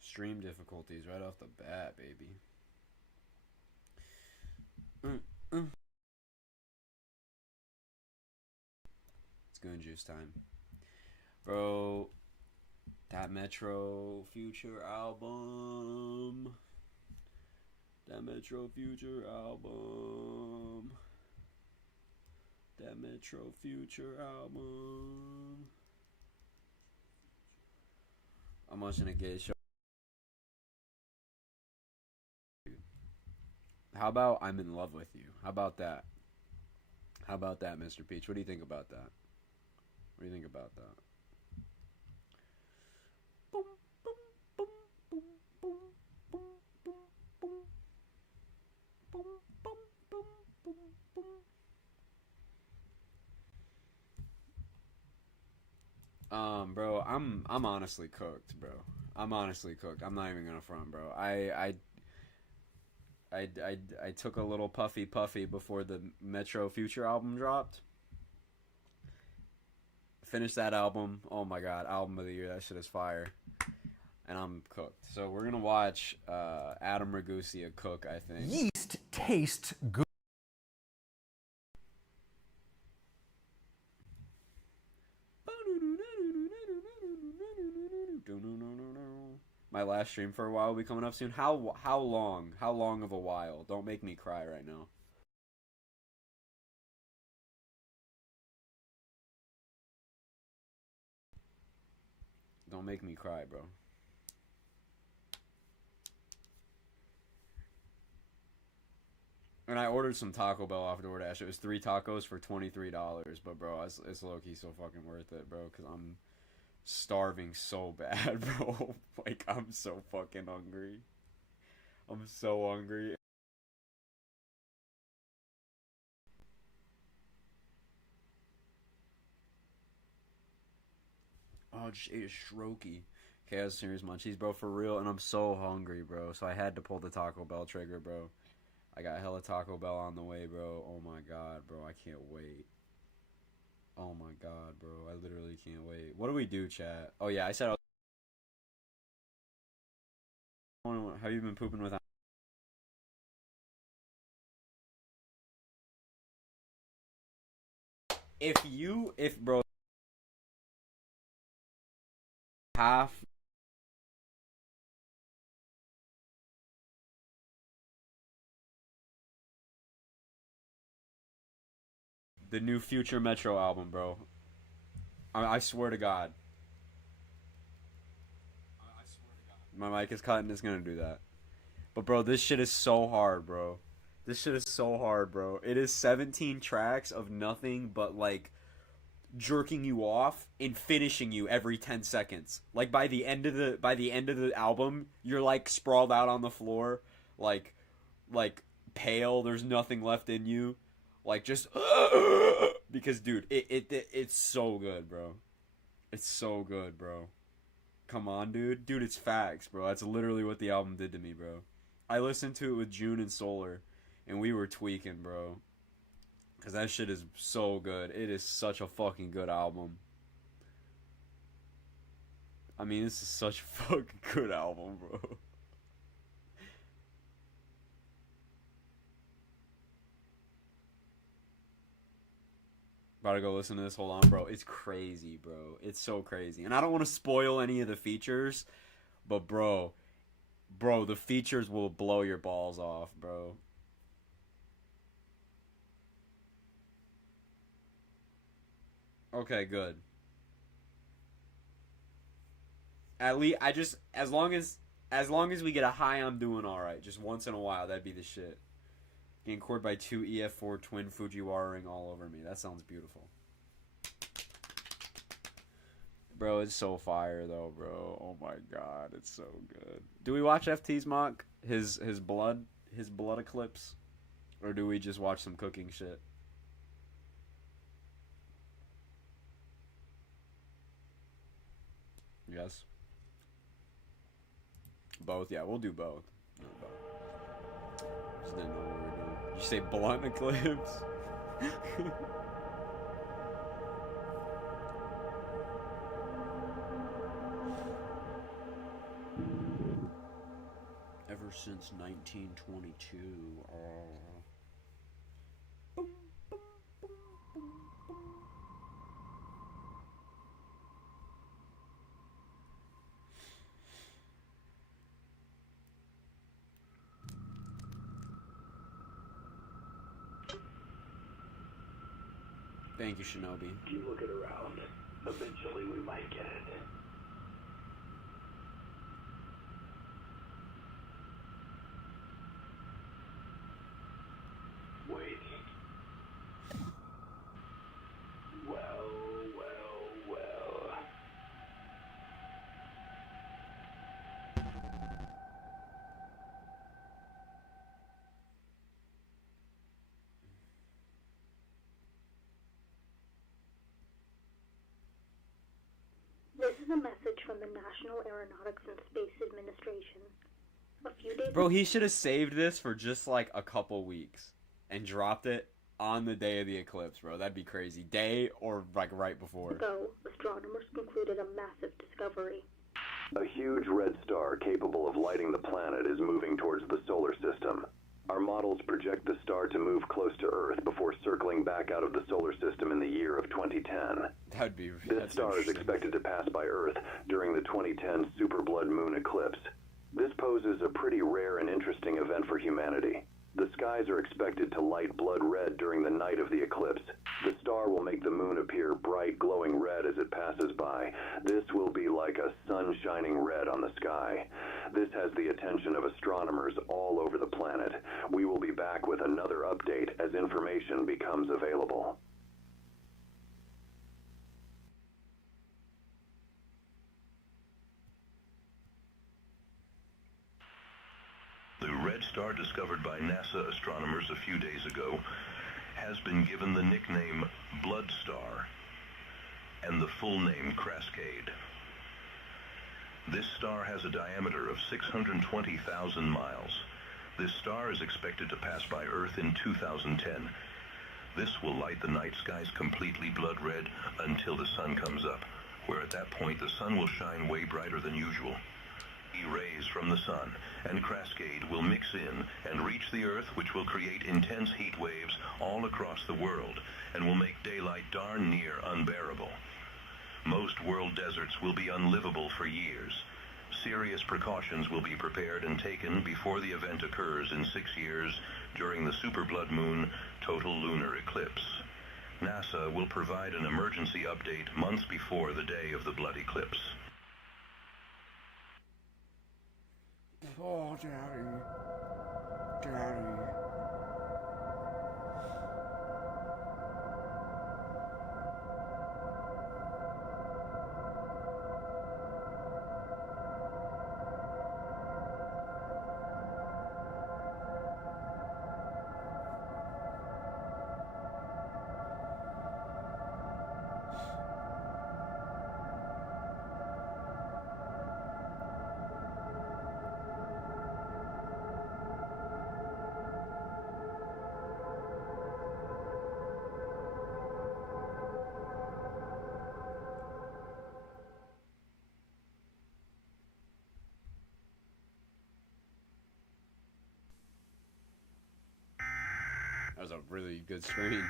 Stream difficulties right off the bat, baby. It's Goon Juice time. Bro, that Metro Future album. That Metro Future album. That Metro Future album. I'm watching a gay show. How about I'm in love with you? How about that? How about that, Mr. Peach? What do you think about that? What do you think about that? Boom, boom, boom, boom, boom, boom, boom, boom, boom, boom, boom, boom, boom. Bro, I'm honestly cooked, bro. I'm honestly cooked. I'm not even gonna front, bro. I took a little puffy before the Metro Future album dropped. Finished that album. Oh my god, album of the year. That shit is fire. And I'm cooked. So we're gonna watch Adam Ragusa cook, I think. Yeast tastes good. My last stream for a while will be coming up soon. How long? How long of a while? Don't make me cry right now. Don't make me cry, bro. And I ordered some Taco Bell off DoorDash. It was 3 tacos for $23. But, bro, it's low-key so fucking worth it, bro. Because I'm starving so bad, bro. Like, I'm so fucking hungry. I'm so hungry. Oh, I just ate a Shrokey. Chaos Series Munchies, bro, for real. And I'm so hungry, bro. So I had to pull the Taco Bell trigger, bro. I got hella Taco Bell on the way, bro. Oh my god, bro. I can't wait. Oh my god, bro. I literally can't wait. What do we do, chat? Oh yeah, I said have you been pooping without... If bro, half... The new Future Metro album, bro. I swear to God. My mic is cut and it's gonna do that. But bro, this shit is so hard, bro. This shit is so hard, bro. It is 17 tracks of nothing but like jerking you off and finishing you every 10 seconds. Like by the end of the album, you're like sprawled out on the floor, like pale, there's nothing left in you. Like just because dude, it's so good, bro. It's so good, bro. Come on, dude. Dude, it's facts, bro. That's literally what the album did to me, bro. I listened to it with June and Solar, and we were tweaking, bro. Because that shit is so good. It is such a fucking good album. I mean, this is such a fucking good album, bro. About to go listen to this. Hold on, bro. It's crazy, bro. It's so crazy. And I don't want to spoil any of the features, but bro, the features will blow your balls off, bro. Okay, good. At least I just as long as we get a high, I'm doing all right. Just once in a while, that'd be the shit. Getting cored by 2 EF4 twin Fujiwara ring all over me. That sounds beautiful. Bro, it's so fire though, bro. Oh my god, it's so good. Do we watch FT's mock? His blood eclipse? Or do we just watch some cooking shit? Yes. Both? Yeah, we'll do both. No, both. Just didn't know what we were doing. Did you say blunt eclipse? since 1922. Thank you, Shinobi. Keep looking around. Eventually we might get it. Wait. Well. This is a message from the National Aeronautics and Space Administration. A few days Bro, he should have saved this for just like a couple weeks and dropped it on the day of the eclipse, bro. That'd be crazy. Day or like right before. ago, astronomers concluded a massive discovery. A huge red star capable of lighting the planet is moving towards the solar system. Our models project the star to move close to Earth before circling back out of the solar system in the year of 2010. This star is expected to pass by Earth during the 2010 super blood moon eclipse. This poses a pretty rare and interesting event for humanity. The skies are expected to light blood red during the night of the eclipse. The star will make the moon appear bright, glowing red as it passes by. This will be like a sun shining red on the sky. This has the attention of astronomers all over the planet. We will be back with another update as information becomes available. The red star discovered by NASA astronomers a few days ago has been given the nickname Blood Star and the full name Cascade. This star has a diameter of 620,000 miles. This star is expected to pass by Earth in 2010. This will light the night skies completely blood red until the sun comes up, where at that point the sun will shine way brighter than usual. Rays from the sun and Cascade will mix in and reach the Earth, which will create intense heat waves all across the world and will make daylight darn near unbearable. Most world deserts will be unlivable for years. Serious precautions will be prepared and taken before the event occurs in 6 years during the super blood moon total lunar eclipse. NASA will provide an emergency update months before the day of the blood eclipse. Oh, Daddy. That was a really good screen.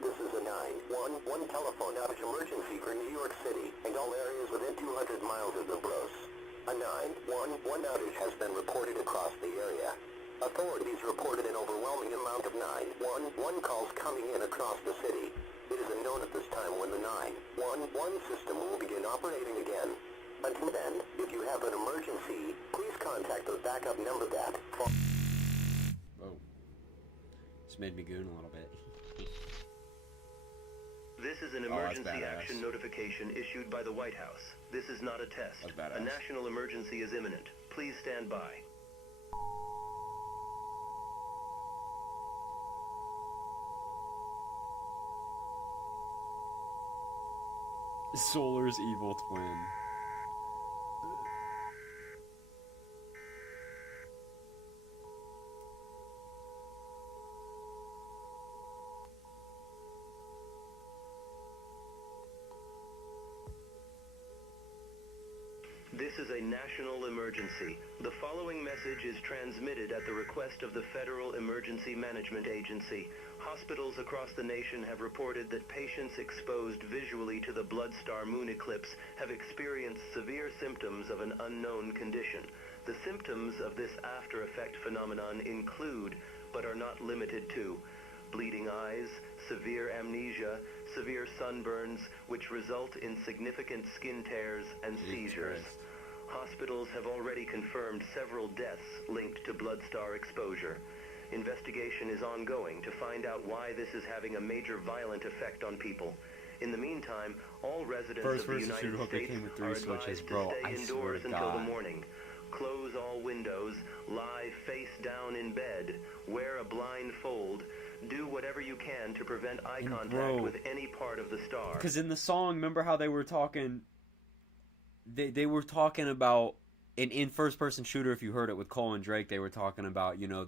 This is a 911 telephone outage emergency for New York City and all areas within 200 miles of the Bros. A 911 outage has been reported across the area. Authorities reported an overwhelming amount of 911 calls coming in across the city. It is unknown at this time when the 911 system will begin operating again. Until then, if you have an emergency, please contact the backup number that... Whoa. This made me goon a little bit. This is an emergency action notification issued by the White House. This is not a test. A national emergency is imminent. Please stand by. Solar's evil twin. This is a national emergency. The following message is transmitted at the request of the Federal Emergency Management Agency. Hospitals across the nation have reported that patients exposed visually to the Blood Star moon eclipse have experienced severe symptoms of an unknown condition. The symptoms of this after-effect phenomenon include, but are not limited to, bleeding eyes, severe amnesia, severe sunburns, which result in significant skin tears and seizures. Hospitals have already confirmed several deaths linked to Blood Star exposure. Investigation is ongoing to find out why this is having a major violent effect on people. In the meantime, all residents of the United States are advised to stay indoors until the morning. Close all windows, lie face down in bed, wear a blindfold, do whatever you can to prevent eye contact with any part of the star. Because in the song, remember how they were talking... They were talking about... In first-person shooter, if you heard it with Cole and Drake, they were talking about, you know,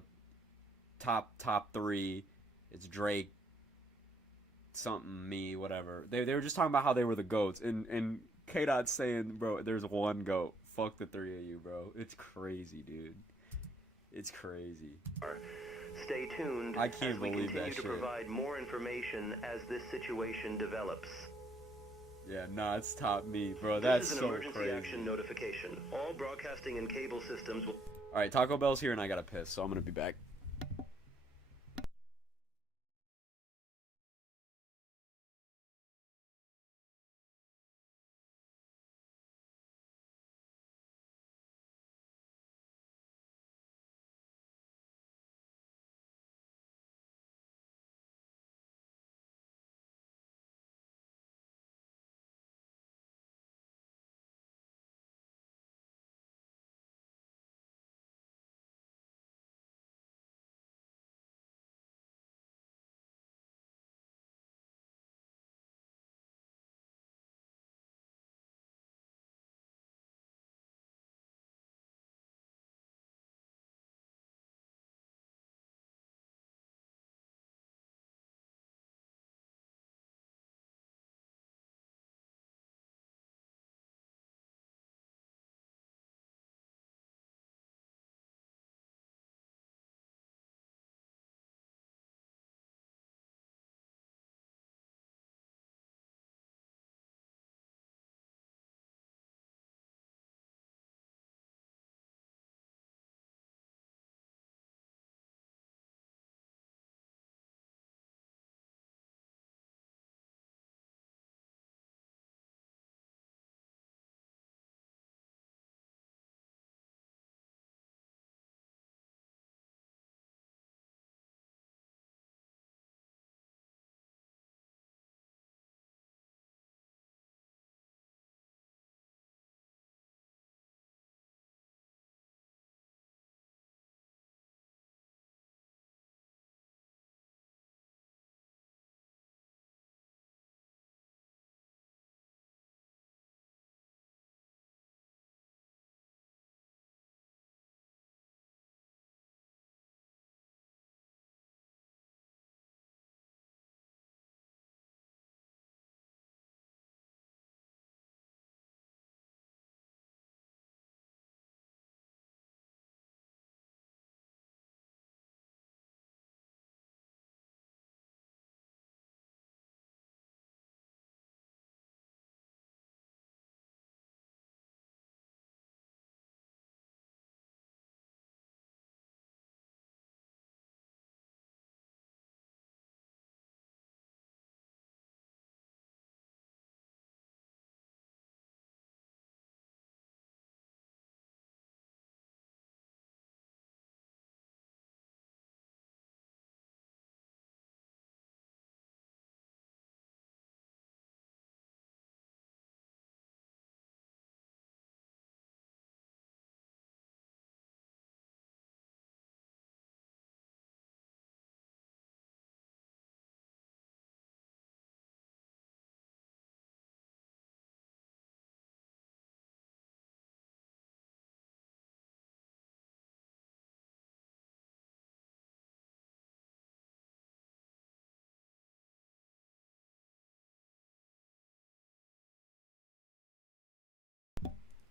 top three. It's Drake, something, me, whatever. They were just talking about how they were the GOATs. And K-Dot's saying, bro, there's one GOAT. Fuck the three of you, bro. It's crazy, dude. It's crazy. Stay tuned I can't as we believe continue that to shit. provide more information as this situation develops. Yeah, nah, it's top me, bro. That's This is so an emergency crazy. action notification. All broadcasting and cable systems will... Alright, Taco Bell's here and I gotta piss, so I'm gonna be back.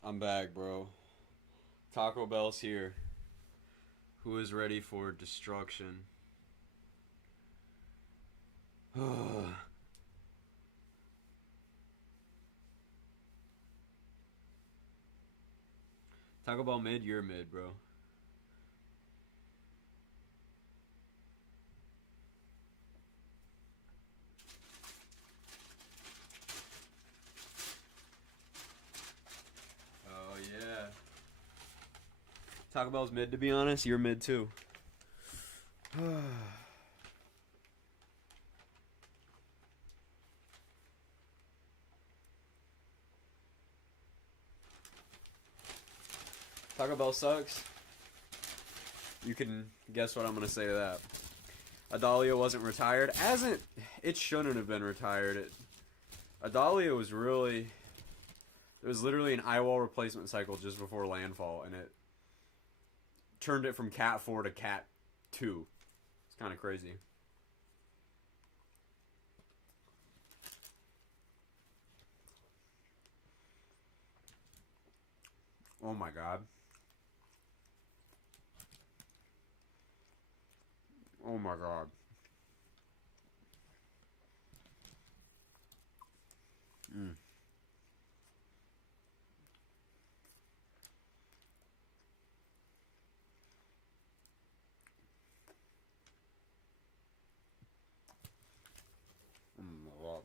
I'm back, bro. Taco Bell's here. Who is ready for destruction? Taco Bell mid, you're mid, bro. Oh yeah. Taco Bell's mid, to be honest. You're mid too. Taco Bell sucks. You can guess what I'm gonna say to that. Adalia wasn't retired. It shouldn't have been retired. Adalia was really... It was literally an eyewall replacement cycle just before landfall, and it turned it from Cat 4 to Cat 2. It's kind of crazy. Oh my god. Oh my god. Mm. Oh my god.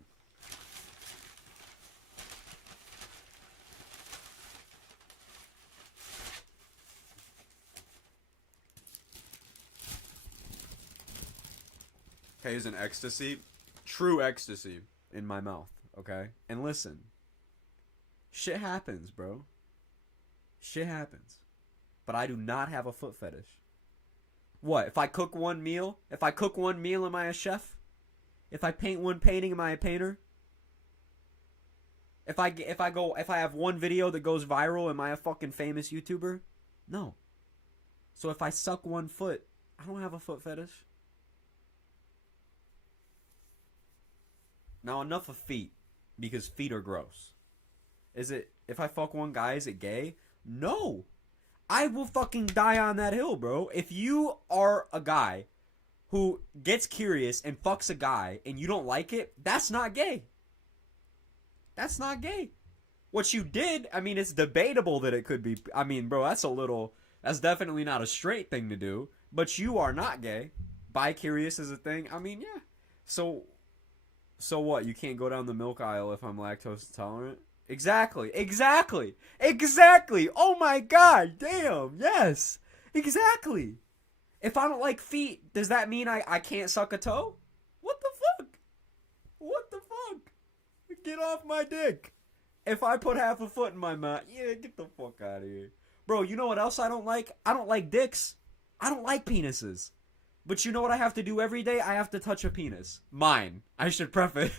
Haze and ecstasy. True ecstasy in my mouth, okay? And listen. Shit happens, bro. Shit happens. But I do not have a foot fetish. What? If I cook one meal? If I cook one meal, am I a chef? If I paint one painting, am I a painter? If I have one video that goes viral, am I a fucking famous YouTuber? No. So if I suck one foot, I don't have a foot fetish. Now enough of feet, because feet are gross. Is it, if I fuck one guy, is it gay? No. I will fucking die on that hill, bro. If you are a guy who gets curious and fucks a guy and you don't like it, that's not gay. That's not gay. What you did, I mean, it's debatable that it could be. I mean, bro, that's definitely not a straight thing to do. But you are not gay. Bi-curious is a thing. I mean, yeah. So what? You can't go down the milk aisle if I'm lactose intolerant? Exactly. Oh my god, damn, yes. Exactly. If I don't like feet, does that mean I can't suck a toe? What the fuck? Get off my dick. If I put half a foot in my mouth, yeah, get the fuck out of here. Bro, you know what else I don't like? I don't like dicks. I don't like penises. But you know what I have to do every day? I have to touch a penis. Mine. I should preface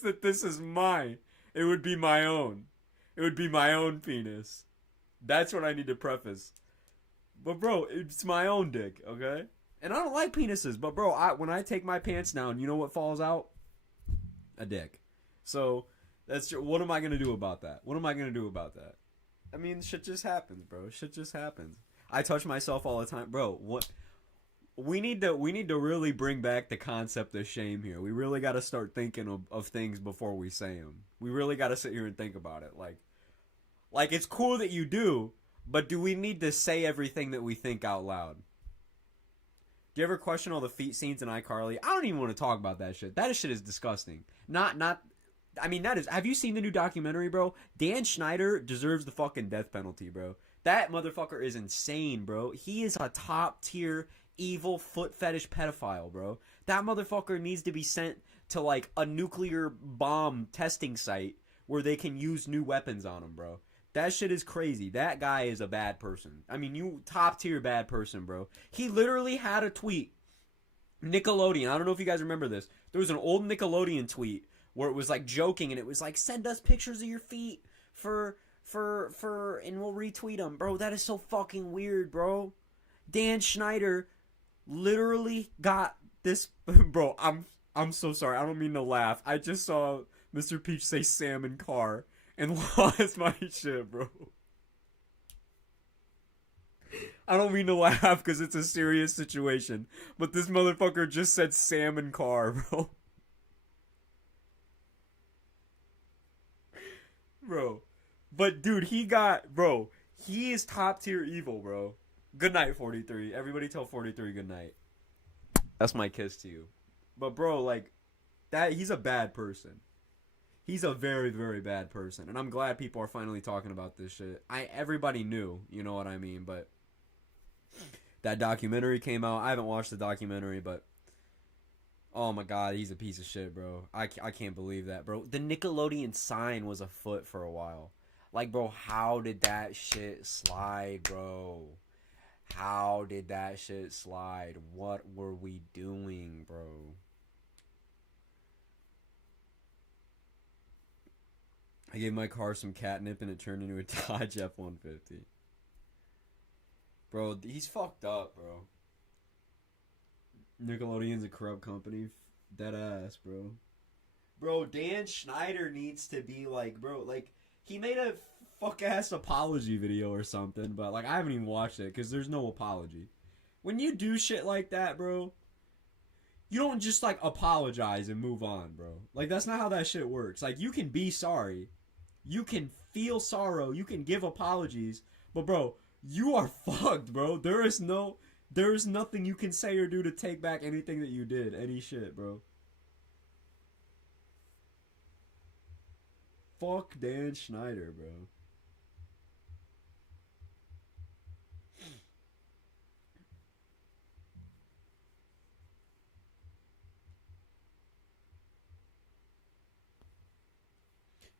that this is mine. It would be my own. It would be my own penis. That's what I need to preface. But bro, it's my own dick, okay? And I don't like penises, but bro, when I take my pants down, you know what falls out? A dick. So, what am I going to do about that? I mean, shit just happens, bro. Shit just happens. I touch myself all the time. Bro, what... We need to really bring back the concept of shame here. We really got to start thinking of things before we say them. We really got to sit here and think about it. Like it's cool that you do, but do we need to say everything that we think out loud? Do you ever question all the feet scenes in iCarly? I don't even want to talk about that shit. That shit is disgusting. I mean, have you seen the new documentary, bro? Dan Schneider deserves the fucking death penalty, bro. That motherfucker is insane, bro. He is a top tier evil foot fetish pedophile, bro. That motherfucker needs to be sent to like a nuclear bomb testing site where they can use new weapons on him, bro. That shit is crazy. That guy is a bad person. I mean, you top tier bad person, bro. He literally had a tweet. Nickelodeon. I don't know if you guys remember this. There was an old Nickelodeon tweet where it was like joking and it was like, send us pictures of your feet and we'll retweet them. Bro, that is so fucking weird, bro. Dan Schneider literally got this. Bro, I'm so sorry. I don't mean to laugh. I just saw Mr. Peach say salmon car and lost my shit, bro. I don't mean to laugh because it's a serious situation, but this motherfucker just said salmon car, bro. Bro. But, dude, he is top tier evil, bro. Good night, 43. Everybody tell 43 good night. That's my kiss to you. But, bro, like, he's a bad person. He's a very, very bad person. And I'm glad people are finally talking about this shit. Everybody knew, you know what I mean, but that documentary came out. I haven't watched the documentary, but oh my god, he's a piece of shit, bro. I can't believe that, bro. The Nickelodeon sign was afoot for a while. Like, bro, how did that shit slide, bro? How did that shit slide? What were we doing, bro? I gave my car some catnip and it turned into a Dodge F-150. Bro, he's fucked up, bro. Nickelodeon's a corrupt company. Dead ass, bro. Bro, Dan Schneider needs to be like, bro, like, he made a fuck-ass apology video or something, but, like, I haven't even watched it because there's no apology. When you do shit like that, bro, you don't just, like, apologize and move on, bro. Like, that's not how that shit works. Like, you can be sorry. You can feel sorrow. You can give apologies. But, bro, you are fucked, bro. There is nothing you can say or do to take back anything that you did. Any shit, bro. Fuck Dan Schneider, bro.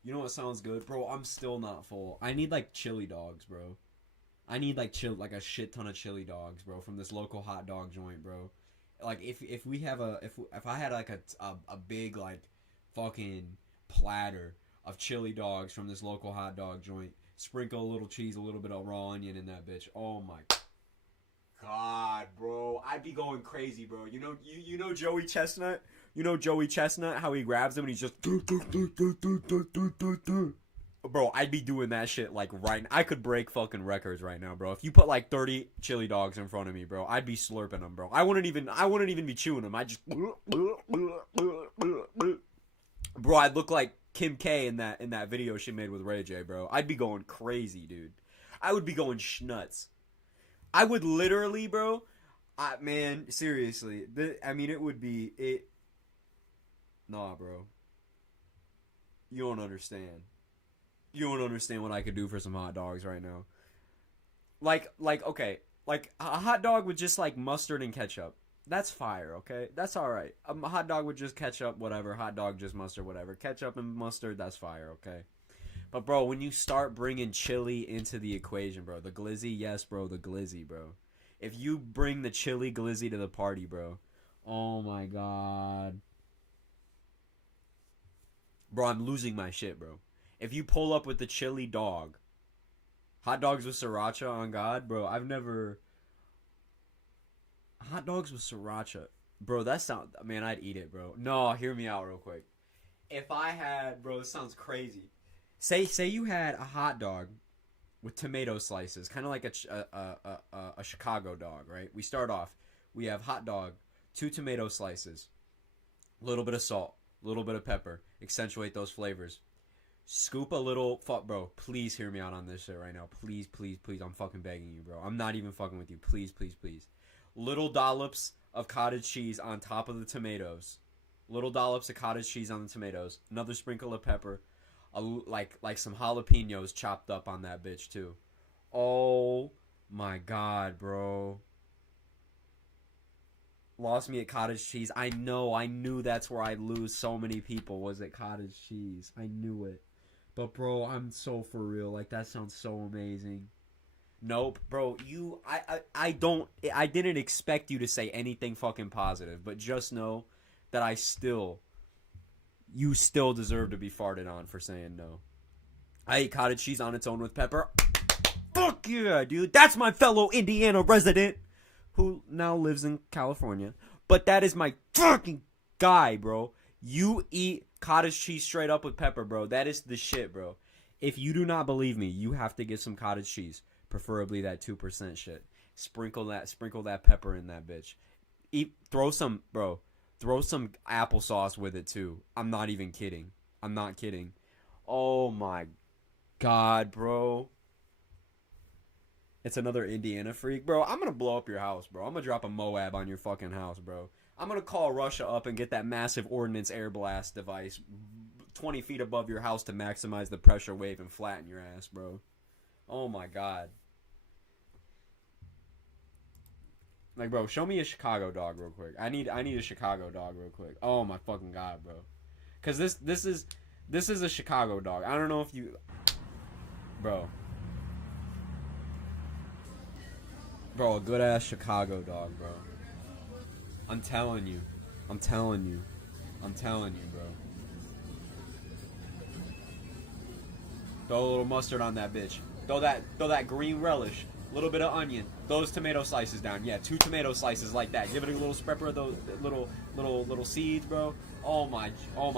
You know what sounds good? Bro, I'm still not full. I need, like, chili dogs, bro. I need, like, like a shit ton of chili dogs, bro, from this local hot dog joint, bro. Like, if we have if I had, like, a big, like, fucking platter of chili dogs from this local hot dog joint, sprinkle a little cheese, a little bit of raw onion in that bitch. Oh, my God, bro. I'd be going crazy, bro. You know Joey Chestnut? You know Joey Chestnut, how he grabs them and he's just... Bro, I'd be doing that shit, like, right now. I could break fucking records right now, bro. If you put, like, 30 chili dogs in front of me, bro, I'd be slurping them, bro. I wouldn't even be chewing them. I'd just... Bro, I'd look like Kim K in that video she made with Ray J, bro. I'd be going crazy, dude. I would be going schnuts. I would literally, bro... man, seriously. It would be... Nah, bro. You don't understand. You don't understand what I could do for some hot dogs right now. Like, okay. Like, a hot dog with just, like, mustard and ketchup. That's fire, okay? That's alright. A hot dog with just ketchup, whatever. Hot dog, just mustard, whatever. Ketchup and mustard, that's fire, okay? But, bro, when you start bringing chili into the equation, bro. The glizzy, yes, bro, the glizzy, bro. If you bring the chili glizzy to the party, bro. Oh, my God. Bro, I'm losing my shit, bro. If you pull up with the chili dog, hot dogs with sriracha on God, bro, I've never... Hot dogs with sriracha. Bro, that sounds... Man, I'd eat it, bro. No, hear me out real quick. If I had... Bro, this sounds crazy. Say you had a hot dog with tomato slices, kind of like a Chicago dog, right? We start off. We have hot dog, 2 tomato slices, a little bit of salt, a little bit of pepper. Accentuate those flavors. Scoop a little... Fuck, bro, please hear me out on this shit right now. Please, please, please. I'm fucking begging you, bro. I'm not even fucking with you. Please, please, please. Little dollops of cottage cheese on top of the tomatoes. Little dollops of cottage cheese on the tomatoes. Another sprinkle of pepper. Like some jalapenos chopped up on that bitch, too. Oh, my God, bro. Lost me at cottage cheese. I knew that's where I'd lose so many people, was at cottage cheese. I knew it. But, bro, I'm so for real. Like, that sounds so amazing. Nope, bro, I didn't expect you to say anything fucking positive, but just know that you still deserve to be farted on for saying no. I ate cottage cheese on its own with pepper. Fuck yeah, dude. That's my fellow Indiana resident. who now lives in California. But that is my fucking guy, bro. You eat cottage cheese straight up with pepper, bro. That is the shit, bro. If you do not believe me, you have to get some cottage cheese, preferably that 2% shit. Sprinkle that pepper in that bitch. Throw some applesauce with it too. I'm not even kidding. I'm not kidding. Oh my god, bro. It's another Indiana freak, bro. I'm gonna blow up your house, bro. I'm gonna drop a Moab on your fucking house, bro. I'm gonna call Russia up and get that massive ordnance air blast device 20 feet above your house to maximize the pressure wave and flatten your ass, bro. Oh my god. Like, bro, show me a Chicago dog real quick. I need a Chicago dog real quick. Oh my fucking god, bro. Cause this is a Chicago dog. I don't know if you, bro. Bro, a good ass Chicago dog, bro. I'm telling you, bro. Throw a little mustard on that bitch. Throw that green relish. A little bit of onion. Those tomato slices down. Yeah, 2 tomato slices like that. Give it a little pepper of those little seeds, bro. Oh my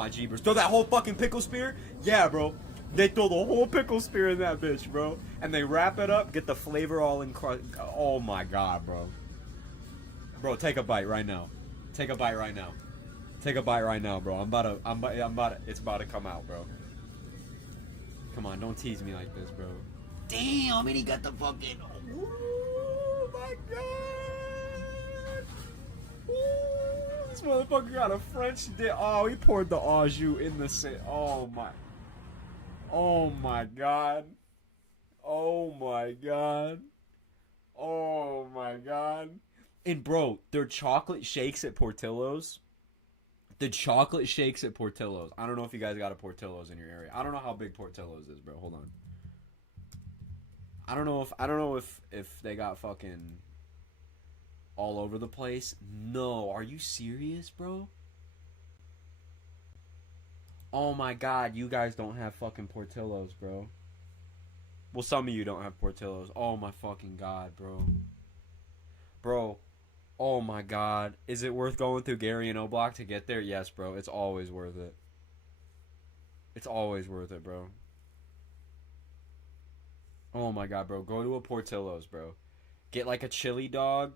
jeebers. Throw that whole fucking pickle spear. Yeah, bro. They throw the whole pickle spear in that bitch, bro. And they wrap it up, get the flavor all in crust. Oh my god, bro. Bro, take a bite right now. Take a bite right now. Take a bite right now, bro. It's about to come out, bro. Come on, don't tease me like this, bro. Damn, and he got the fucking. Oh my god. Ooh, this motherfucker got a French dip. Oh, he poured the au jus in the same. Oh my. Oh my god. Oh my god. Oh my god. And bro, their chocolate shakes at Portillo's. The chocolate shakes at Portillo's. I don't know if you guys got a Portillo's in your area. I don't know how big Portillo's is, bro. Hold on. I don't know if they got fucking all over the place. No, are you serious, bro? Oh my god, you guys don't have fucking Portillo's, bro. Well, some of you don't have Portillo's. Oh my fucking god, bro. Bro, oh my god. Is it worth going through Gary and O Block to get there? Yes, bro. It's always worth it. It's always worth it, bro. Oh my god, bro. Go to a Portillo's, bro. Get like a chili dog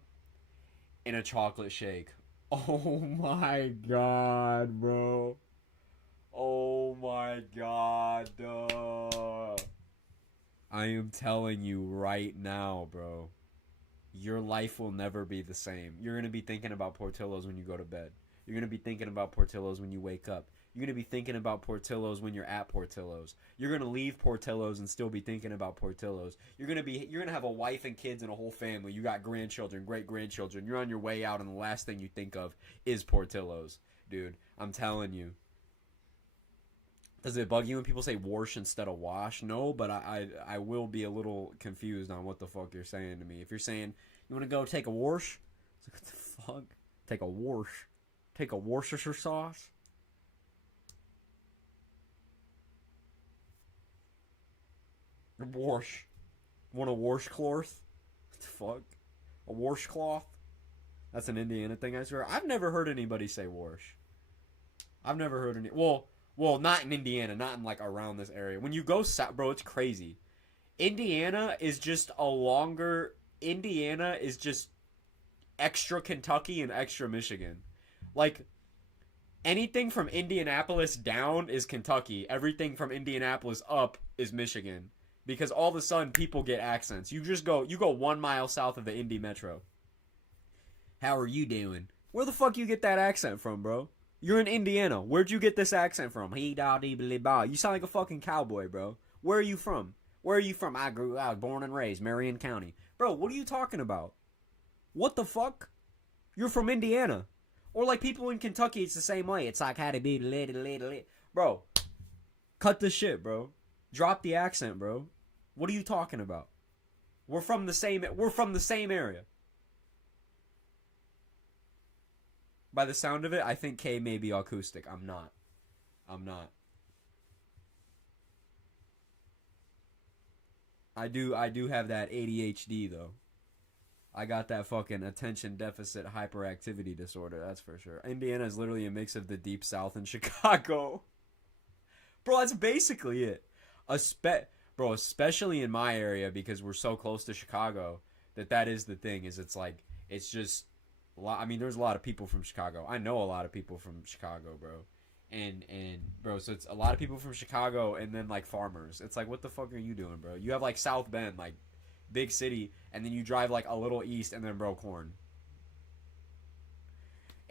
and a chocolate shake. Oh my god, bro. Oh my god, duh. I am telling you right now, bro. Your life will never be the same. You're going to be thinking about Portillo's when you go to bed. You're going to be thinking about Portillo's when you wake up. You're going to be thinking about Portillo's when you're at Portillo's. You're going to leave Portillo's and still be thinking about Portillo's. You're going to have a wife and kids and a whole family. You got grandchildren, great-grandchildren. You're on your way out and the last thing you think of is Portillo's. Dude, I'm telling you. Does it bug you when people say wash instead of wash? No, but I will be a little confused on what the fuck you're saying to me. If you're saying, you want to go take a wash? It's like, what the fuck? Take a wash? Take a Worcestershire sauce? Wash. Want a washcloth? What the fuck? A washcloth? That's an Indiana thing, I swear. I've never heard anybody say wash. I've never heard any... Well, not in Indiana, not in, like, around this area. When you go south, bro, it's crazy. Indiana is just extra Kentucky and extra Michigan. Like, anything from Indianapolis down is Kentucky. Everything from Indianapolis up is Michigan. Because all of a sudden, people get accents. You go 1 mile south of the Indy Metro. How are you doing? Where the fuck you get that accent from, bro? You're in Indiana. Where'd you get this accent from? You sound like a fucking cowboy, bro. Where are you from? I was born and raised, Marion County. Bro, what are you talking about? What the fuck? You're from Indiana. Or like people in Kentucky, it's the same way. It's like, how to be, bro. Cut the shit, bro. Drop the accent, bro. What are you talking about? We're from the same area. By the sound of it, I think K may be acoustic. I'm not. I do have that ADHD though. I got that fucking attention deficit hyperactivity disorder, that's for sure. Indiana is literally a mix of the Deep South and Chicago. Bro, that's basically it. Bro, especially in my area, because we're so close to Chicago, that is the thing, is it's like, it's just, I mean, there's a lot of people from Chicago. I know a lot of people from Chicago, bro. And bro, so it's a lot of people from Chicago and then, like, farmers. It's like, what the fuck are you doing, bro? You have, like, South Bend, like, big city, and then you drive, like, a little east, and then, bro, corn.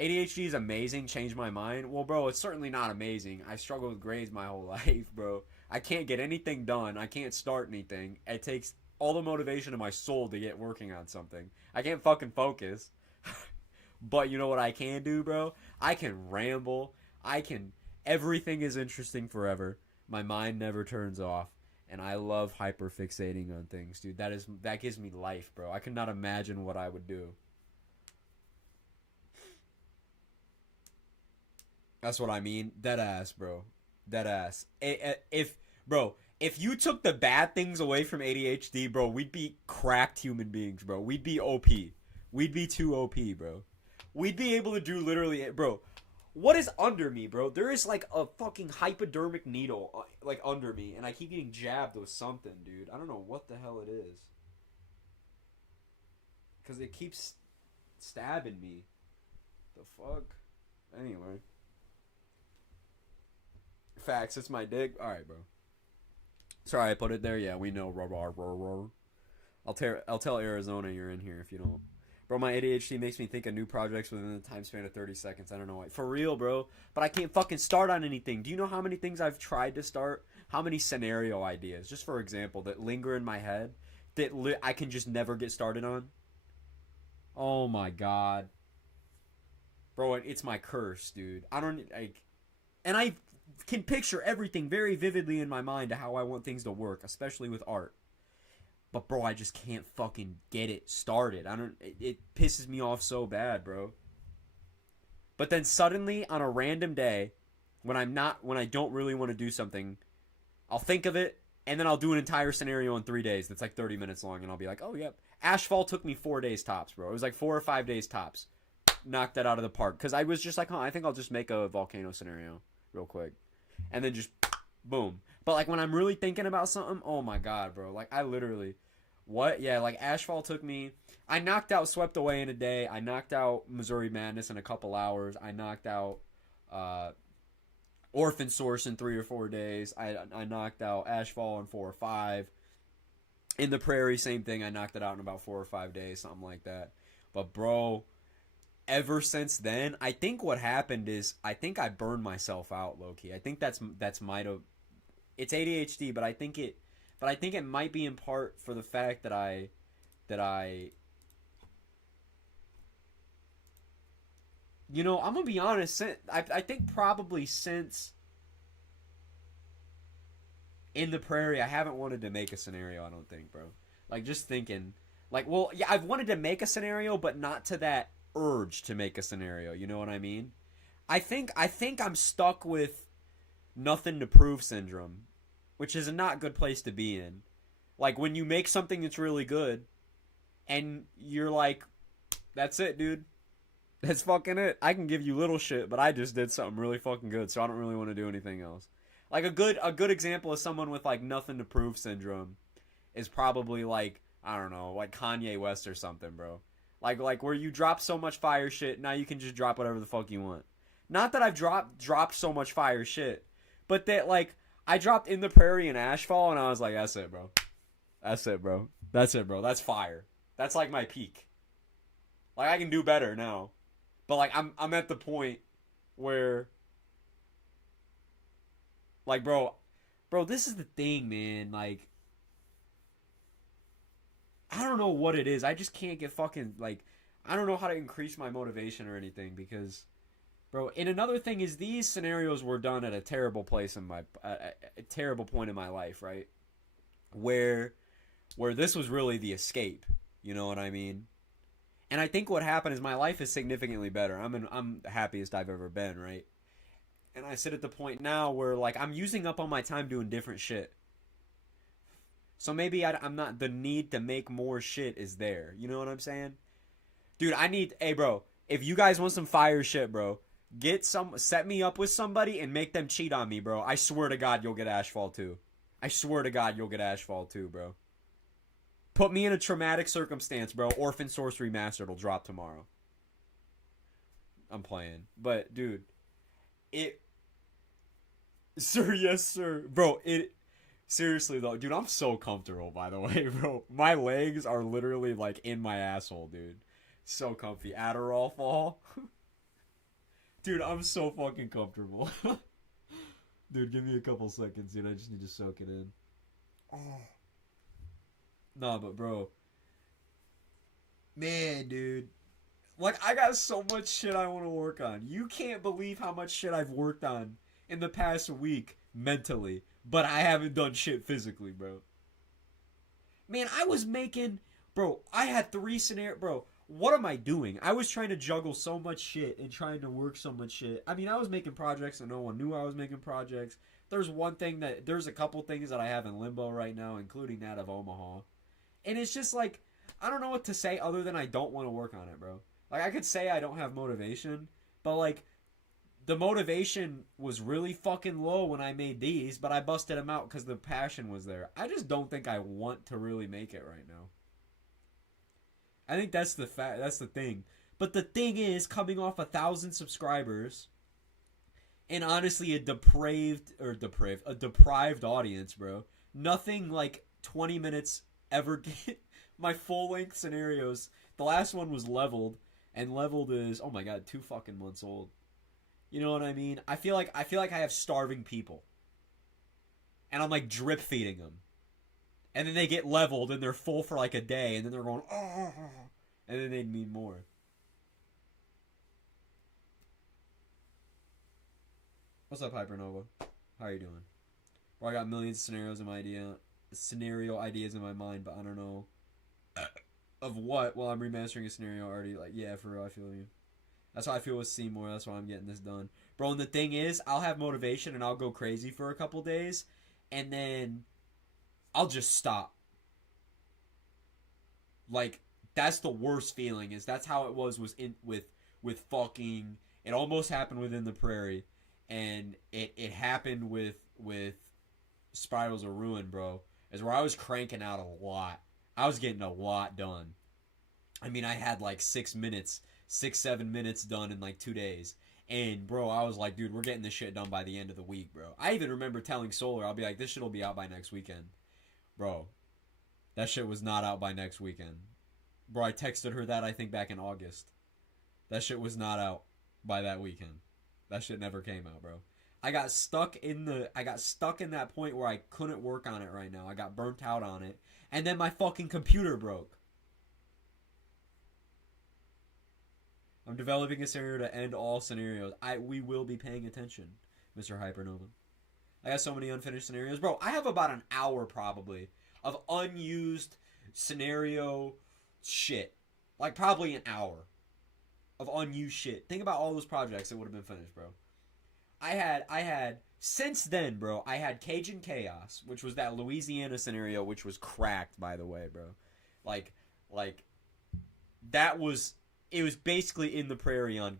ADHD is amazing, changed my mind. Well, bro, it's certainly not amazing. I struggle with grades my whole life, bro. I can't get anything done. I can't start anything. It takes all the motivation of my soul to get working on something. I can't fucking focus. But you know what I can do, bro? I can ramble. Everything is interesting forever. My mind never turns off. And I love hyperfixating on things, dude. That gives me life, bro. I could not imagine what I would do. That's what I mean. Dead ass, bro. Dead ass. If you took the bad things away from ADHD, bro, we'd be cracked human beings, bro. We'd be OP. We'd be too OP, bro. We'd be able to do literally, bro. What is under me, bro? There is like a fucking hypodermic needle, like under me, and I keep getting jabbed with something, dude. I don't know what the hell it is. Because it keeps stabbing me. The fuck? Anyway. Facts, it's my dick. Alright, bro. Sorry I put it there. Yeah, we know. I'll tell Arizona you're in here if you don't. Bro, my ADHD makes me think of new projects within the time span of 30 seconds. I don't know why. For real, bro. But I can't fucking start on anything. Do you know how many things I've tried to start? How many scenario ideas, just for example, that linger in my head that I can just never get started on? Oh my god. Bro, it's my curse, dude. And I can picture everything very vividly in my mind to how I want things to work, especially with art. But, bro, I just can't fucking get it started. It pisses me off so bad, bro. But then suddenly, on a random day, when I don't really want to do something, I'll think of it, and then I'll do an entire scenario in 3 days that's like 30 minutes long, and I'll be like, oh, yep. Ashfall took me 4 days tops, bro. It was like 4 or 5 days tops. Knocked that out of the park. Because I was just like, I think I'll just make a volcano scenario real quick. And then just, boom. But, like, when I'm really thinking about something, oh, my God, bro. Like, I literally... What? Yeah, like, Ashfall took me... I knocked out Swept Away in a day. I knocked out Missouri Madness in a couple hours. I knocked out Orphan Source in 3 or 4 days. I knocked out Ashfall in 4 or 5. In the Prairie, same thing. I knocked it out in about 4 or 5 days, something like that. But, bro, ever since then, I think what happened is I think I burned myself out, low-key. I think that's might have... It's ADHD, but I think it might be in part for the fact that I you know, I'm gonna be honest, I think probably since In the Prairie, I haven't wanted to make a scenario, I don't think, bro. Like, just thinking, like, well, yeah, I've wanted to make a scenario, but not to that urge to make a scenario, you know what I mean? I think I'm stuck with nothing to prove syndrome, which is a not good place to be in. Like, when you make something that's really good, and you're like, that's it, dude. That's fucking it. I can give you little shit, but I just did something really fucking good, so I don't really want to do anything else. Like, a good example of someone with, like, nothing to prove syndrome is probably, like, I don't know, like Kanye West or something, bro. Like where you drop so much fire shit, now you can just drop whatever the fuck you want. Not that I've dropped so much fire shit, but that, like, I dropped In the Prairie and Ashfall, and I was like, that's it, bro. That's it, bro. That's it, bro. That's fire. That's, like, my peak. Like, I can do better now. But, like, I'm at the point where, like, bro, this is the thing, man. Like, I don't know what it is. I just can't get fucking, like, I don't know how to increase my motivation or anything because, bro, and another thing is these scenarios were done at a terrible place in my, a terrible point in my life, right? Where this was really the escape, you know what I mean? And I think what happened is my life is significantly better. I'm the happiest I've ever been, right? And I sit at the point now where, like, I'm using up all my time doing different shit. So maybe I'm not, the need to make more shit is there. You know what I'm saying? Dude, hey bro, if you guys want some fire shit, bro, set me up with somebody and make them cheat on me, bro. I swear to God you'll get Ashfall 2. I swear to God you'll get Ashfall 2, bro. Put me in a traumatic circumstance, bro. Orphan Source Remastered will drop tomorrow. I'm playing. But, dude, Sir, yes, sir. Bro, seriously, though, dude, I'm so comfortable, by the way, bro. My legs are literally, like, in my asshole, dude. So comfy. Adderall fall. Dude, I'm so fucking comfortable. Dude, give me a couple seconds, dude. I just need to soak it in. Oh. Nah, but, bro. Man, dude. Like, I got so much shit I want to work on. You can't believe how much shit I've worked on in the past week mentally. But I haven't done shit physically, bro. Man, I was making... Bro, I had 3 scenarios... Bro, what am I doing? I was trying to juggle so much shit and trying to work so much shit. I mean, I was making projects and no one knew I was making projects. There's a couple things that I have in limbo right now, including that of Omaha. And it's just like, I don't know what to say other than I don't want to work on it, bro. Like, I could say I don't have motivation, but like, the motivation was really fucking low when I made these, but I busted them out because the passion was there. I just don't think I want to really make it right now. I think that's the thing. But the thing is, coming off 1,000 subscribers, and honestly a deprived audience, bro. Nothing like 20 minutes ever get my full-length scenarios. The last one was Leveled, and Leveled is, oh my god, 2 fucking months old. You know what I mean? I feel like I have starving people. And I'm like drip feeding them. And then they get leveled and they're full for like a day, and then they're going, oh, and then they need more. What's up, Hypernova? How are you doing? Well, I got millions of scenario ideas in my mind, but I don't know of what. Well, I'm remastering a scenario already. Like, yeah, for real, I feel you. That's how I feel with Seymour. That's why I'm getting this done, bro. And the thing is, I'll have motivation and I'll go crazy for a couple days, and then I'll just stop. Like, that's the worst feeling. That's how it was with fucking. It almost happened within the Prairie. And it happened with Spirals of Ruin, bro. Is where I was cranking out a lot. I was getting a lot done. I mean, I had like 7 minutes done in like 2 days. And, bro, I was like, dude, we're getting this shit done by the end of the week, bro. I even remember telling Solar, I'll be like, this shit will be out by next weekend. Bro, that shit was not out by next weekend. Bro, I texted her that, I think, back in August. That shit was not out by that weekend. That shit never came out, bro. I got stuck in that point where I couldn't work on it right now. I got burnt out on it. And then my fucking computer broke. I'm developing a scenario to end all scenarios. We will be paying attention, Mr. Hypernova. I got so many unfinished scenarios. Bro, I have about an hour probably of unused scenario shit. Like probably an hour of unused shit. Think about all those projects that would have been finished, bro. I had since then, bro, I had Cajun Chaos, which was that Louisiana scenario, which was cracked, by the way, bro. Like that was, it was basically in the Prairie on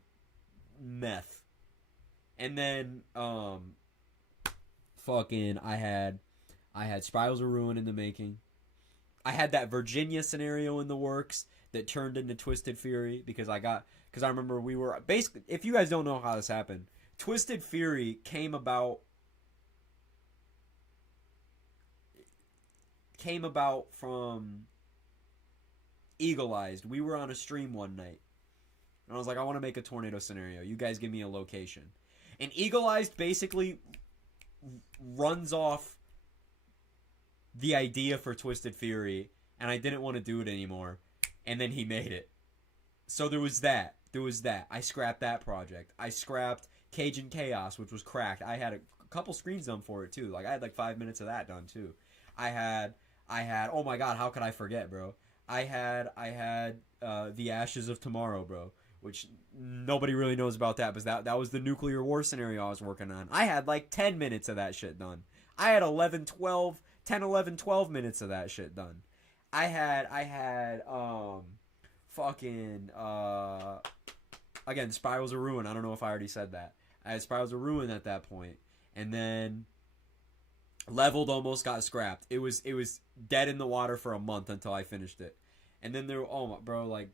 meth. And then fucking I had Spirals of Ruin in the making. I had that Virginia scenario in the works that turned into Twisted Fury because I remember we were basically, if you guys don't know how this happened, Twisted Fury came about from Eagle-Eyed. We were on a stream one night and I was like, I want to make a tornado scenario. You guys give me a location. And Eagle-Eyed basically runs off the idea for Twisted Fury, and I didn't want to do it anymore. And then he made it. So there was that. I scrapped that project. I scrapped Cajun Chaos, which was cracked. I had a couple screens done for it, too. Like, I had like 5 minutes of that done, too. I had, oh my god, how could I forget, bro? I had The Ashes of Tomorrow, bro. Which nobody really knows about that, but that was the nuclear war scenario I was working on. I had like 10 minutes of that shit done. I had 11, 12 10, 11, 12 minutes of that shit done. I had fucking again, Spirals of Ruin. I don't know if I already said that. I had Spirals of Ruin at that point, and then Leveled almost got scrapped. It was dead in the water for a month until I finished it. And then there, oh my, bro, like,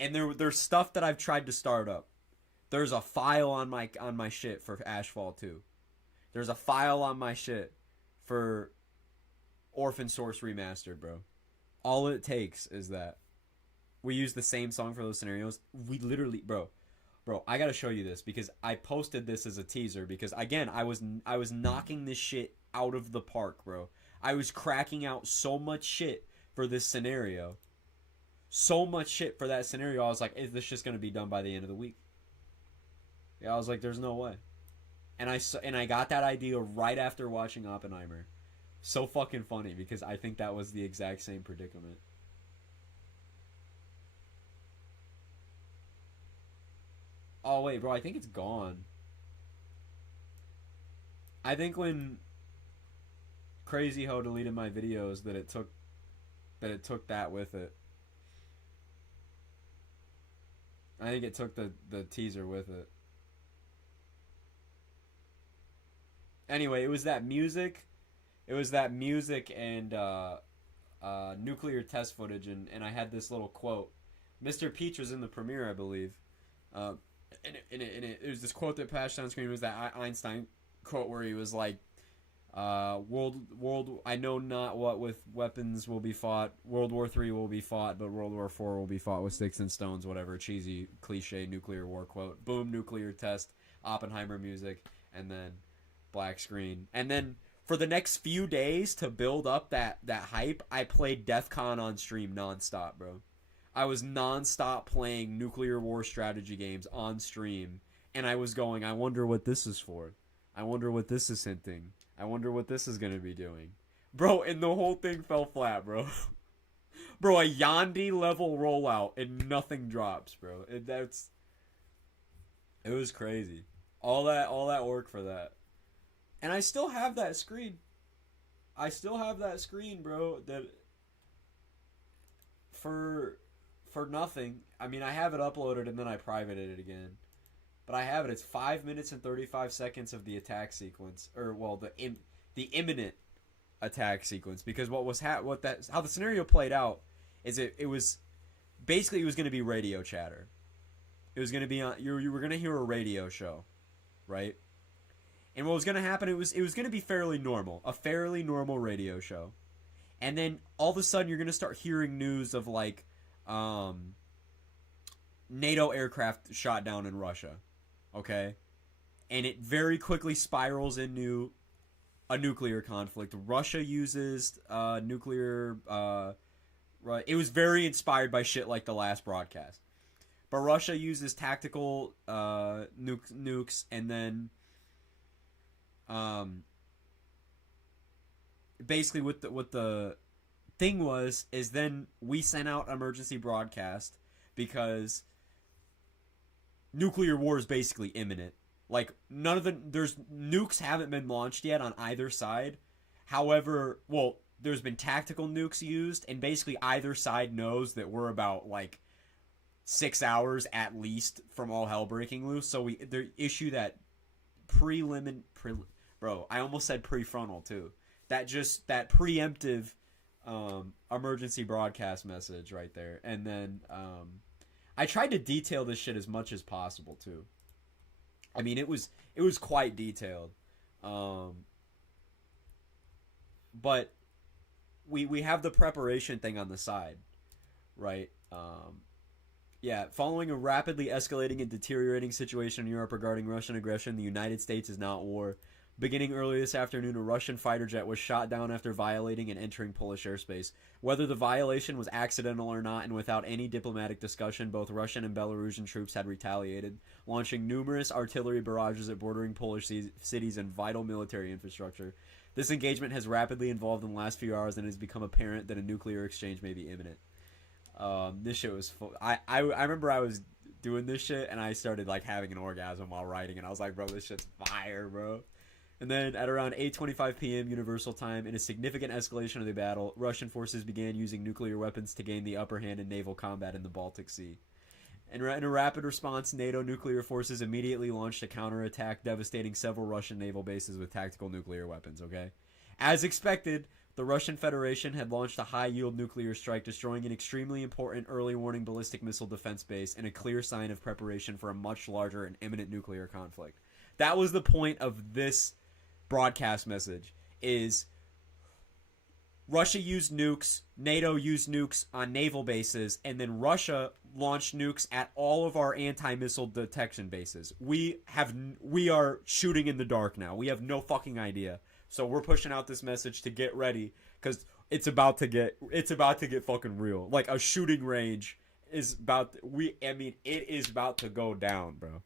and there's stuff that I've tried to start up. There's a file on my shit for Ashfall 2. There's a file on my shit for Orphan Source Remastered, bro. All it takes is that we use the same song for those scenarios. We literally, bro, I gotta show you this because I posted this as a teaser because again, I was knocking this shit out of the park, bro. I was cracking out so much shit for this scenario. So much shit for that scenario. I was like, is this just gonna be done by the end of the week? Yeah, I was like, there's no way. And I got that idea right after watching Oppenheimer. So fucking funny because I think that was the exact same predicament. Oh wait, bro, I think it's gone. I think when Crazy Ho deleted my videos that it took that with it. I think it took the teaser with it. Anyway, it was that music and nuclear test footage, and I had this little quote. Mr. Peach was in the premiere, I believe. And it was this quote that passed on screen. It was that Einstein quote where he was like, world I know not what with weapons will be fought. World War III will be fought, but World War IV will be fought with sticks and stones, whatever cheesy cliche nuclear war quote. Boom, nuclear test, Oppenheimer music, and then black screen. And then for the next few days to build up that hype, I played DEF CON on stream nonstop, bro. I was nonstop playing nuclear war strategy games on stream, and I was going, I wonder what this is for. I wonder what this is hinting. I wonder what this is going to be doing. Bro, and the whole thing fell flat, bro. Bro, a Yandi level rollout and nothing drops, bro. It was crazy. All that work for that. And I still have that screen. Bro, that for nothing. I mean, I have it uploaded and then I privated it again. But I have it. It's 5 minutes and 35 seconds of the attack sequence, or well, the imminent attack sequence. Because how the scenario played out is it was basically it was going to be radio chatter. It was going to be on. You were going to hear a radio show, right? And what was going to happen? It was going to be fairly normal, a fairly normal radio show, and then all of a sudden you're going to start hearing news of like NATO aircraft shot down in Russia. Okay, and it very quickly spirals into a nuclear conflict. Russia uses nuclear. It was very inspired by shit like the last broadcast, but Russia uses tactical nukes, and then basically what the thing was is then we sent out emergency broadcast because nuclear war is basically imminent. Like, there's nukes haven't been launched yet on either side. However, well, there's been tactical nukes used, and basically either side knows that we're about, like, 6 hours at least from all hell breaking loose. So they issue that bro, I almost said prefrontal, too. That preemptive emergency broadcast message right there. And then, I tried to detail this shit as much as possible too. I mean, it was quite detailed, but we have the preparation thing on the side, right? Yeah, following a rapidly escalating and deteriorating situation in Europe regarding Russian aggression, the United States is now at war. Beginning early this afternoon, a Russian fighter jet was shot down after violating and entering Polish airspace. Whether the violation was accidental or not, and without any diplomatic discussion, both Russian and Belarusian troops had retaliated, launching numerous artillery barrages at bordering Polish cities and vital military infrastructure. This engagement has rapidly evolved in the last few hours, and it has become apparent that a nuclear exchange may be imminent. This shit was full. I remember I was doing this shit, and I started like having an orgasm while writing, and I was like, bro, this shit's fire, bro. And then at around 8:25 p.m. Universal Time, in a significant escalation of the battle, Russian forces began using nuclear weapons to gain the upper hand in naval combat in the Baltic Sea. And in a rapid response, NATO nuclear forces immediately launched a counterattack, devastating several Russian naval bases with tactical nuclear weapons, okay? As expected, the Russian Federation had launched a high-yield nuclear strike, destroying an extremely important early warning ballistic missile defense base and a clear sign of preparation for a much larger and imminent nuclear conflict. That was the point of this broadcast message, is Russia used nukes, NATO used nukes on naval bases, and then Russia launched nukes at all of our anti-missile detection bases. We are shooting in the dark now. We have no fucking idea. So we're pushing out this message to get ready, because it's about to get fucking real. Like, a shooting range is it is about to go down, bro.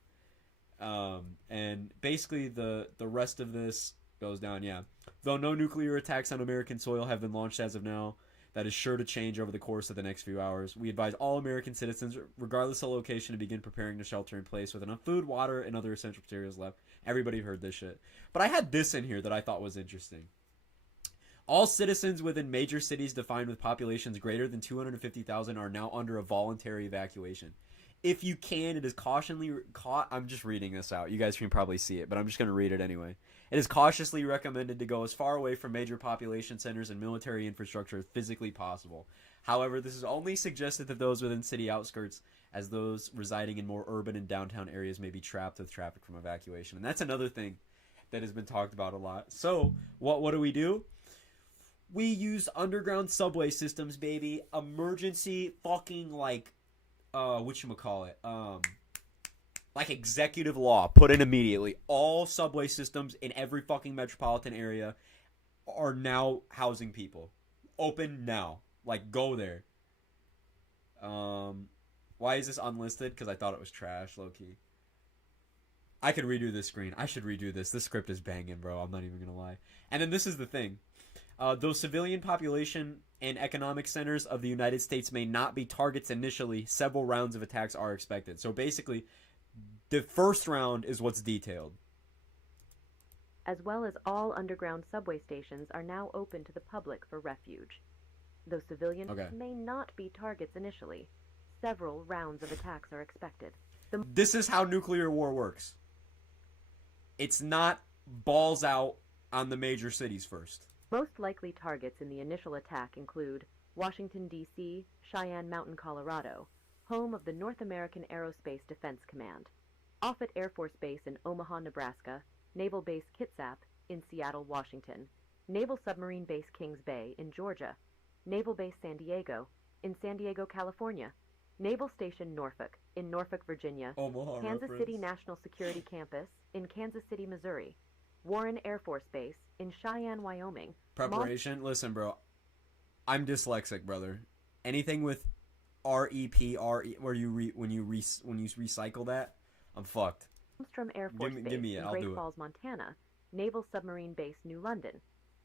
And basically the rest of this goes down, yeah. Though no nuclear attacks on American soil have been launched as of now, that is sure to change over the course of the next few hours. We advise all American citizens, regardless of location, to begin preparing to shelter in place with enough food, water, and other essential materials left. Everybody heard this shit. But I had this in here that I thought was interesting. All citizens within major cities defined with populations greater than 250,000 are now under a voluntary evacuation. If you can, it is I'm just reading this out. You guys can probably see it, but I'm just going to read it anyway. It is cautiously recommended to go as far away from major population centers and military infrastructure as physically possible. However, this is only suggested that those within city outskirts, as those residing in more urban and downtown areas, may be trapped with traffic from evacuation. And that's another thing that has been talked about a lot. So, what do? We use underground subway systems, baby. Emergency fucking, like, like executive law put in immediately. All subway systems in every fucking metropolitan area are now housing people. Open now. Like, go there. Why is this unlisted? Because I thought it was trash, low-key. I could redo this screen. I should redo this. This script is banging, bro. I'm not even gonna lie. And then this is the thing. Though civilian population and economic centers of the United States may not be targets initially, several rounds of attacks are expected. So basically, the first round is what's detailed. As well as all underground subway stations are now open to the public for refuge. Though civilians may not be targets initially, several rounds of attacks are expected. This is how nuclear war works. It's not balls out on the major cities first. Most likely targets in the initial attack include Washington, D.C., Cheyenne Mountain, Colorado, home of the North American Aerospace Defense Command, Offutt Air Force Base in Omaha, Nebraska, Naval Base Kitsap in Seattle, Washington, Naval Submarine Base Kings Bay in Georgia, Naval Base San Diego in San Diego, California, Naval Station Norfolk in Norfolk, Virginia, Omaha Kansas reference. City National Security Campus in Kansas City, Missouri, Warren Air Force Base in Cheyenne, Wyoming. Preparation? Listen, bro. I'm dyslexic, brother. Anything with REP, where when you recycle that, I'm fucked. Malmstrom Air Force Base in Great Falls, Montana, Naval Submarine Base New London,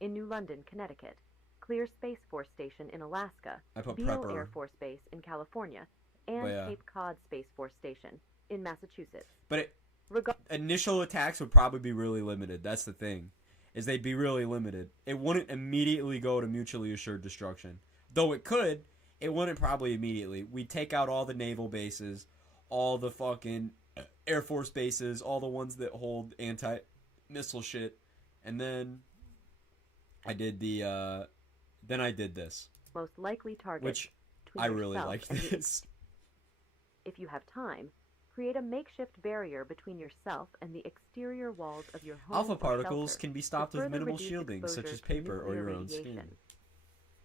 in New London, Connecticut, Clear Space Force Station in Alaska, Beale Air Force Base in California, and Cape Cod Space Force Station in Massachusetts. But initial attacks would probably be really limited. That's the thing, is they'd be really limited. It wouldn't immediately go to mutually assured destruction. Though it could, it wouldn't probably immediately. We'd take out all the naval bases, all the fucking Air Force bases, all the ones that hold anti-missile shit, and then I did this. Most likely target. Which I really like this. If you have time, create a makeshift barrier between yourself and the exterior walls of your home. Alpha particles shelter can be stopped with minimal shielding, such as paper or your own radiation. skin.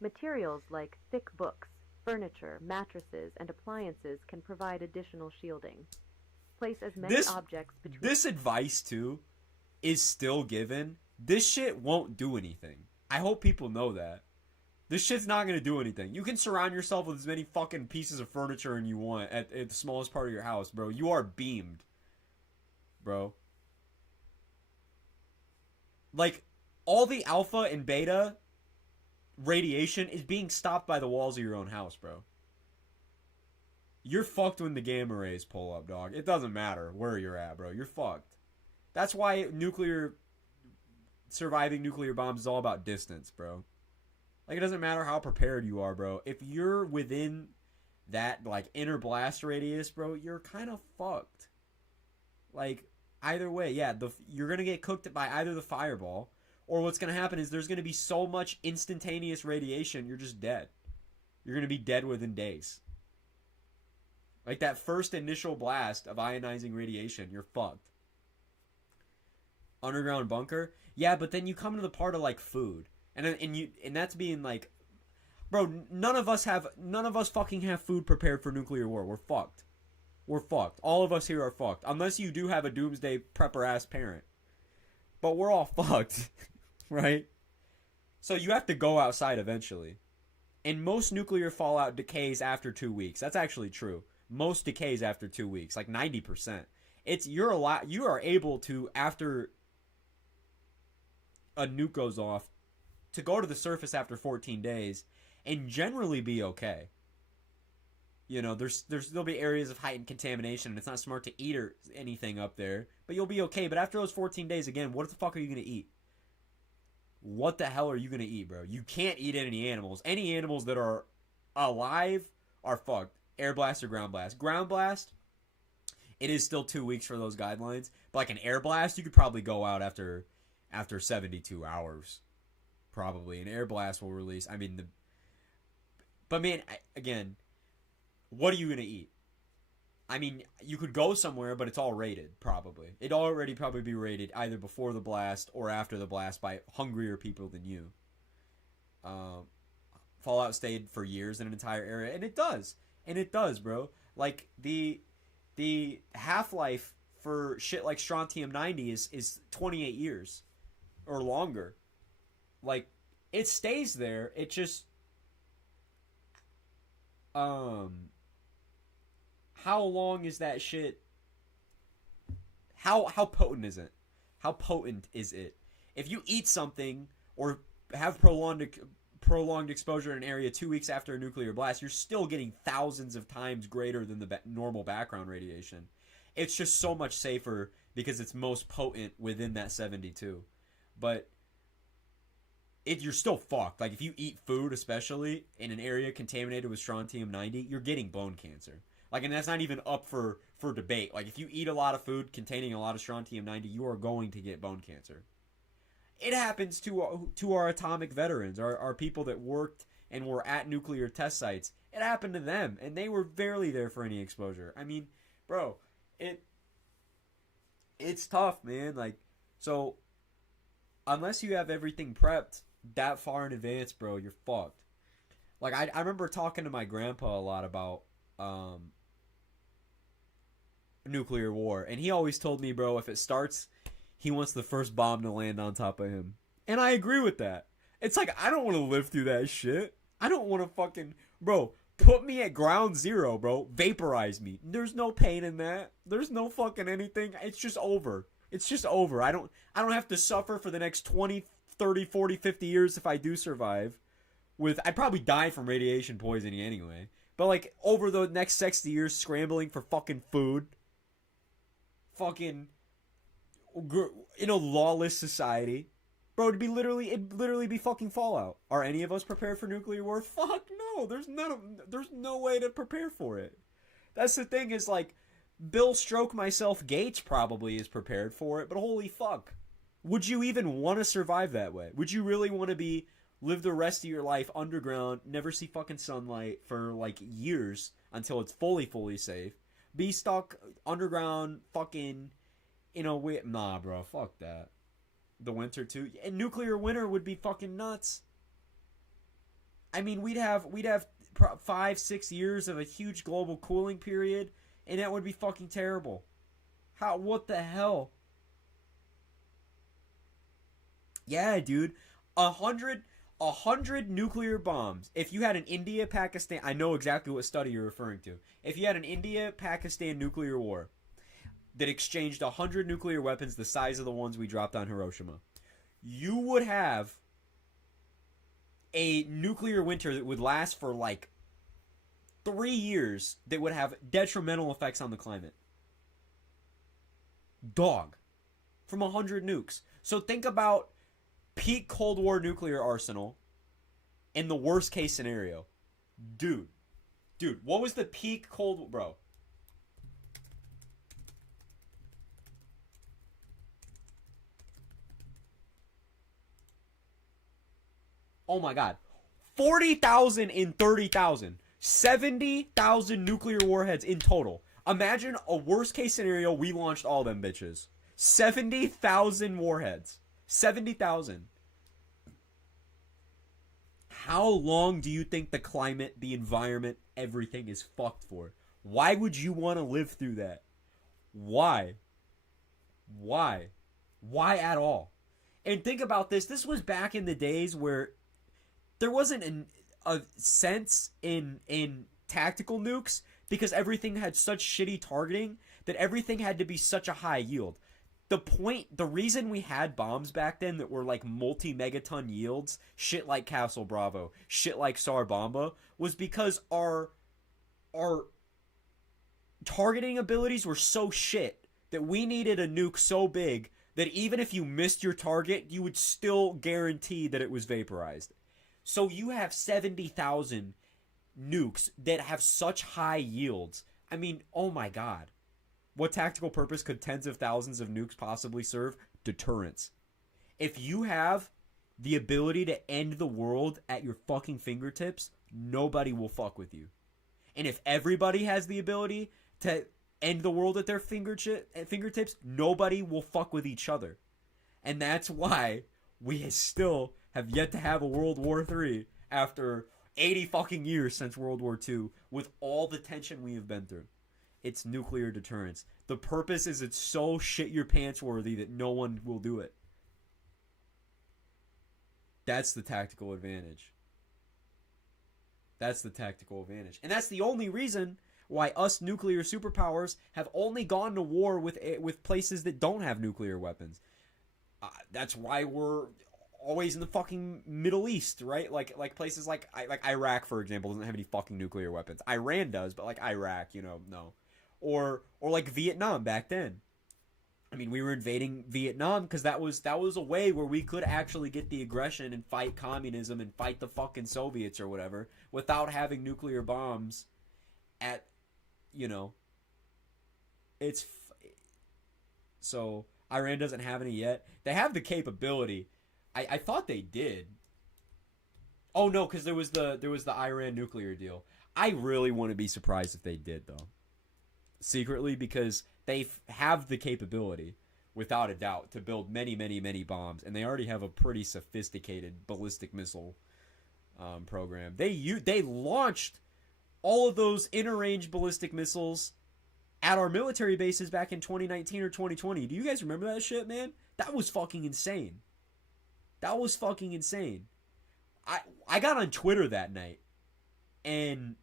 Materials like thick books, furniture, mattresses, and appliances can provide additional shielding. Place as many objects between... This advice, too, is still given. This shit won't do anything. I hope people know that. This shit's not going to do anything. You can surround yourself with as many fucking pieces of furniture as you want at the smallest part of your house, bro. You are beamed, bro. Like, all the alpha and beta radiation is being stopped by the walls of your own house, bro. you're fucked when the gamma rays pull up, dog. It doesn't matter where you're at, bro. You're fucked. That's why surviving nuclear bombs is all about distance, bro. Like, it doesn't matter how prepared you are, bro. If you're within that, like, inner blast radius, bro, you're kind of fucked. Like, either way, yeah, you're going to get cooked by either the fireball, or what's going to happen is there's going to be so much instantaneous radiation, you're just dead. You're going to be dead within days. Like, that first initial blast of ionizing radiation, you're fucked. Underground bunker? Yeah, but then you come to the part of, like, food. And that's being, like... Bro, none of us fucking have food prepared for nuclear war. We're fucked. We're fucked. All of us here are fucked. Unless you do have a doomsday prepper-ass parent. But we're all fucked. Right? So you have to go outside eventually. And most nuclear fallout decays after 2 weeks. That's actually true. Most decays after 2 weeks. Like 90%. You are able to, after a nuke goes off, to go to the surface after 14 days and generally be okay. You know, there'll be areas of heightened contamination and it's not smart to eat or anything up there, but you'll be okay. But after those 14 days, again, what the fuck are you going to eat? What the hell are you going to eat, bro? You can't eat any animals. Any animals that are alive are fucked. Air blast or ground blast. Ground blast, it is still 2 weeks for those guidelines. But like an air blast, you could probably go out after 72 hours. Probably. An air blast will release. I mean, but man, again, what are you going to eat? I mean, you could go somewhere, but it's all rated, probably. It'd already probably be rated either before the blast or after the blast by hungrier people than you. Fallout stayed for years in an entire area, and it does. And it does, bro. Like, the half-life for shit like strontium-90 is 28 years. Or longer. Like, it stays there. It just... How long is that shit? How potent is it? How potent is it? If you eat something or have prolonged exposure in an area 2 weeks after a nuclear blast, you're still getting thousands of times greater than the normal background radiation. It's just so much safer because it's most potent within that 72. But you're still fucked. Like, if you eat food, especially in an area contaminated with strontium-90, you're getting bone cancer. Like, and that's not even up for debate. Like, if you eat a lot of food containing a lot of strontium-90, you are going to get bone cancer. It happens to our atomic veterans, our people that worked and were at nuclear test sites. It happened to them, and they were barely there for any exposure. I mean, bro, it's tough, man. Like, so unless you have everything prepped that far in advance, bro, you're fucked. Like, I remember talking to my grandpa a lot about nuclear war, and he always told me, bro, if it starts, he wants the first bomb to land on top of him. And I agree with that. It's like, I don't want to live through that shit. I don't want to fucking... Bro, put me at ground zero, bro. Vaporize me. There's no pain in that. There's no fucking anything. It's just over. It's just over. I don't have to suffer for the next 20, 30, 40, 50 years if I do survive. I'd probably die from radiation poisoning anyway. But, like, over the next 60 years scrambling for fucking food. Fucking... in a lawless society, bro, it'd literally be fucking Fallout. Are any of us prepared for nuclear war? Fuck no. There's no way to prepare for it. That's the thing, is like, Bill Stroke myself Gates probably is prepared for it, but holy fuck, would you even want to survive that way? Would you really want to live the rest of your life underground, never see fucking sunlight for like years until it's fully safe, be stuck underground fucking in a way? Nah, bro, fuck that. The winter too. And nuclear winter would be fucking nuts. I mean, we'd have 5-6 years of a huge global cooling period, and that would be fucking terrible. What the hell? Yeah, dude. 100 nuclear bombs. If you had an India-Pakistan... I know exactly what study you're referring to. If you had an India-Pakistan nuclear war that exchanged 100 nuclear weapons the size of the ones we dropped on Hiroshima, you would have a nuclear winter that would last for like 3 years that would have detrimental effects on the climate. Dog. From 100 nukes. So think about peak Cold War nuclear arsenal in the worst case scenario. Dude, what was the peak Cold... Bro. Oh my god. 40,000 and 30,000. 70,000 nuclear warheads in total. Imagine a worst case scenario, we launched all them bitches. 70,000 warheads. 70,000. How long do you think the climate, the environment, everything is fucked for? Why would you want to live through that? Why? Why at all? And think about this. This was back in the days where there wasn't a sense in tactical nukes because everything had such shitty targeting that everything had to be such a high yield. The reason we had bombs back then that were like multi-megaton yields, shit like Castle Bravo, shit like Tsar Bomba, was because our targeting abilities were so shit that we needed a nuke so big that even if you missed your target, you would still guarantee that it was vaporized. So you have 70,000 nukes that have such high yields. I mean, oh my god. What tactical purpose could tens of thousands of nukes possibly serve? Deterrence. If you have the ability to end the world at your fucking fingertips, nobody will fuck with you. And if everybody has the ability to end the world at their fingertips, nobody will fuck with each other. And that's why we still have yet to have a World War III after 80 fucking years since World War II with all the tension we have been through. It's nuclear deterrence. The purpose is it's so shit your pants worthy that no one will do it. That's the tactical advantage. That's the tactical advantage. And that's the only reason why us nuclear superpowers have only gone to war with places that don't have nuclear weapons. That's why we're always in the fucking Middle East, right? Like places like Iraq, for example, doesn't have any fucking nuclear weapons. Iran does, but like Iraq, no. Or like Vietnam back then. I mean, we were invading Vietnam because that was a way where we could actually get the aggression and fight communism and fight the fucking Soviets or whatever without having nuclear bombs at, so Iran doesn't have any yet. They have the capability. I thought they did. Oh no, because there was the Iran nuclear deal. I really want to be surprised if they did though. Secretly, because they have the capability, without a doubt, to build many, many, many bombs, and they already have a pretty sophisticated ballistic missile program. They launched all of those inter-range ballistic missiles at our military bases back in 2019 or 2020. Do you guys remember that shit, man? That was fucking insane. That was fucking insane. I got on Twitter that night, and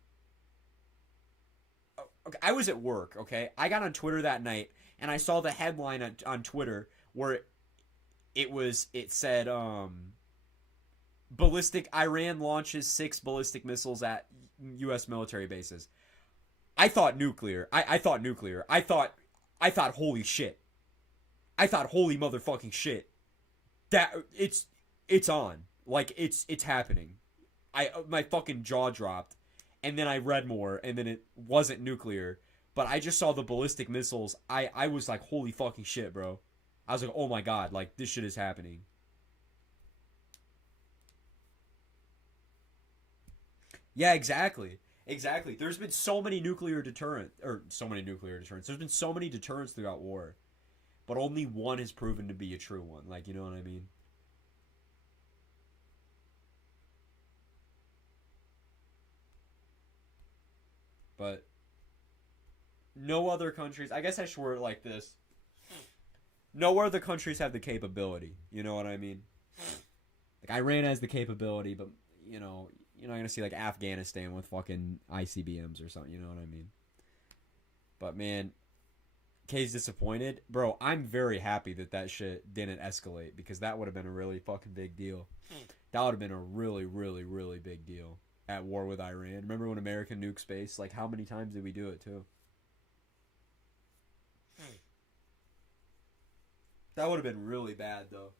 I was at work, okay? I got on Twitter that night, and I saw the headline on Twitter where it said, Iran launches 6 ballistic missiles at U.S. military bases. I thought nuclear. I thought nuclear. I thought, holy shit. I thought, holy motherfucking shit. That, it's on. Like, it's happening. My fucking jaw dropped. And then I read more, and then it wasn't nuclear. But I just saw the ballistic missiles. I was like, holy fucking shit, bro. I was like, oh my god, like, this shit is happening. Yeah, exactly. Exactly. There's been so many nuclear deterrents. There's been so many deterrents throughout war. But only one has proven to be a true one. Like, you know what I mean? But no other countries, I guess I should word it like this. No other countries have the capability. You know what I mean? Like, Iran has the capability, but, you're not going to see, like, Afghanistan with fucking ICBMs or something. You know what I mean? But, man, K's disappointed. Bro, I'm very happy that shit didn't escalate, because that would have been a really fucking big deal. That would have been a really, really, really big deal. at war with Iran. Remember when America nuked space? Like, how many times did we do it, too? That would have been really bad, though.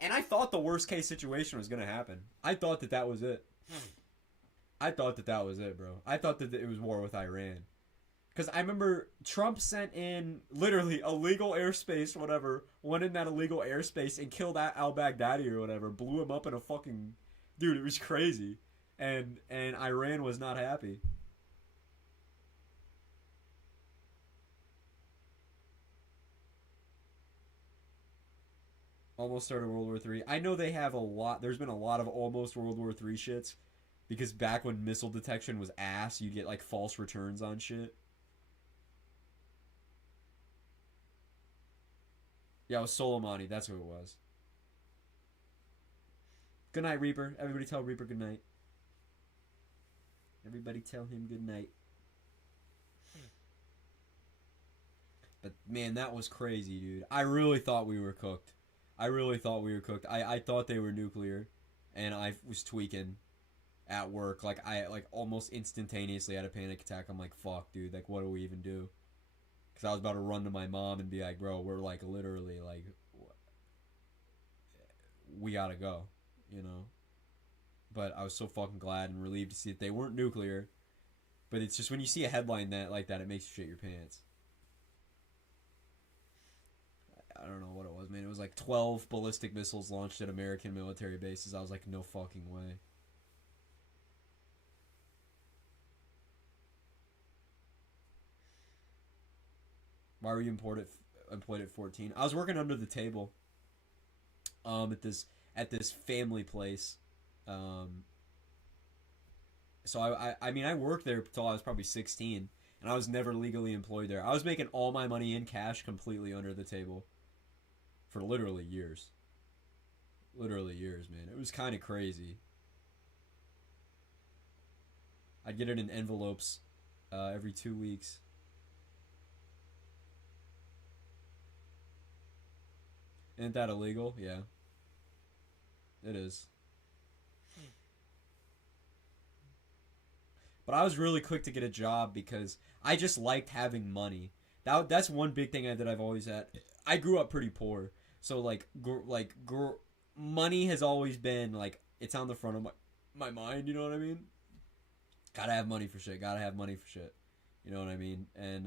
And I thought the worst case situation was going to happen. I thought that was it. I thought that was it, bro. I thought that it was war with Iran. Because I remember Trump sent in literally illegal airspace, whatever, went in that illegal airspace and killed al-Baghdadi or whatever, blew him up in a fucking... Dude, it was crazy. And Iran was not happy. Almost started World War III. I know they have a lot... There's been a lot of almost World War III shits. Because back when missile detection was ass, you'd get, like, false returns on shit. Yeah, it was Soleimani. That's who it was. Good night, Reaper. Everybody tell Reaper good night. Everybody tell him good night. But, man, that was crazy, dude. I really thought we were cooked. I thought they were nuclear. And I was tweaking at work. Like, I almost instantaneously had a panic attack. I'm like, fuck, dude. Like, what do we even do? Because I was about to run to my mom and be like, bro, we're, like, literally, like, we gotta go, you know? But I was so fucking glad and relieved to see that they weren't nuclear. But it's just when you see a headline like that, it makes you shit your pants. I don't know what it was, man. It was like 12 ballistic missiles launched at American military bases. I was like, no fucking way. Why were you employed at 14? I was working under the table at this family place. So I mean I worked there until I was probably 16, and I was never legally employed there. I was making all my money in cash completely under the table for literally years. Literally years, man. It was kind of crazy. I'd get it in envelopes every 2 weeks. Isn't that illegal? Yeah. It is. But I was really quick to get a job because I just liked having money. That's one big thing that I've always had. I grew up pretty poor. So, money has always been, like, it's on the front of my mind, you know what I mean? Gotta have money for shit. You know what I mean? And,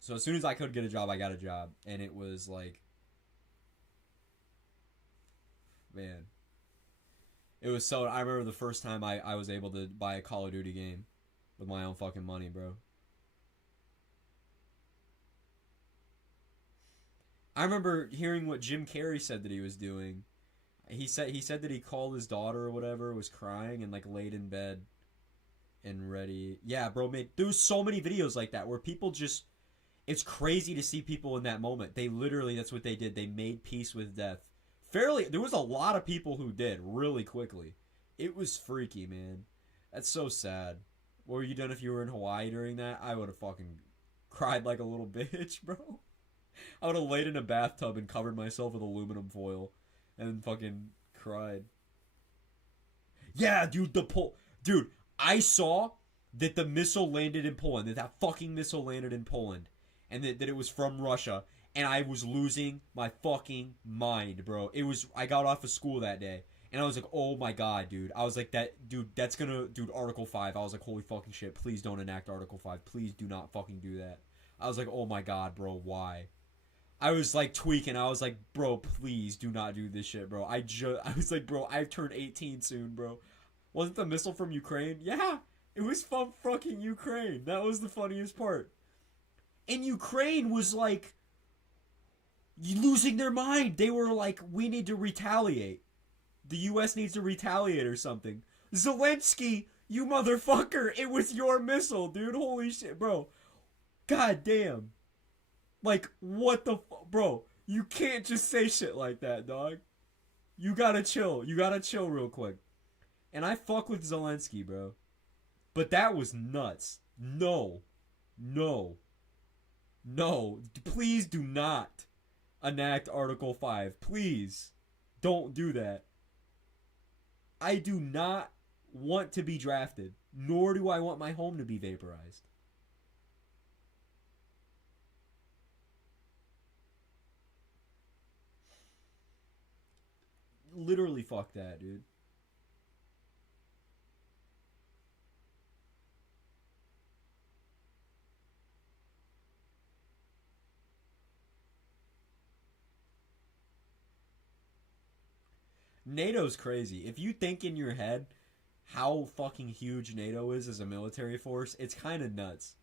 so as soon as I could get a job, I got a job. And it was like, man. It was so, I remember the first time I was able to buy a Call of Duty game with my own fucking money, bro. I remember hearing what Jim Carrey said that he was doing. He said that he called his daughter or whatever, was crying, and, like, laid in bed and ready. Yeah, bro, man, there's so many videos like that where people just... It's crazy to see people in that moment. They literally, that's what they did. They made peace with death. There was a lot of people who did really quickly. It was freaky, man. That's so sad. What were you done if you were in Hawaii during that? I would have fucking cried like a little bitch, bro. I would have laid in a bathtub and covered myself with aluminum foil and fucking cried. Yeah, dude, dude, I saw that the missile landed in Poland, that fucking missile landed in Poland. And that it was from Russia, and I was losing my fucking mind, bro. I got off of school that day, and I was like, oh my god, dude. I was like, dude, Article 5. I was like, holy fucking shit, please don't enact Article 5. Please do not fucking do that. I was like, oh my god, bro, why? I was like tweaking. I was like, bro, please do not do this shit, bro. I was like, bro, I've turned 18 soon, bro. Wasn't the missile from Ukraine? Yeah, it was from fucking Ukraine. That was the funniest part. And Ukraine was like losing their mind. They were like, we need to retaliate. The U.S. needs to retaliate or something. Zelensky, you motherfucker. It was your missile, dude. Holy shit, bro. God damn. Like, what the bro, you can't just say shit like that, dog. You gotta chill. You gotta chill real quick. And I fuck with Zelensky, bro. But that was nuts. No. Please do not enact Article 5. Please. Don't do that. I do not want to be drafted, nor do I want my home to be vaporized. Literally, fuck that, dude. NATO's crazy. If you think in your head how fucking huge NATO is as a military force, it's kind of nuts.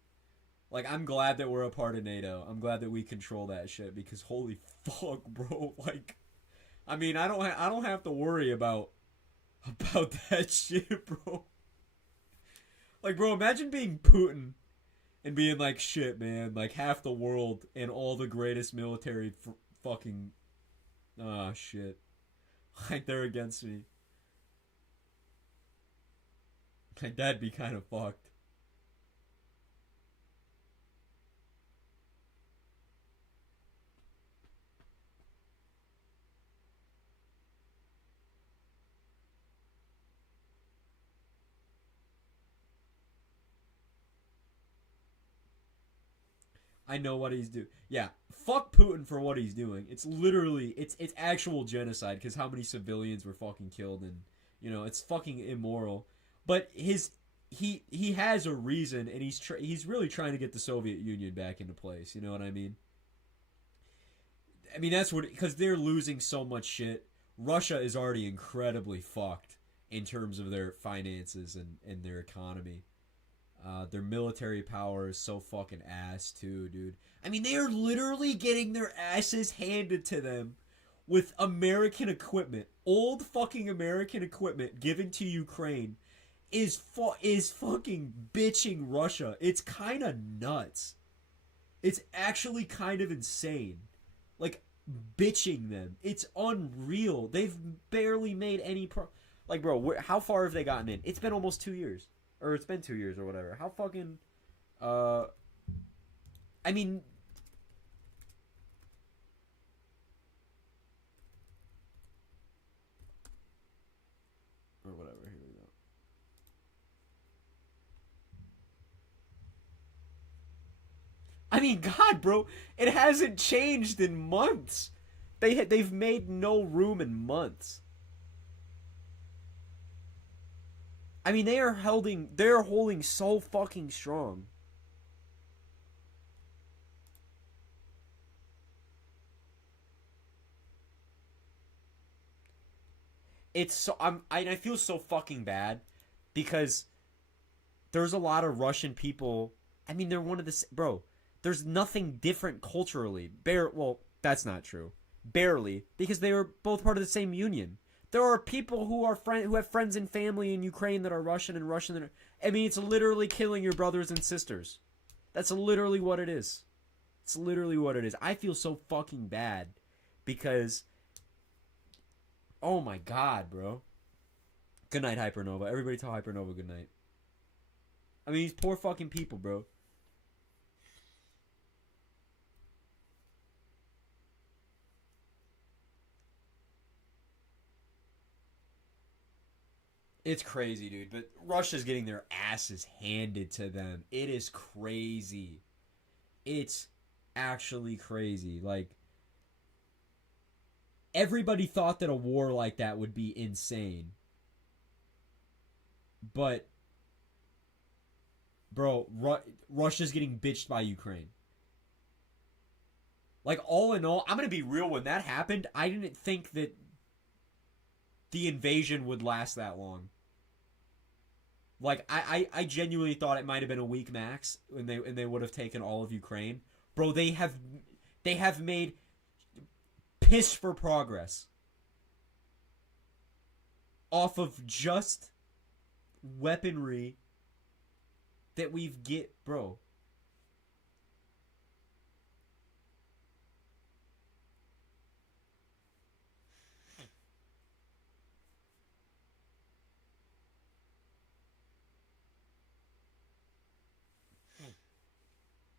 Like, I'm glad that we're a part of NATO. I'm glad that we control that shit because holy fuck, bro. Like, I mean, I don't have to worry about that shit, bro. Like, bro, imagine being Putin and being like, shit, man, like half the world and all the greatest military fucking shit. Like, they're against me. Like, that'd be kind of fucked. I know what he's doing. Yeah, fuck Putin for what he's doing. It's literally, it's actual genocide because how many civilians were fucking killed, and you know, it's fucking immoral. But he has a reason, and he's really trying to get the Soviet Union back into place. You know what I mean? I mean, that's what, because they're losing so much shit. Russia is already incredibly fucked in terms of their finances and their economy. Their military power is so fucking ass too, dude. I mean, they are literally getting their asses handed to them with American equipment. Old fucking American equipment given to Ukraine is fucking bitching Russia. It's kind of nuts. It's actually kind of insane. Like, bitching them. It's unreal. They've barely made any like, bro, how far have they gotten in? It's been almost 2 years. Or it's been 2 years or whatever. How fucking... I mean... Or whatever, here we go. I mean, God, bro, it hasn't changed in months. They've made no room in months. I mean, they're holding so fucking strong. It's so I feel so fucking bad because there's a lot of Russian people. I mean, they're one of the bro. There's nothing different culturally. Well, that's not true. Barely, because they were both part of the same union. There are people who have friends and family in Ukraine that are Russian and Russian. I mean, it's literally killing your brothers and sisters. That's literally what it is. It's literally what it is. I feel so fucking bad because, oh my God, bro. Good night, Hypernova. Everybody tell Hypernova good night. I mean, these poor fucking people, bro. It's crazy, dude. But Russia's getting their asses handed to them. It is crazy. It's actually crazy. Like, everybody thought that a war like that would be insane. But, bro, Russia's getting bitched by Ukraine. Like, all in all, I'm going to be real. When that happened, I didn't think that the invasion would last that long. Like, I genuinely thought it might have been a week max and they would have taken all of Ukraine. Bro, they have made piss for progress off of just weaponry that bro.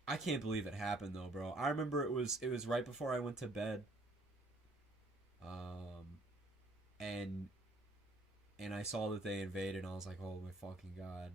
I can't believe it happened though, bro. I remember it was right before I went to bed. And and I saw that they invaded, and I was like, oh my fucking god.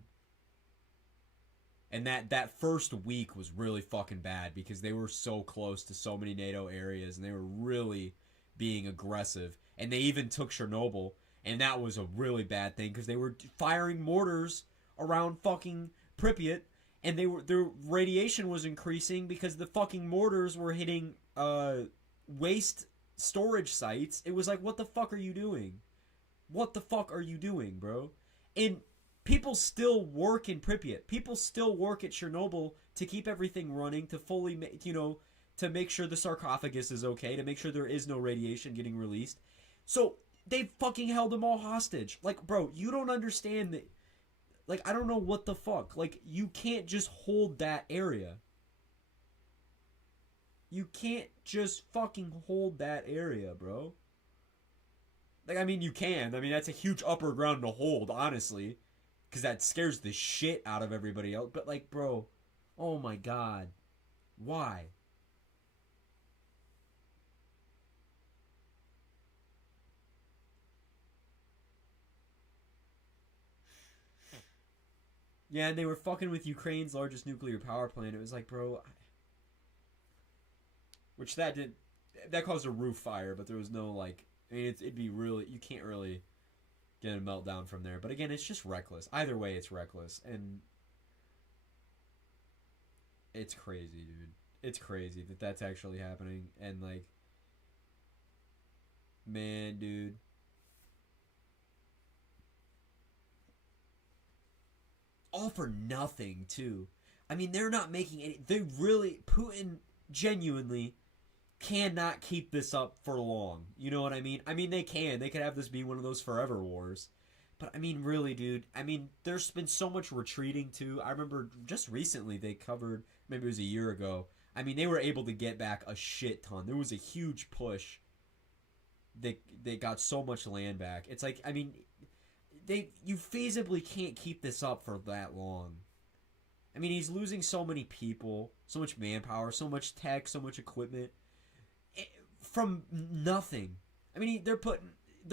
And that first week was really fucking bad because they were so close to so many NATO areas, and they were really being aggressive. And they even took Chernobyl, and that was a really bad thing because they were firing mortars around fucking Pripyat, and their radiation was increasing because the fucking mortars were hitting waste storage sites. It was like, what the fuck are you doing? What the fuck are you doing, bro? And people still work in Pripyat. People still work at Chernobyl to keep everything running, to fully, to make sure the sarcophagus is okay, to make sure there is no radiation getting released. So they fucking held them all hostage. Like, bro, you don't understand that. Like, I don't know what the fuck. Like, you can't just hold that area. You can't just fucking hold that area, bro. Like, I mean, you can. I mean, that's a huge upper ground to hold, honestly. Because that scares the shit out of everybody else. But, like, bro, oh my god. Why? Yeah, and they were fucking with Ukraine's largest nuclear power plant. It was like, bro... Which that caused a roof fire, but there was no, like... I mean, it'd be really... You can't really get a meltdown from there. But again, it's just reckless. Either way, it's reckless. And it's crazy, dude. It's crazy that that's actually happening. And, like... Man, dude... All for nothing, too. I mean, they're not making any... They really... Putin genuinely cannot keep this up for long. You know what I mean? I mean, they can. They could have this be one of those forever wars. But, I mean, really, dude. I mean, there's been so much retreating, too. I remember just recently they covered... Maybe it was a year ago. I mean, they were able to get back a shit ton. There was a huge push. They got so much land back. It's like, I mean... You feasibly can't keep this up for that long. I mean, he's losing so many people, so much manpower, so much tech, so much equipment from nothing. I mean, they're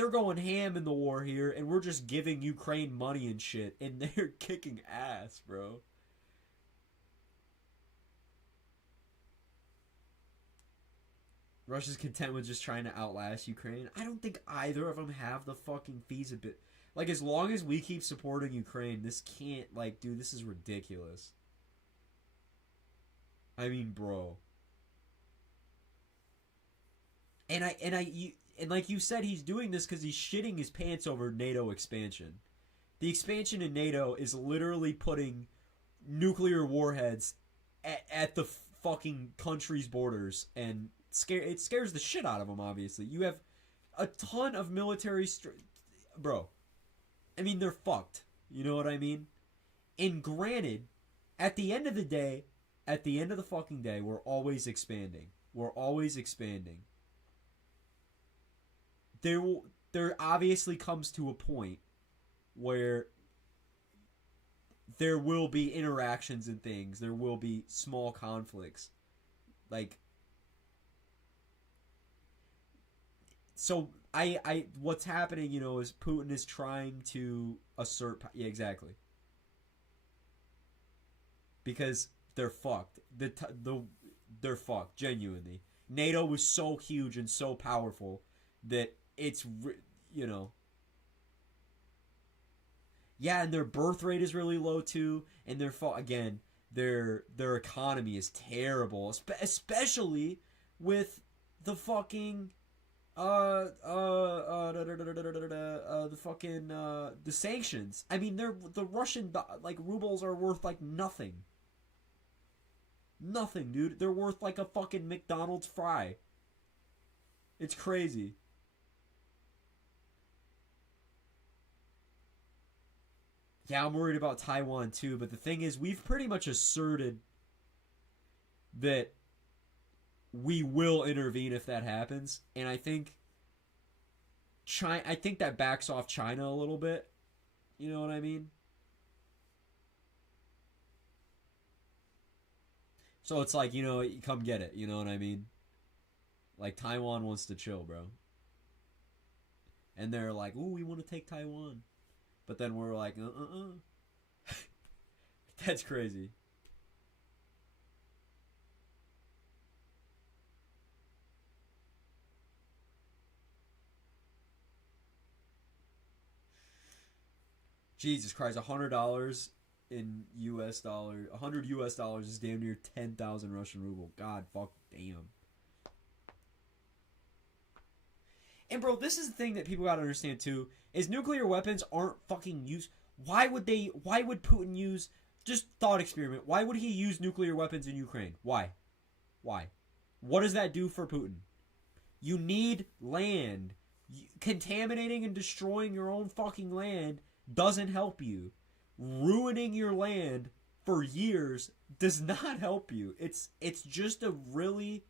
going ham in the war here, and we're just giving Ukraine money and shit, and they're kicking ass, bro. Russia's content with just trying to outlast Ukraine. I don't think either of them have the fucking feasibility. Like, as long as we keep supporting Ukraine, this can't, like, dude, this is ridiculous. I mean, bro. And like you said, he's doing this because he's shitting his pants over NATO expansion. The expansion in NATO is literally putting nuclear warheads at the fucking country's borders, and it scares the shit out of them, obviously. You have a ton of military... Bro. I mean, they're fucked. You know what I mean? And granted, at the end of the day, at the end of the fucking day, we're always expanding. We're always expanding. There obviously comes to a point where there will be interactions and things. There will be small conflicts. Like... So, what's happening, you know, is Putin is trying to assert... Yeah, exactly. Because they're fucked. They're fucked, genuinely. NATO was so huge and so powerful that it's, you know... Yeah, and their birth rate is really low, too. And again, their economy is terrible. Especially with the fucking... the sanctions. I mean, the Russian, like, rubles are worth, like, nothing. Nothing, dude. They're worth, like, a fucking McDonald's fry. It's crazy. Yeah, I'm worried about Taiwan, too, but the thing is, we've pretty much asserted that we will intervene if that happens, and I think that backs off China a little bit. You know what I mean? So it's like, you know, come get it. You know what I mean? Like, Taiwan wants to chill, bro. And they're like, ooh, we want to take Taiwan. But then we're like, That's crazy. Jesus Christ, $100 in US dollar, $100 is damn near 10,000 Russian ruble. God, fuck, damn. And bro, this is the thing that people gotta understand too, is nuclear weapons aren't fucking used. Why would Putin use, just thought experiment, why would he use nuclear weapons in Ukraine? Why? What does that do for Putin? You need land. Contaminating and destroying your own fucking land doesn't help you. Ruining your land for years does not help you. It's just a really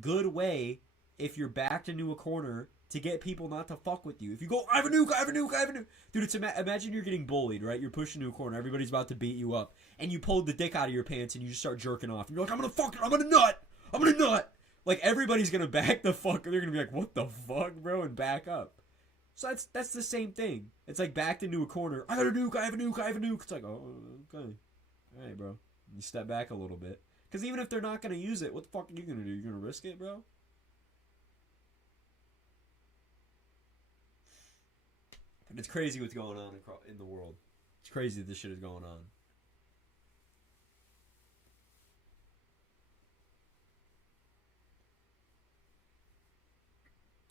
good way, if you're backed into a corner, to get people not to fuck with you. If you go, I have a nuke, I have a nuke, I have a nuke. Dude, imagine you're getting bullied, right? You're pushed into a corner, everybody's about to beat you up, and you pulled the dick out of your pants and you just start jerking off. And you're like, I'm gonna nut. Like, everybody's gonna back the fuck, they're gonna be like, what the fuck, bro, and back up. So that's the same thing. It's like backed into a corner. I got a nuke, I have a nuke, I have a nuke. It's like, oh, okay. Alright, bro. You step back a little bit. Because even if they're not gonna use it, what the fuck are you gonna do? You're gonna risk it, bro? And it's crazy what's going on in the world. It's crazy that this shit is going on.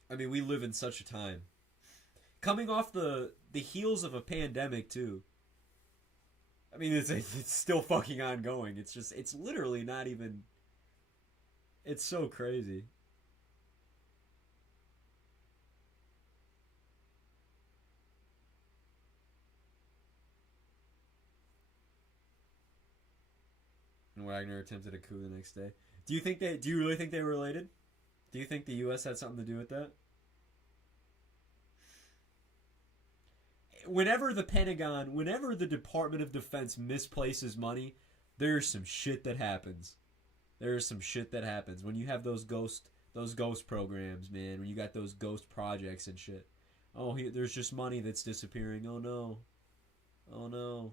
I mean, we live in such a time. Coming off the heels of a pandemic, too. I mean, it's still fucking ongoing. It's literally not even... It's so crazy. And Wagner attempted a coup the next day. Do you really think they were related? Do you think the U.S. had something to do with that? Whenever the Pentagon, whenever the Department of Defense misplaces money, there's some shit that happens. There's some shit that happens when you have those ghost programs, man. When you got those ghost projects and shit. Oh, there's just money that's disappearing. Oh no. Oh no.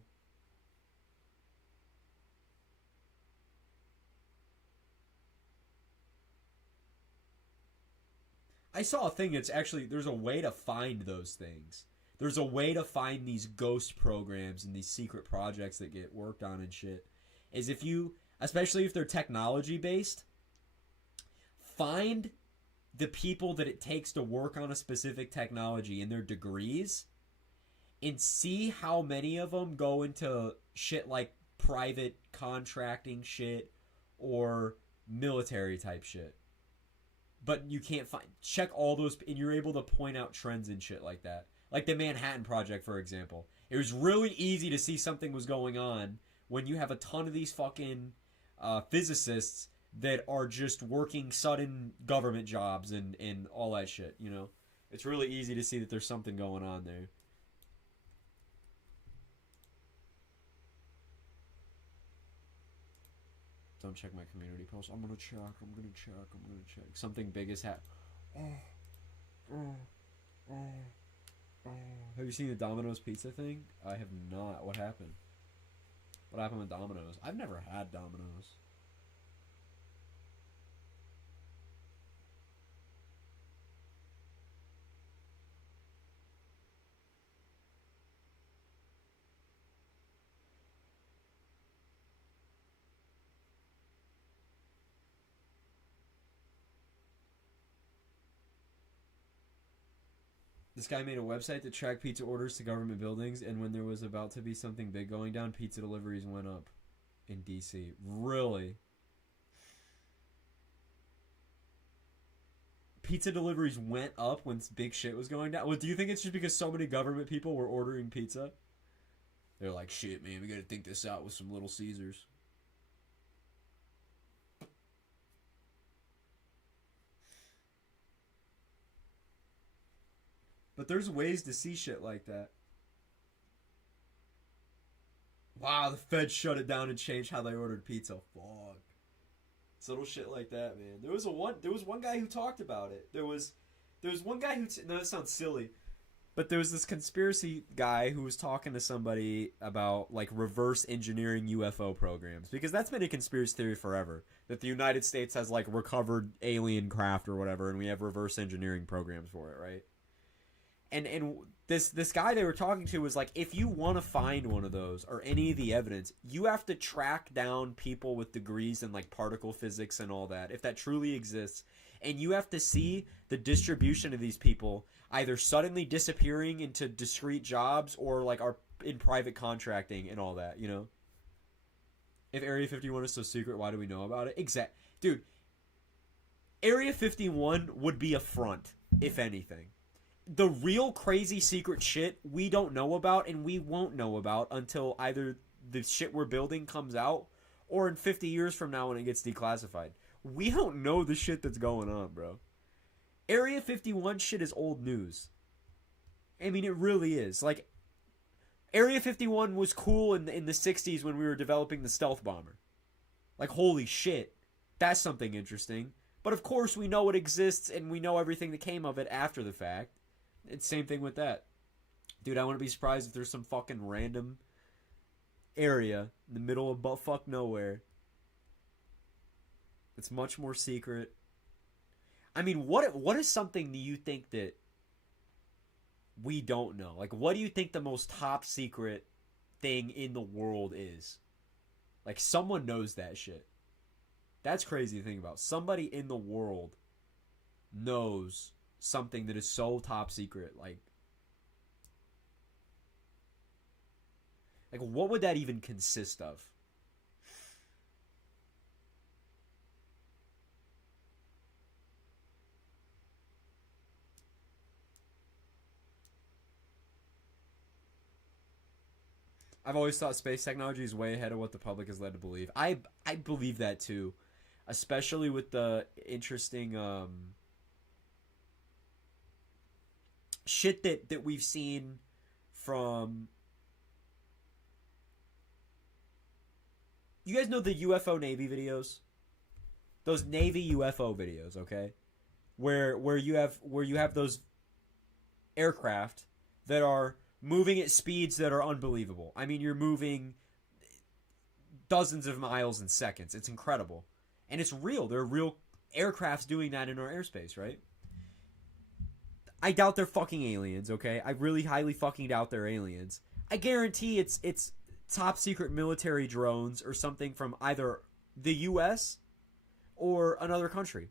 I saw a thing that's actually, there's a way to find those things. There's a way to find these ghost programs and these secret projects that get worked on and shit. Is if you, especially if they're technology based, find the people that it takes to work on a specific technology and their degrees, and see how many of them go into shit like private contracting shit or military type shit. But you can't check all those, and you're able to point out trends and shit like that. Like the Manhattan Project, for example. It was really easy to see something was going on when you have a ton of these fucking physicists that are just working sudden government jobs and all that shit, you know? It's really easy to see that there's something going on there. Don't check my community post. I'm gonna check. Something big is happening. Have you seen the Domino's pizza thing? I have not. What happened? What happened with Domino's? I've never had Domino's. This guy made a website to track pizza orders to government buildings, and when there was about to be something big going down, pizza deliveries went up in DC. Really? Pizza deliveries went up when big shit was going down? Well, do you think it's just because so many government people were ordering pizza? They're like, shit, man, we gotta think this out with some Little Caesars. But there's ways to see shit like that. Wow, the Fed shut it down and changed how they ordered pizza. Fuck. It's little shit like that, man. There was one guy who talked about it. There was There was one guy who... No, that sounds silly. But there was this conspiracy guy who was talking to somebody about, like, reverse engineering UFO programs. Because that's been a conspiracy theory forever. That the United States has, like, recovered alien craft or whatever, and we have reverse engineering programs for it, right? And this guy they were talking to was like, if you want to find one of those or any of the evidence, you have to track down people with degrees in, like, particle physics and all that, if that truly exists. And you have to see the distribution of these people either suddenly disappearing into discrete jobs or, like, are in private contracting and all that, you know? If Area 51 is so secret, why do we know about it? Dude, Area 51 would be a front, if anything. The real crazy secret shit we don't know about and we won't know about until either the shit we're building comes out or in 50 years from now when it gets declassified. We don't know the shit that's going on, bro. Area 51 shit is old news. I mean, it really is. Like, Area 51 was cool in the 60s when we were developing the stealth bomber. Like, holy shit. That's something interesting. But of course we know it exists and we know everything that came of it after the fact. It's same thing with that. Dude, I wouldn't be surprised if there's some fucking random area in the middle of buttfuck nowhere. It's much more secret. I mean, what is something that you think that we don't know? Like, what do you think the most top secret thing in the world is? Like, someone knows that shit. That's crazy to think about. Somebody in the world knows something that is so top secret. Like what would that even consist of? I've always thought space technology is way ahead of what the public is led to believe. I believe that too, especially with the interesting shit that we've seen from... You guys know the UFO Navy videos? Those Navy UFO videos, okay? Where you have those aircraft that are moving at speeds that are unbelievable. I mean, you're moving dozens of miles in seconds. It's incredible. And it's real. There are real aircrafts doing that in our airspace, right? I doubt they're fucking aliens, okay? I really highly fucking doubt they're aliens. I guarantee it's top secret military drones or something from either the US or another country.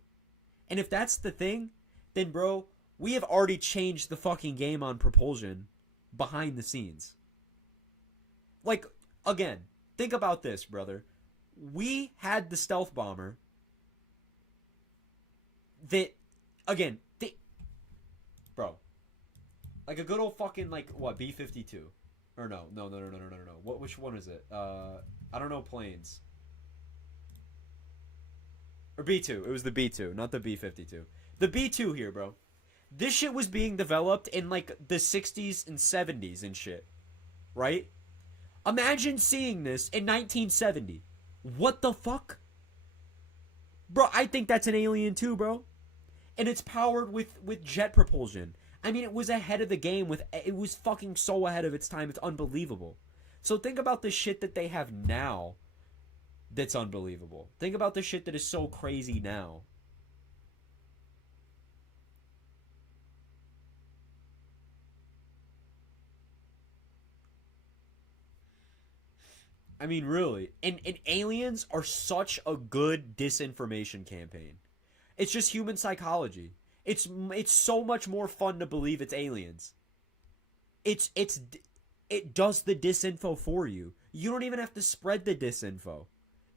And if that's the thing, then bro, we have already changed the fucking game on propulsion behind the scenes. Like, again, think about this, brother. We had the stealth bomber that, again, bro, like a good old fucking, like, what, B-52? Or no. Which one is it? I don't know planes. Or B-2. It was the B-2, not the B-52. The B-2 here, bro. This shit was being developed in, like, the 60s and 70s and shit. Right? Imagine seeing this in 1970. What the fuck? Bro, I think that's an alien too, bro. And it's powered with jet propulsion. I mean, it was ahead of the game. It was fucking so ahead of its time. It's unbelievable. So think about the shit that they have now that's unbelievable. Think about the shit that is so crazy now. I mean, really. And aliens are such a good disinformation campaign. It's just human psychology. It's so much more fun to believe it's aliens. It does the disinfo for you. You don't even have to spread the disinfo.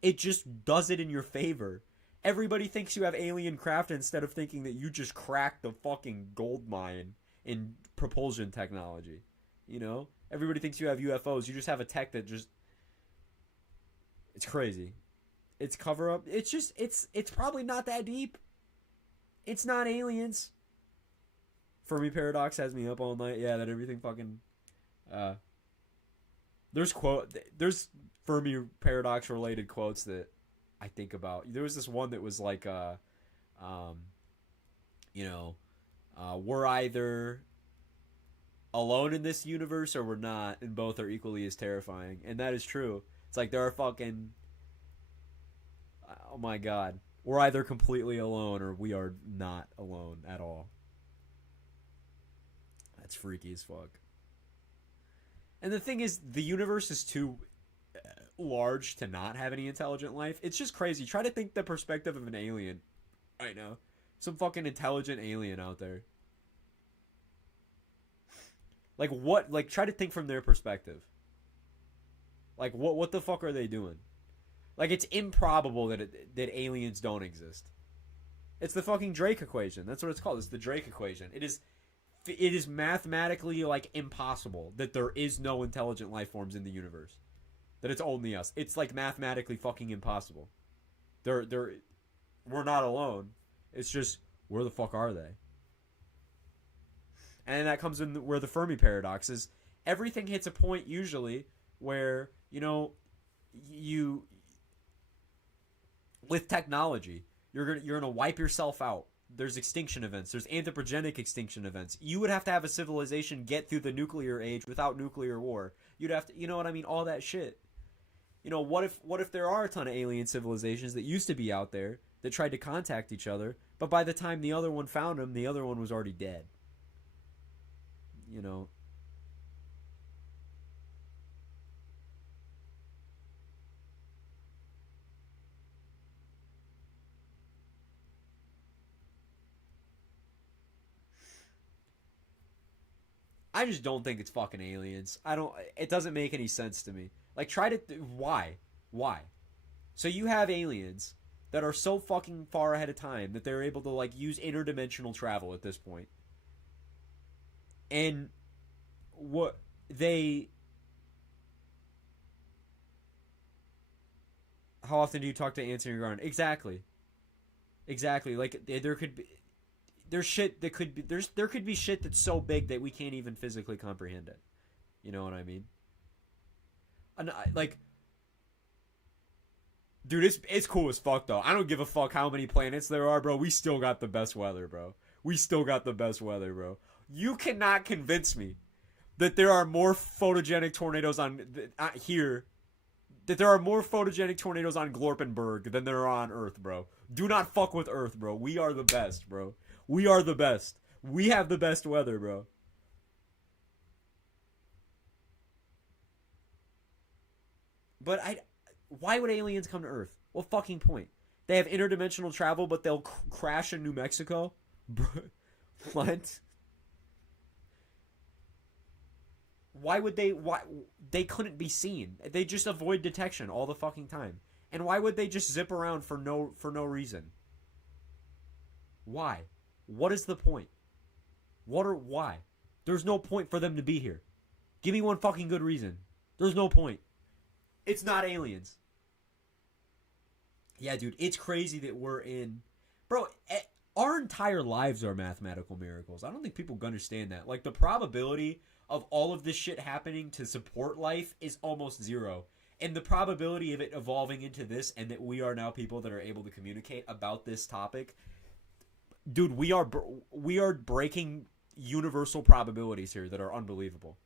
It just does it in your favor. Everybody thinks you have alien craft instead of thinking that you just cracked the fucking gold mine in propulsion technology. You know? Everybody thinks you have UFOs. You just have a tech that just... It's crazy. It's cover up. It's just... It's probably not that deep. It's not aliens. Fermi Paradox has me up all night. Yeah, that everything fucking... There's Fermi Paradox related quotes that I think about. There was this one that was like, We're either alone in this universe or we're not, and both are equally as terrifying. And that is true. It's like there are fucking... Oh my god. We're either completely alone or we are not alone at all. That's freaky as fuck. And the thing is, the universe is too large to not have any intelligent life. It's just crazy. Try to think the perspective of an alien right now. Some fucking intelligent alien out there. Like what? Like try to think from their perspective. Like what the fuck are they doing? Like it's improbable that that aliens don't exist. It's the fucking Drake equation. That's what it's called. It's the Drake equation. It is mathematically like impossible that there is no intelligent life forms in the universe. That it's only us. It's like mathematically fucking impossible. We're not alone. It's just where the fuck are they? And that comes in where the Fermi paradox is. Everything hits a point usually where, you know, you with technology, you're gonna wipe yourself out. There's extinction events. There's anthropogenic extinction events. You would have to have a civilization get through the nuclear age without nuclear war. You'd have to, you know what I mean? All that shit. You know, what if there are a ton of alien civilizations that used to be out there that tried to contact each other, but by the time the other one found them, the other one was already dead. You know. I just don't think it's fucking aliens. It doesn't make any sense to me. Like, why? So you have aliens that are so fucking far ahead of time that they're able to, like, use interdimensional travel at this point. And how often do you talk to ants in your garden? Exactly. Like, there could be... There's shit that could be... There could be shit that's so big that we can't even physically comprehend it. You know what I mean? And like... Dude, it's cool as fuck, though. I don't give a fuck how many planets there are, bro. We still got the best weather, bro. You cannot convince me that there are more photogenic tornadoes on... here... That there are more photogenic tornadoes on Glorpenberg than there are on Earth, bro. Do not fuck with Earth, bro. We are the best, bro. We are the best. We have the best weather, bro. But why would aliens come to Earth? What fucking point? They have interdimensional travel, but they'll crash in New Mexico? What? Why would they... Why they couldn't be seen. They just avoid detection all the fucking time. And why would they just zip around for no reason? Why? What is the point? Why? There's no point for them to be here. Give me one fucking good reason. There's no point. It's not aliens. Yeah, dude, it's crazy that we're in... Bro, our entire lives are mathematical miracles. I don't think people understand that. Like, the probability of all of this shit happening to support life is almost zero. And the probability of it evolving into this and that we are now people that are able to communicate about this topic... Dude, we are breaking universal probabilities here that are unbelievable.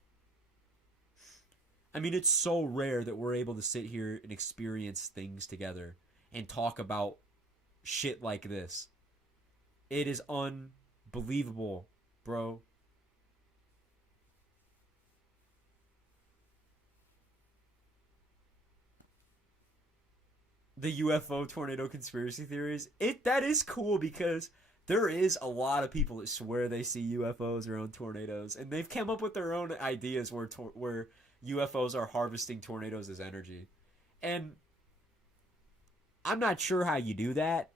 I mean, it's so rare that we're able to sit here and experience things together and talk about shit like this. It is unbelievable, bro. The UFO tornado conspiracy theories. That is cool because there is a lot of people that swear they see UFOs around tornadoes, and they've come up with their own ideas where UFOs are harvesting tornadoes as energy. And I'm not sure how you do that.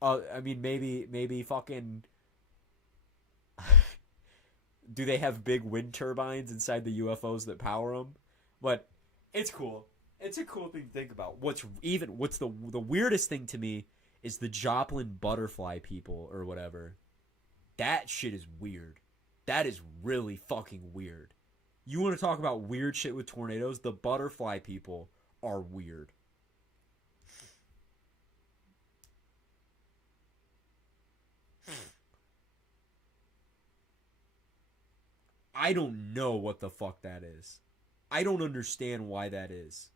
I mean, maybe fucking... Do they have big wind turbines inside the UFOs that power them? But it's cool. It's a cool thing to think about. What's the weirdest thing to me is the Joplin butterfly people or whatever. That shit is weird. That is really fucking weird. You want to talk about weird shit with tornadoes? The butterfly people are weird. I don't know what the fuck that is. I don't understand why that is.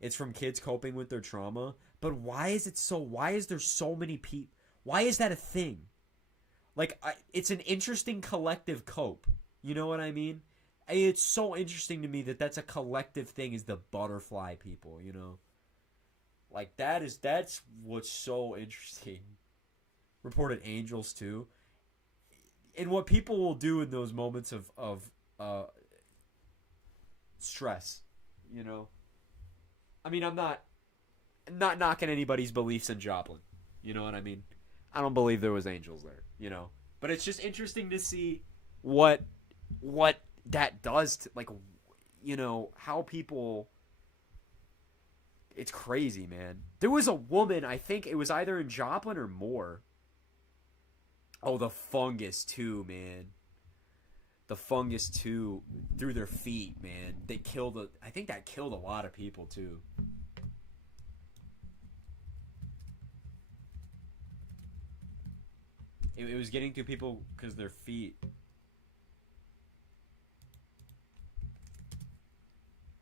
It's from kids coping with their trauma, but why is there so many people? Why is that a thing? Like, it's an interesting collective cope. You know what I mean? It's so interesting to me that that's a collective thing, is the butterfly people, you know? Like, that's what's so interesting. Reported angels, too. And what people will do in those moments of stress, you know? I mean, I'm not knocking anybody's beliefs in Joplin. You know what I mean? I don't believe there was angels there, you know? But it's just interesting to see what that does to, like, you know, how people... It's crazy, man. There was a woman, I think it was either in Joplin or Moore. Oh, the fungus, too, man. The fungus, too, through their feet, man. I think that killed a lot of people, too. It was getting to people because their feet.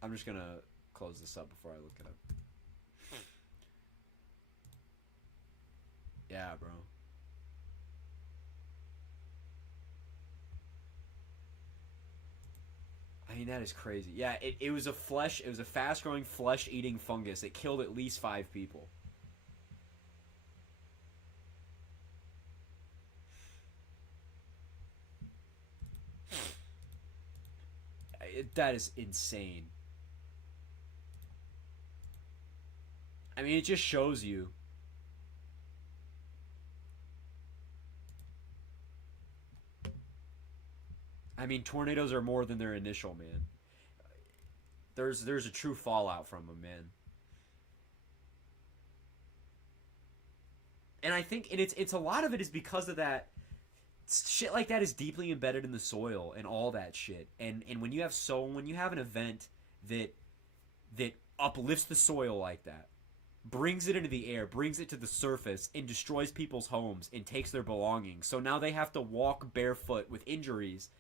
I'm just going to close this up before I look it up. Yeah, bro. I mean, that is crazy. Yeah, it was a fast-growing flesh-eating fungus. It killed at least 5 people. That is insane. I mean, it just shows you. I mean, tornadoes are more than their initial, man. There's a true fallout from them, man. And I think it's a lot of it is because of that. Shit like that is deeply embedded in the soil and all that shit. And when you have an event that uplifts the soil like that, brings it into the air, brings it to the surface, and destroys people's homes and takes their belongings. So now they have to walk barefoot with injuries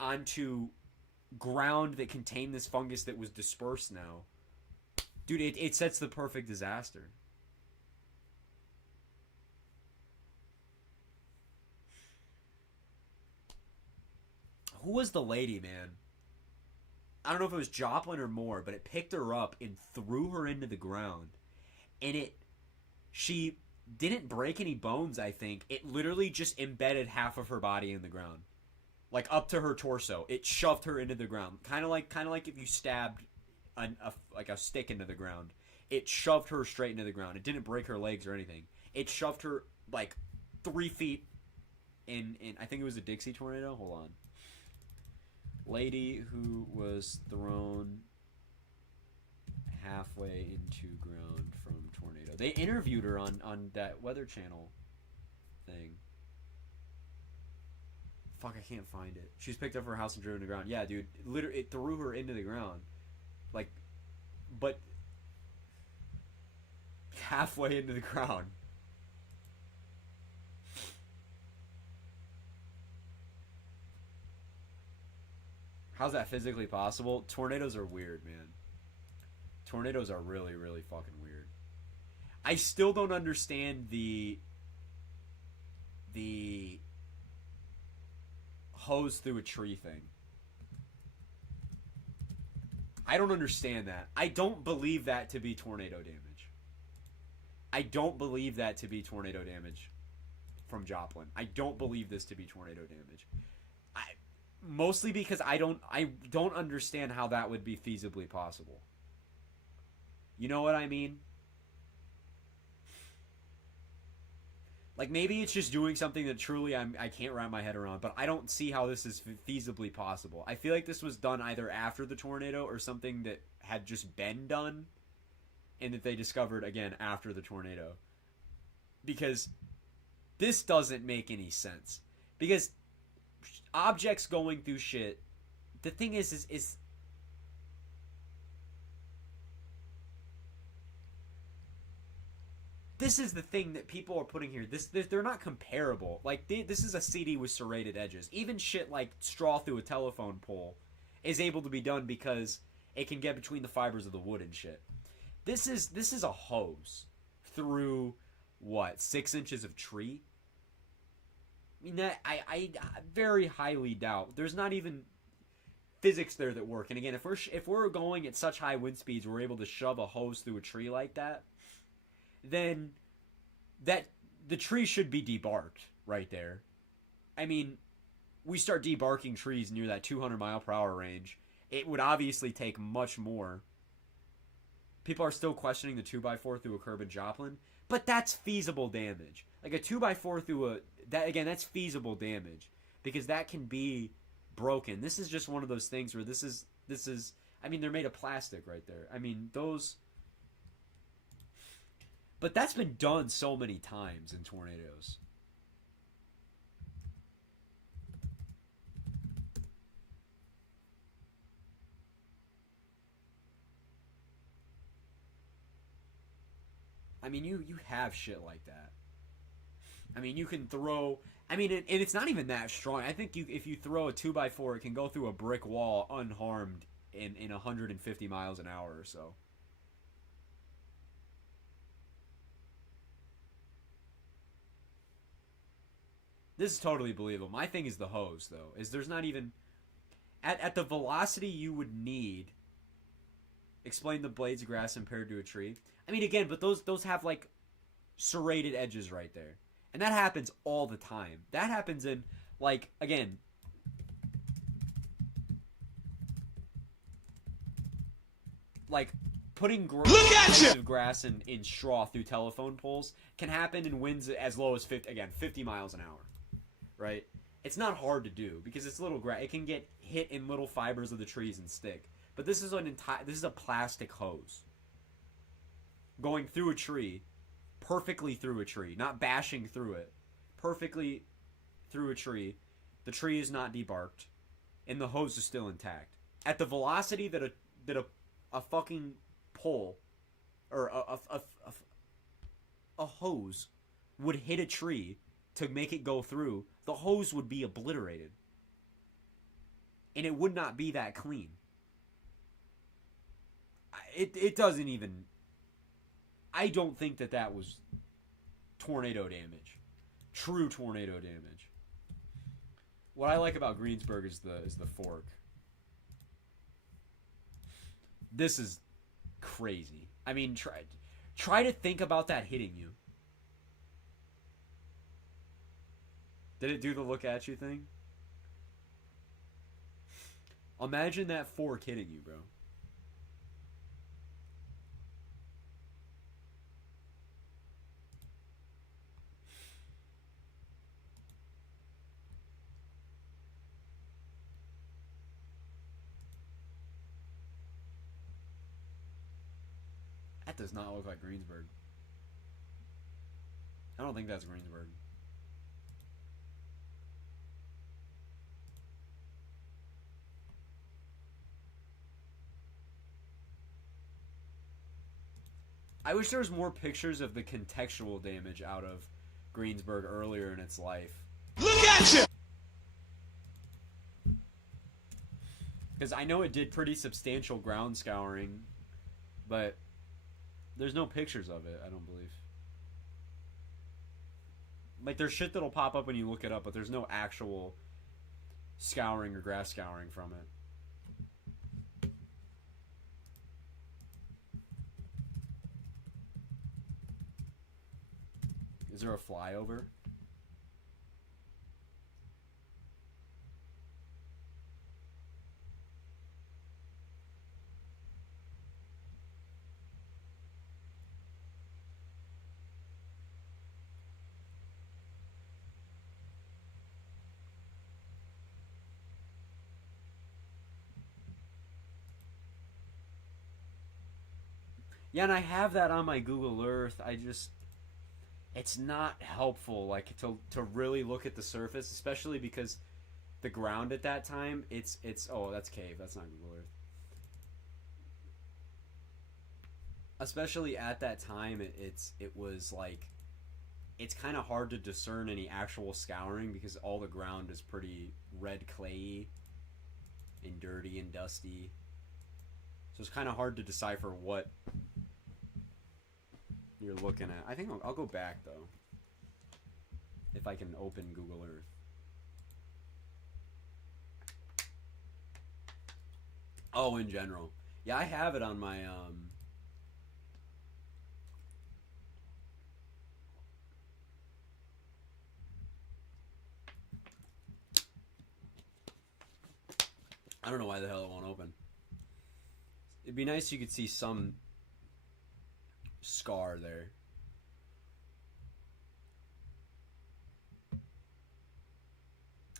onto ground that contained this fungus that was dispersed now. Dude, it sets the perfect disaster. Who was the lady, man? I don't know if it was Joplin or Moore, but it picked her up and threw her into the ground. And she didn't break any bones, I think. It literally just embedded half of her body in the ground. Like up to her torso. It shoved her into the ground. Kind of like if you stabbed a stick into the ground. It shoved her straight into the ground. It didn't break her legs or anything. It shoved her like 3 feet in I think it was a Dixie tornado. Hold on. Lady who was thrown halfway into ground from tornado. They interviewed her on that Weather Channel thing. Fuck, I can't find it. She was picked up from her house and driven to the ground. Yeah, dude. Literally, it threw her into the ground. Like, but halfway into the ground. How's that physically possible? Tornadoes are weird, man. Tornadoes are really, really fucking weird. I still don't understand the hose through a tree thing. I don't understand that. I don't believe that to be tornado damage. I don't believe that to be tornado damage from Joplin. I don't believe this to be tornado damage. Mostly because I don't understand how that would be feasibly possible. You know what I mean? Like, maybe it's just doing something that truly I can't wrap my head around, but I don't see how this is feasibly possible. I feel like this was done either after the tornado or something that had just been done and that they discovered, again, after the tornado. Because this doesn't make any sense. Because objects going through shit, the thing is this is the thing that people are putting here. They're not comparable. Like, this is a CD with serrated edges. Even shit like straw through a telephone pole is able to be done because it can get between the fibers of the wood and shit. This is a hose through what, 6 inches of tree? I mean, that I very highly doubt. There's not even physics there that work. And again, if we're going at such high wind speeds, we're able to shove a hose through a tree like that, then the tree should be debarked right there. I mean, we start debarking trees near that 200 mile per hour range. It would obviously take much more. People are still questioning the 2x4 through a curb in Joplin, but that's feasible damage. Like a 2x4 through that's feasible damage because that can be broken. This is just one of those things where this is I mean, they're made of plastic right there. I mean, those, but that's been done so many times in tornadoes. I mean, you have shit like that. I mean, you can throw, I mean, and it's not even that strong. I think if you throw a 2x4, it can go through a brick wall unharmed in 150 miles an hour or so. This is totally believable. My thing is the hose, though. Is there's not even, at the velocity you would need, explain the blades of grass compared to a tree. I mean, again, but those have, like, serrated edges right there. And that happens all the time. That happens in, like, again, like, putting blades of grass in straw through telephone poles can happen in winds as low as 50 miles an hour, right? It's not hard to do because it's little grass. It can get hit in little fibers of the trees and stick. But this is a plastic hose going through a tree, perfectly through a tree, not bashing through it, perfectly through a tree. The tree is not debarked, and the hose is still intact. At the velocity that a fucking pole or a hose would hit a tree to make it go through, the hose would be obliterated, and it would not be that clean. It doesn't even. I don't think that was tornado damage, true tornado damage. What I like about Greensburg is the fork. This is crazy. I mean, try to think about that hitting you. Did it do the look at you thing? Imagine that fork hitting you, bro. That does not look like Greensburg. I don't think that's Greensburg. I wish there was more pictures of the contextual damage out of Greensburg earlier in its life. Look at you! Because I know it did pretty substantial ground scouring, but there's no pictures of it, I don't believe. Like, there's shit that'll pop up when you look it up, but there's no actual scouring or grass scouring from it. Is there a flyover? Yeah, and I have that on my Google Earth. It's not helpful, like, to really look at the surface, especially because the ground at that time, oh, that's cave, that's not Google Earth. especially at that time, it was like, it's kind of hard to discern any actual scouring because all the ground is pretty red clayey and dirty and dusty. So it's kind of hard to decipher what you're looking at. I think I'll go back though, if I can open Google Earth. Oh, in general. Yeah, I have it on my I don't know why the hell it won't open. It'd be nice if you could see some scar there.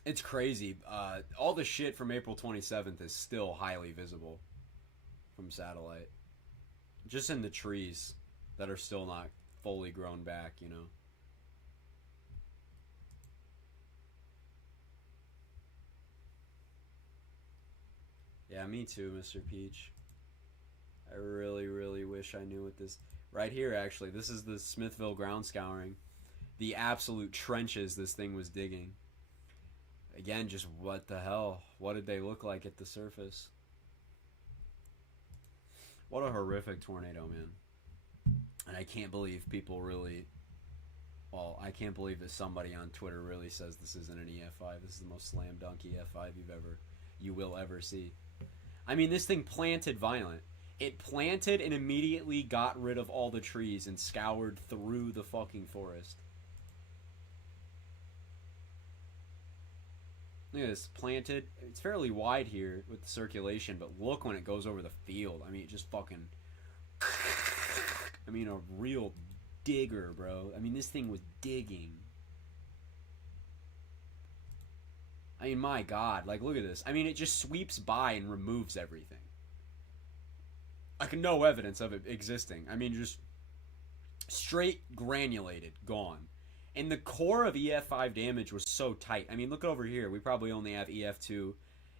It's crazy. All the shit from April 27th is still highly visible from satellite. Just in the trees that are still not fully grown back, you know. Yeah, me too, Mr. Peach. I really, really wish I knew what this... Right here, actually. This is the Smithville ground scouring. The absolute trenches this thing was digging. Again, just what the hell? What did they look like at the surface? What a horrific tornado, man. And I can't believe people really... Well, I can't believe that somebody on Twitter really says this isn't an EF5. This is the most slam dunk EF5 you will ever see. I mean, this thing planted violent. It planted and immediately got rid of all the trees and scoured through the fucking forest. Look at this. Planted. It's fairly wide here with the circulation, but look when it goes over the field. I mean, it just fucking... I mean, a real digger, bro. I mean, this thing was digging. I mean, my God. Like, look at this. I mean, it just sweeps by and removes everything. Like, no evidence of it existing. I mean, just straight granulated. Gone. And the core of EF5 damage was so tight. I mean, look over here. We probably only have EF2,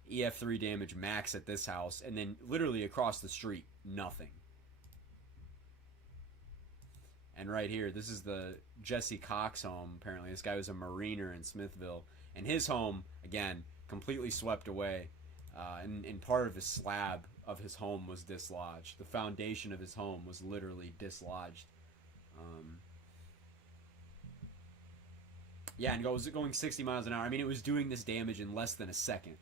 EF3 damage max at this house. And then literally across the street, nothing. And right here, this is the Jesse Cox home, apparently. This guy was a mariner in Smithville. And his home, again, completely swept away. And part of his slab of his home was dislodged. The foundation of his home was literally dislodged. Yeah, and it was going 60 miles an hour. I mean, it was doing this damage in less than a second.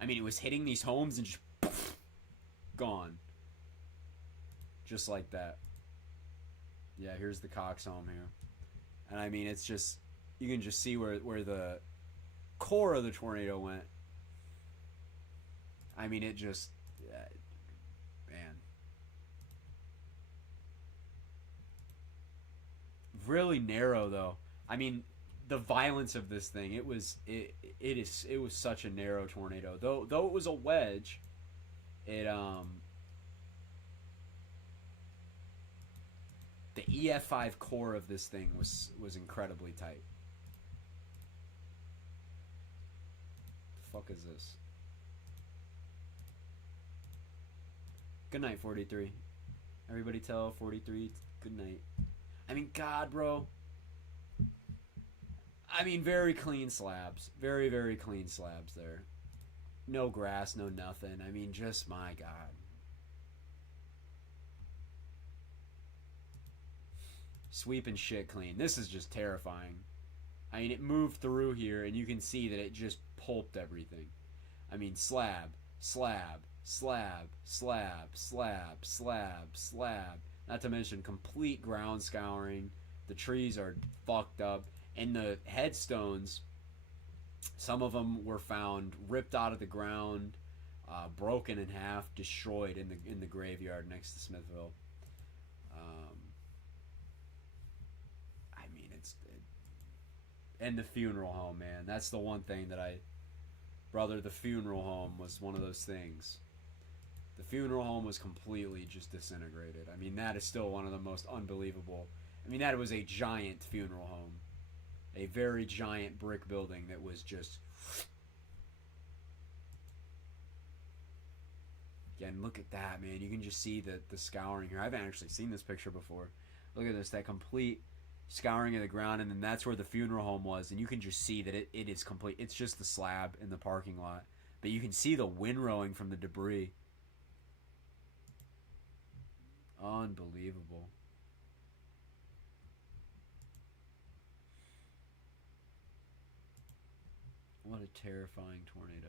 I mean, it was hitting these homes and just... Poof, gone. Just like that. Yeah, here's the Cox home here. And I mean, it's just... You can just see where the core of the tornado went. I mean, it just... man. Really narrow, though. I mean... The violence of this thing, it was such a narrow tornado. Though it was a wedge, the EF5 core of this thing was incredibly tight. The fuck is this? Good night, 43. Everybody tell 43 good night. I mean, God, bro. I mean, very clean slabs. Very, very clean slabs there. No grass, no nothing. I mean, just my God. Sweeping shit clean. This is just terrifying. I mean, it moved through here, and you can see that it just pulped everything. I mean, slab, slab, slab, slab, slab, slab, slab. Not to mention complete ground scouring. The trees are fucked up. And the headstones, some of them were found ripped out of the ground, broken in half, destroyed in the graveyard next to Smithville. I mean, and the funeral home, man. That's the one thing that brother, the funeral home was one of those things. The funeral home was completely just disintegrated. I mean, that is still one of the most unbelievable. I mean, that was a giant funeral home. A very giant brick building that was just Again, look at that, man. You can just see the scouring here. I haven't actually seen this picture before. Look at this, that complete scouring of the ground, and then that's where the funeral home was, and you can just see that it is complete. It's just the slab in the parking lot, but you can see the windrowing from the debris. Unbelievable. What a terrifying tornado.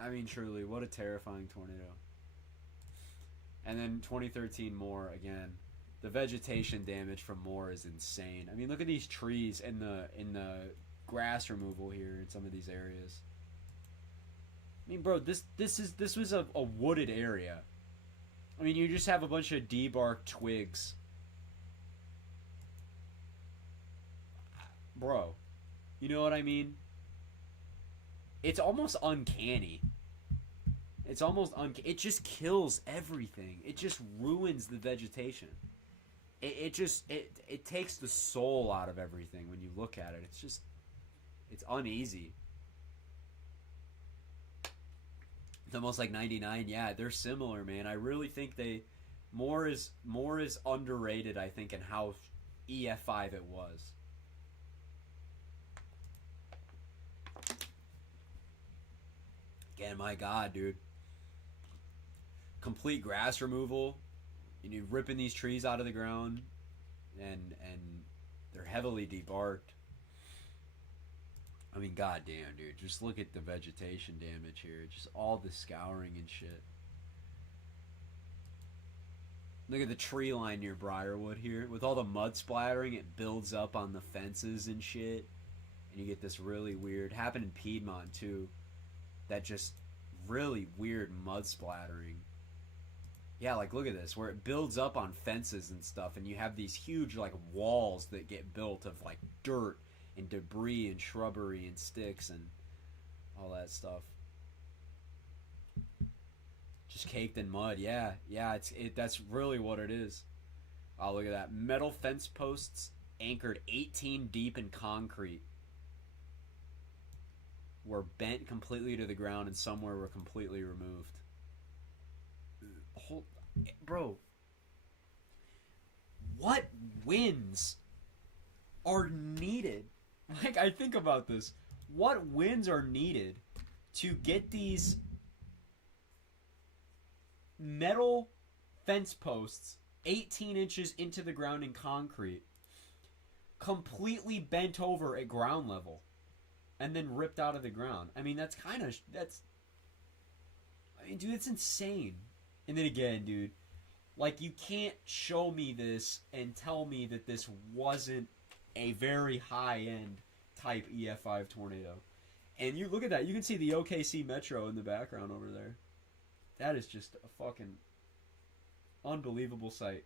I mean, truly, what a terrifying tornado. And then 2013 more again. The vegetation damage from more is insane. I mean, look at these trees and the grass removal here in some of these areas. I mean, bro, this was a wooded area. I mean, you just have a bunch of debarked twigs. Bro, you know what I mean? It's almost uncanny. It's almost it just kills everything. It just ruins the vegetation. It takes the soul out of everything when you look at it. It's uneasy. It's almost like 99. Yeah, they're similar, man. I really think more is underrated, I think, in how EF5 it was. Again, my God, dude. Complete grass removal. You know, ripping these trees out of the ground, and they're heavily debarked. I mean, goddamn, dude. Just look at the vegetation damage here. Just all the scouring and shit. Look at the tree line near Briarwood here. With all the mud splattering, it builds up on the fences and shit. And you get this really weird... Happened in Piedmont, too. That just really weird mud splattering. Yeah, like, look at this. Where it builds up on fences and stuff. And you have these huge, like, walls that get built of, like, dirt and debris and shrubbery and sticks and all that stuff. Just caked in mud. Yeah, that's really what it is. Oh, look at that. Metal fence posts anchored 18 deep in concrete were bent completely to the ground and somewhere were completely removed. Bro, what winds are needed? Like, I think about this. What winds are needed to get these metal fence posts 18 inches into the ground in concrete completely bent over at ground level and then ripped out of the ground? I mean, I mean, dude, it's insane. And then again, dude, like, you can't show me this and tell me that this wasn't a very high-end type EF5 tornado. And you look at that. You can see the OKC Metro in the background over there. That is just a fucking unbelievable sight.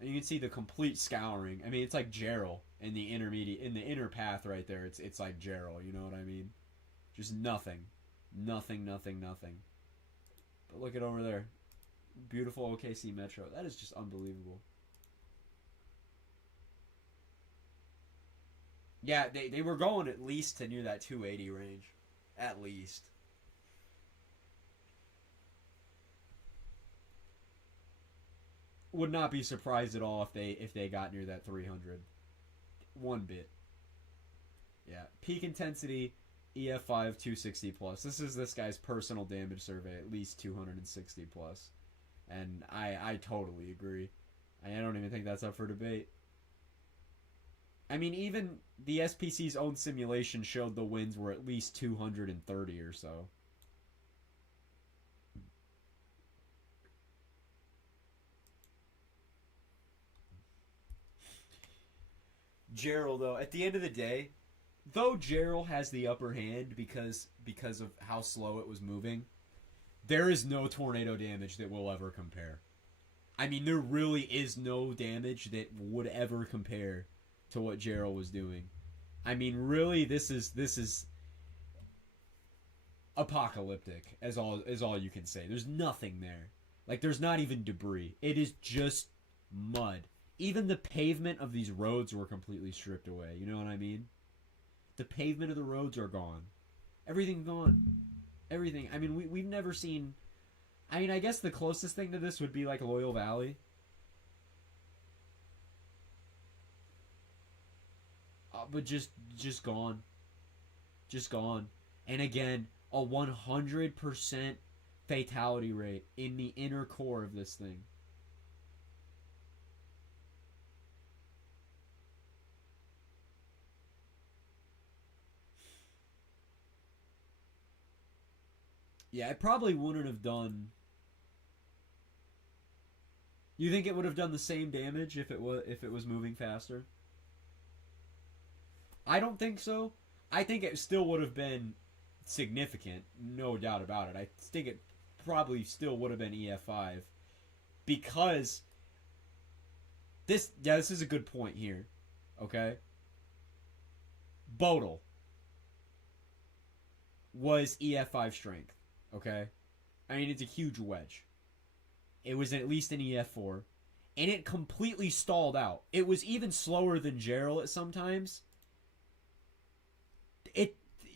And you can see the complete scouring. I mean, it's like Gerald in the inner path right there. It's like Gerald, you know what I mean? Just nothing. Nothing. But look at over there. Beautiful OKC Metro. That is just unbelievable. Yeah, they were going at least to near that 280 range. At least. Would not be surprised at all if they got near that 300. One bit. Yeah. Peak intensity, EF5 260 plus. This is this guy's personal damage survey, at least 260 plus. And I totally agree. I don't even think that's up for debate. I mean, even the SPC's own simulation showed the winds were at least 230 or so. Gerald, though, at the end of the day, though Gerald has the upper hand because of how slow it was moving, there is no tornado damage that will ever compare. I mean, there really is no damage that would ever compare to what Gerald was doing. I mean, really, this is apocalyptic, is all you can say. There's nothing there. Like, there's not even debris. It is just mud. Even the pavement of these roads were completely stripped away. You know what I mean? The pavement of the roads are gone. Everything gone. Everything. I mean, we've never seen... I mean, I guess the closest thing to this would be like Loyal Valley. But just gone. Just gone. And again, a 100% fatality rate in the inner core of this thing. Yeah, it probably wouldn't have done... You think it would have done the same damage if it was moving faster? I don't think so. I think it still would have been significant, no doubt about it. I think it probably still would have been EF5 because this is a good point here. Okay? Bodil was EF5 strength. Okay? I mean, it's a huge wedge. It was at least an EF4. And it completely stalled out. It was even slower than Gerald at sometimes.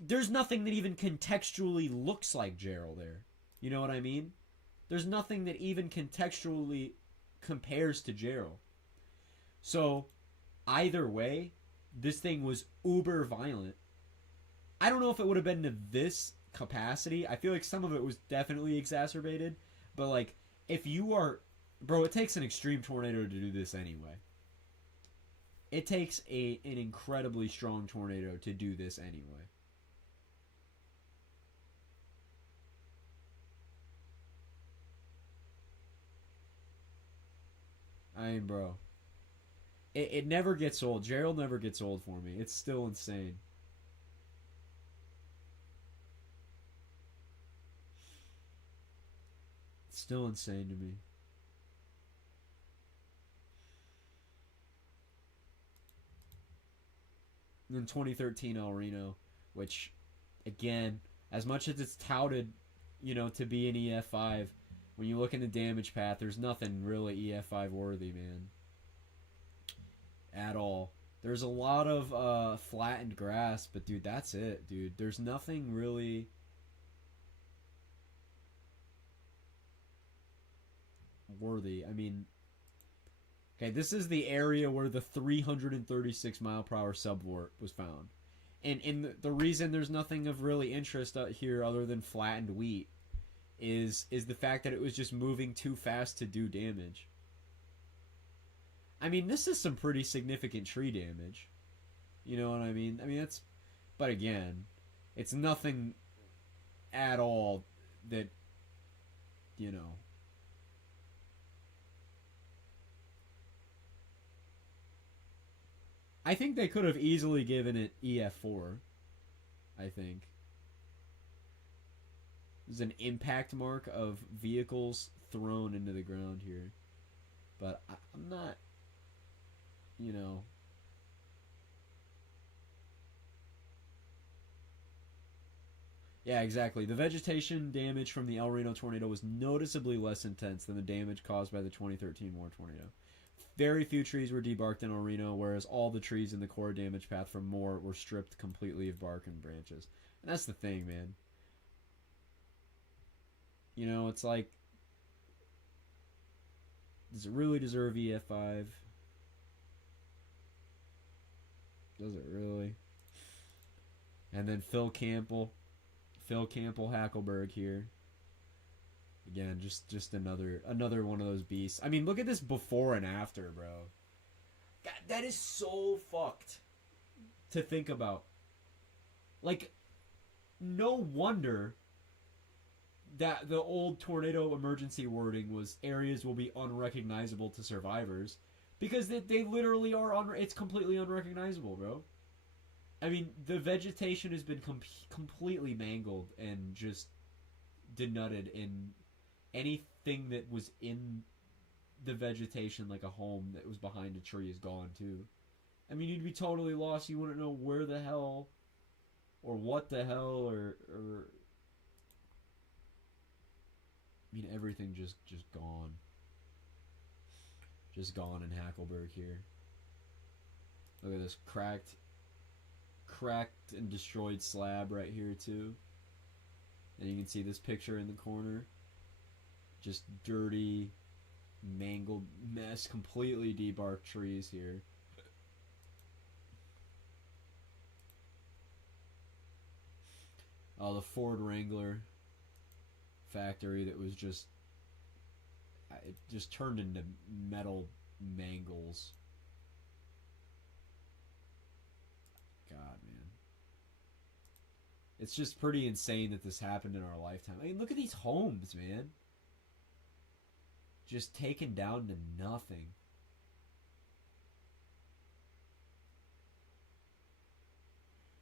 There's nothing that even contextually looks like Gerald there. You know what I mean? There's nothing that even contextually compares to Gerald. So, either way, this thing was uber violent. I don't know if it would have been to this capacity. I feel like some of it was definitely exacerbated. But, like, if you are... Bro, it takes an extreme tornado to do this anyway. It takes an incredibly strong tornado to do this anyway. I mean, bro. It never gets old. Gerald never gets old for me. It's still insane. It's still insane to me. And then 2013 El Reno, which, again, as much as it's touted, you know, to be an EF5, when you look in the damage path, there's nothing really EF5 worthy, man. At all. There's a lot of flattened grass, but dude, that's it, dude. There's nothing really... worthy. I mean... Okay, this is the area where the 336 mile per hour subvort was found. And the reason there's nothing of really interest out here other than flattened wheat is the fact that it was just moving too fast to do damage. I mean, this is some pretty significant tree damage. You know what I mean? I mean, that's... But again, it's nothing at all that, you know... I think they could have easily given it EF4. I think. There's an impact mark of vehicles thrown into the ground here. But I'm not, you know... Yeah, exactly. The vegetation damage from the El Reno tornado was noticeably less intense than the damage caused by the 2013 Moore tornado. Very few trees were debarked in El Reno, whereas all the trees in the core damage path from Moore were stripped completely of bark and branches. And that's the thing, man. You know, it's like... Does it really deserve EF5? Does it really? And then Phil Campbell Hackleberg here. Again, just another one of those beasts. I mean, look at this before and after, bro. God, that is so fucked to think about. Like, no wonder that the old tornado emergency wording was areas will be unrecognizable to survivors. Because they literally are, it's completely unrecognizable, bro. I mean, the vegetation has been completely mangled and just denuded, and anything that was in the vegetation, like a home that was behind a tree, is gone too. I mean, you'd be totally lost. You wouldn't know where the hell or what the hell or I mean, everything just gone. just gone in Hackleburg here. Look at this cracked and destroyed slab right here too. And you can see this picture in the corner. Just dirty, mangled mess, completely debarked trees here. Oh, the Ford Wrangler factory that was just, it just turned into metal mangles. God, man. It's just pretty insane that this happened in our lifetime. I mean, look at these homes, man. Just taken down to nothing.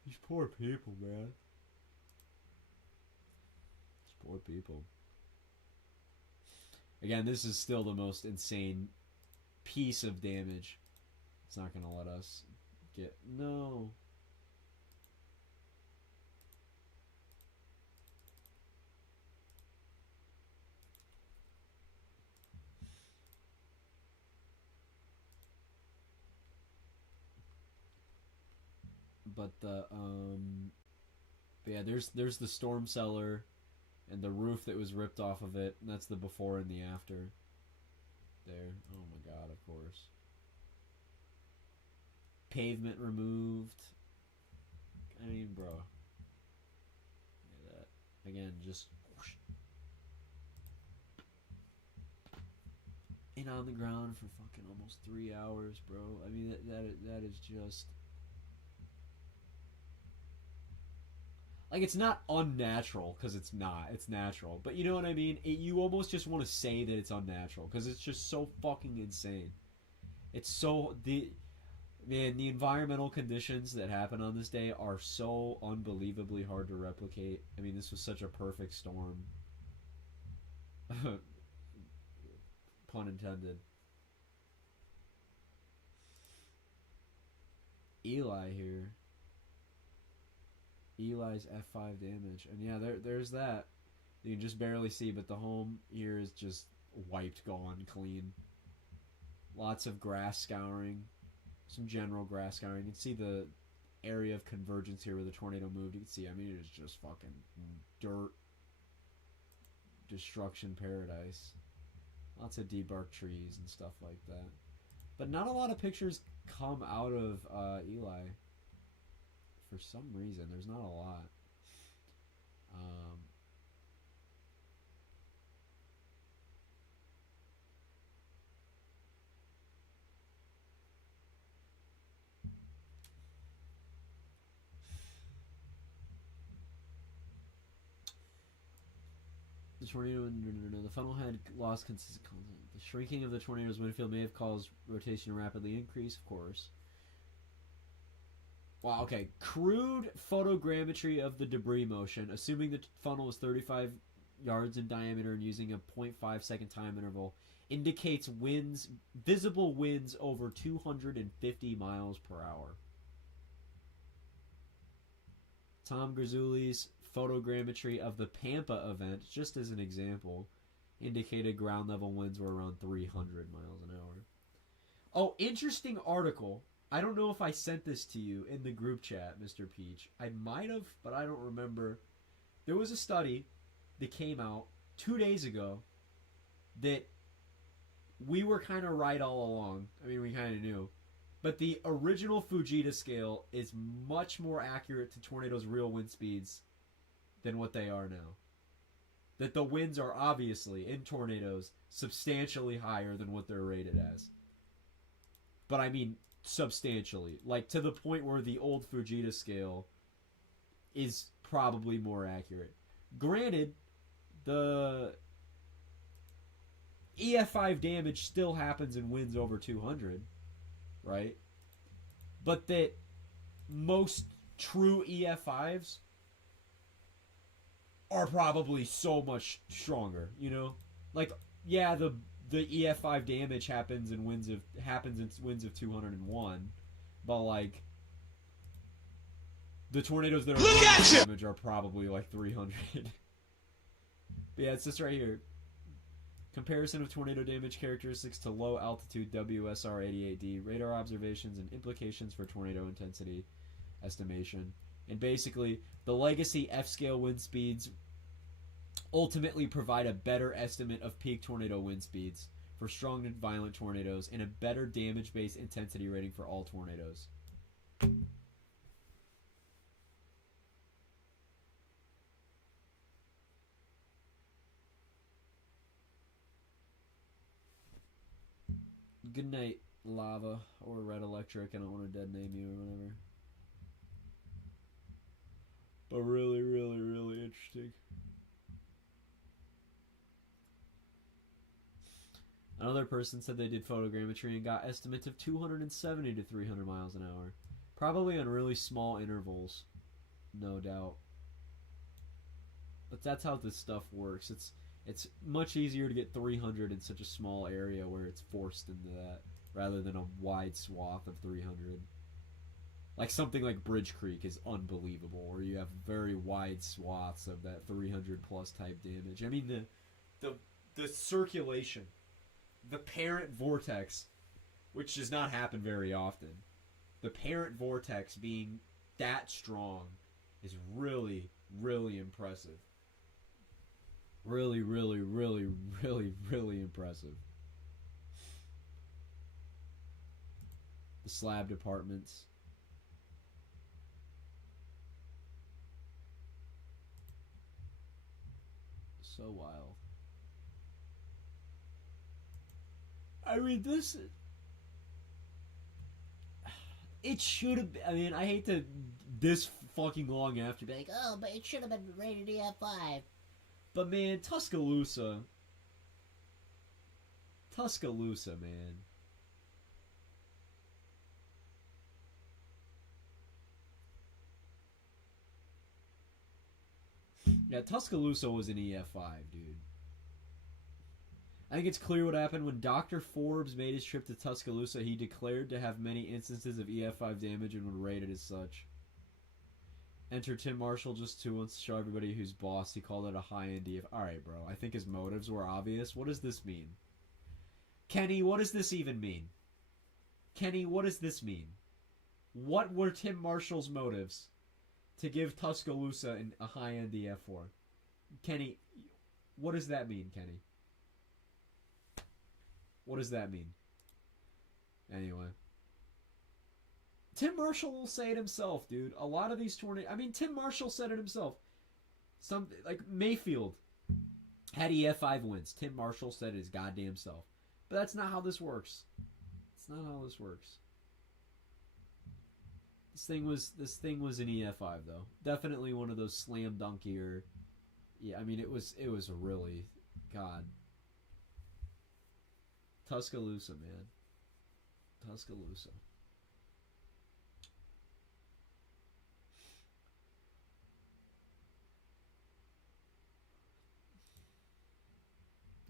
These poor people, man. These poor people. Again, this is still the most insane piece of damage. It's not going to let us get... No. But yeah, there's the storm cellar and the roof that was ripped off of it, and that's the before and the after. There. Oh my god, of course. Pavement removed. I mean, bro. Look at that. Again, just whoosh. And on the ground for fucking almost 3 hours, bro. I mean, that is just... Like, it's not unnatural, because it's not. It's natural. But you know what I mean? You almost just want to say that it's unnatural, because it's just so fucking insane. It's so... Man, the environmental conditions that happen on this day are so unbelievably hard to replicate. I mean, this was such a perfect storm. Pun intended. Eli here. Eli's F5 damage. And yeah, there's that. You can just barely see, but the home here is just wiped, gone, clean. Lots of grass scouring. Some general grass scouring. You can see the area of convergence here where the tornado moved. You can see, I mean, it is just fucking dirt. Destruction paradise. Lots of debarked trees and stuff like that. But not a lot of pictures come out of Eli. For some reason, there's not a lot. The tornado, the funnel had lost consistent content. The shrinking of the tornado's wind field may have caused rotation to rapidly increase, of course. Wow, okay. Crude photogrammetry of the debris motion, assuming the funnel was 35 yards in diameter and using a 0.5 second time interval, indicates winds, visible winds over 250 miles per hour. Tom Grazzuli's photogrammetry of the Pampa event, just as an example, indicated ground level winds were around 300 miles an hour. Oh, interesting article. I don't know if I sent this to you in the group chat, Mr. Peach. I might have, but I don't remember. There was a study that came out 2 days ago that we were kind of right all along. I mean, we kind of knew. But the original Fujita scale is much more accurate to tornadoes' real wind speeds than what they are now. That the winds are obviously, in tornadoes, substantially higher than what they're rated as. But I mean... substantially, like to the point where the old Fujita scale is probably more accurate. Granted, the EF5 damage still happens in winds over 200, right? But that most true EF5s are probably so much stronger, you know? Like, yeah, the EF5 damage happens in winds of 201, but like the tornadoes that are damage are probably like 300. But yeah, it's this right here. Comparison of tornado damage characteristics to low altitude WSR-88D, radar observations, and implications for tornado intensity estimation. And basically, the legacy F-scale wind speeds ultimately provide a better estimate of peak tornado wind speeds for strong and violent tornadoes and a better damage-based intensity rating for all tornadoes. Good night, Lava, or Red Electric. I don't want to dead name you or whatever. But really, really, really interesting. Another person said they did photogrammetry and got estimates of 270 to 300 miles an hour. Probably on really small intervals, no doubt. But that's how this stuff works. It's much easier to get 300 in such a small area where it's forced into that, rather than a wide swath of 300. Like something like Bridge Creek is unbelievable, where you have very wide swaths of that 300 plus type damage. I mean, the circulation, the parent vortex, which does not happen very often, the parent vortex being that strong is really, really impressive. Really, really, really, really, really impressive. The slab departments. So wild. I mean, this... It should have been... I mean, I hate to... This fucking long after be like, oh, but it should have been rated EF5. But man, Tuscaloosa, man. Yeah, Tuscaloosa was an EF5, dude. I think it's clear what happened when Dr. Forbes made his trip to Tuscaloosa. He declared to have many instances of EF5 damage and would rate it as such. Enter Tim Marshall just to wants to show everybody who's boss. He called it a high-end EF. Alright, bro. I think his motives were obvious. What does this mean? Kenny, what does this even mean? Kenny, what does this mean? What were Tim Marshall's motives to give Tuscaloosa a high-end EF4? Kenny, what does that mean, Kenny? What does that mean? Anyway. Tim Marshall will say it himself, dude. A lot of these tornadoes... I mean, Tim Marshall said it himself. Like, Mayfield had EF5 wins. Tim Marshall said it his goddamn self. But that's not how this works. It's not how this works. This thing was an EF5, though. Definitely one of those slam dunkier... Yeah, I mean, it was a really... God. Tuscaloosa, man. Tuscaloosa.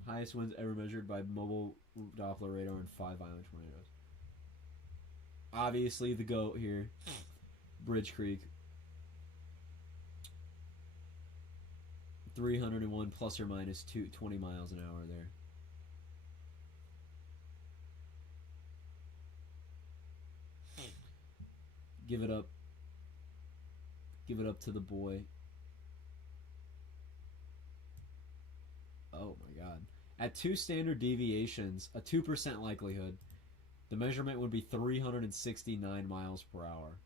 Highest winds ever measured by mobile Doppler radar and 5 violent tornadoes. Obviously, the GOAT here. Bridge Creek. 301 plus or minus 20 miles an hour there. Give it up. Give it up to the boy. Oh my god. At 2 standard deviations, a 2% likelihood, the measurement would be 369 miles per hour.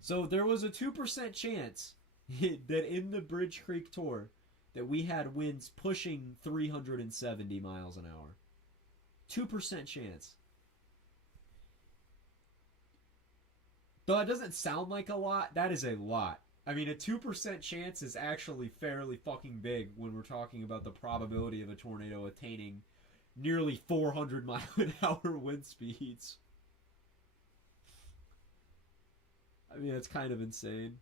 So there was a 2% chance that in the Bridge Creek tour that we had winds pushing 370 miles an hour. 2% chance. Though that doesn't sound like a lot, that is a lot. I mean, a 2% chance is actually fairly fucking big when we're talking about the probability of a tornado attaining nearly 400 mile an hour wind speeds. I mean, that's kind of insane.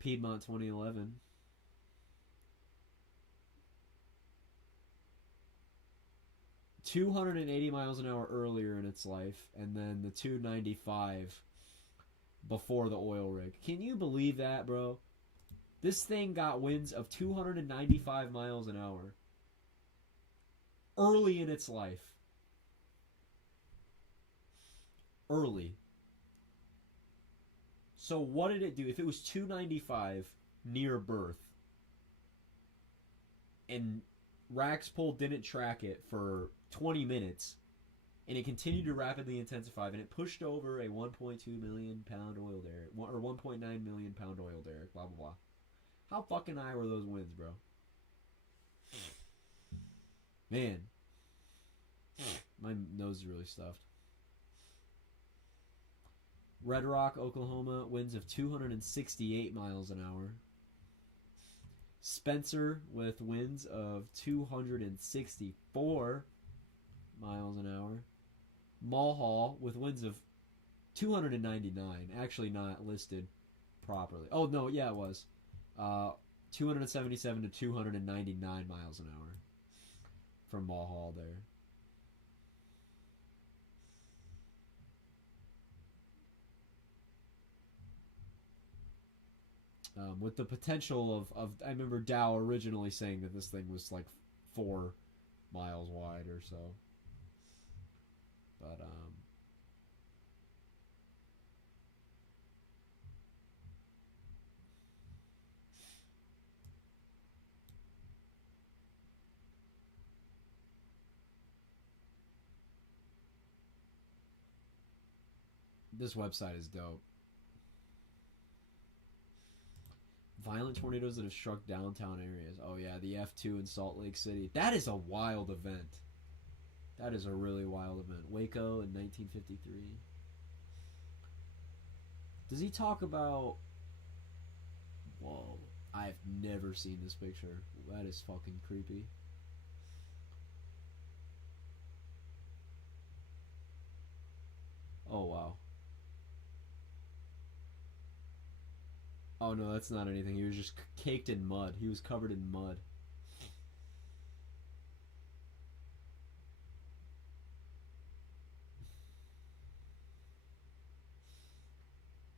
Piedmont 2011. 280 miles an hour earlier in its life, and then the 295 before the oil rig. Can you believe that, bro? This thing got winds of 295 miles an hour early in its life. Early. So what did it do? If it was 295 near birth, and Raxpol didn't track it for 20 minutes, and it continued to rapidly intensify, and it pushed over a 1.2 million pound oil derrick, or 1.9 million pound oil derrick, blah, blah, blah. How fucking high were those winds, bro? Man. My nose is really stuffed. Red Rock, Oklahoma, winds of 268 miles an hour. Spencer with winds of 264 miles an hour. Mulhall with winds of 299. Actually not listed properly. Oh, no, yeah, it was. 277 to 299 miles an hour from Mulhall there. With the potential of I remember Dow originally saying that this thing was like 4 miles wide or so. But, this website is dope. Violent tornadoes that have struck downtown areas. Oh yeah, the F2 in Salt Lake City. That is a wild event. That is a really wild event. Waco in 1953. Does he talk about... Whoa. I've never seen this picture. That is fucking creepy. Oh wow. Oh no, that's not anything. He was just caked in mud. He was covered in mud.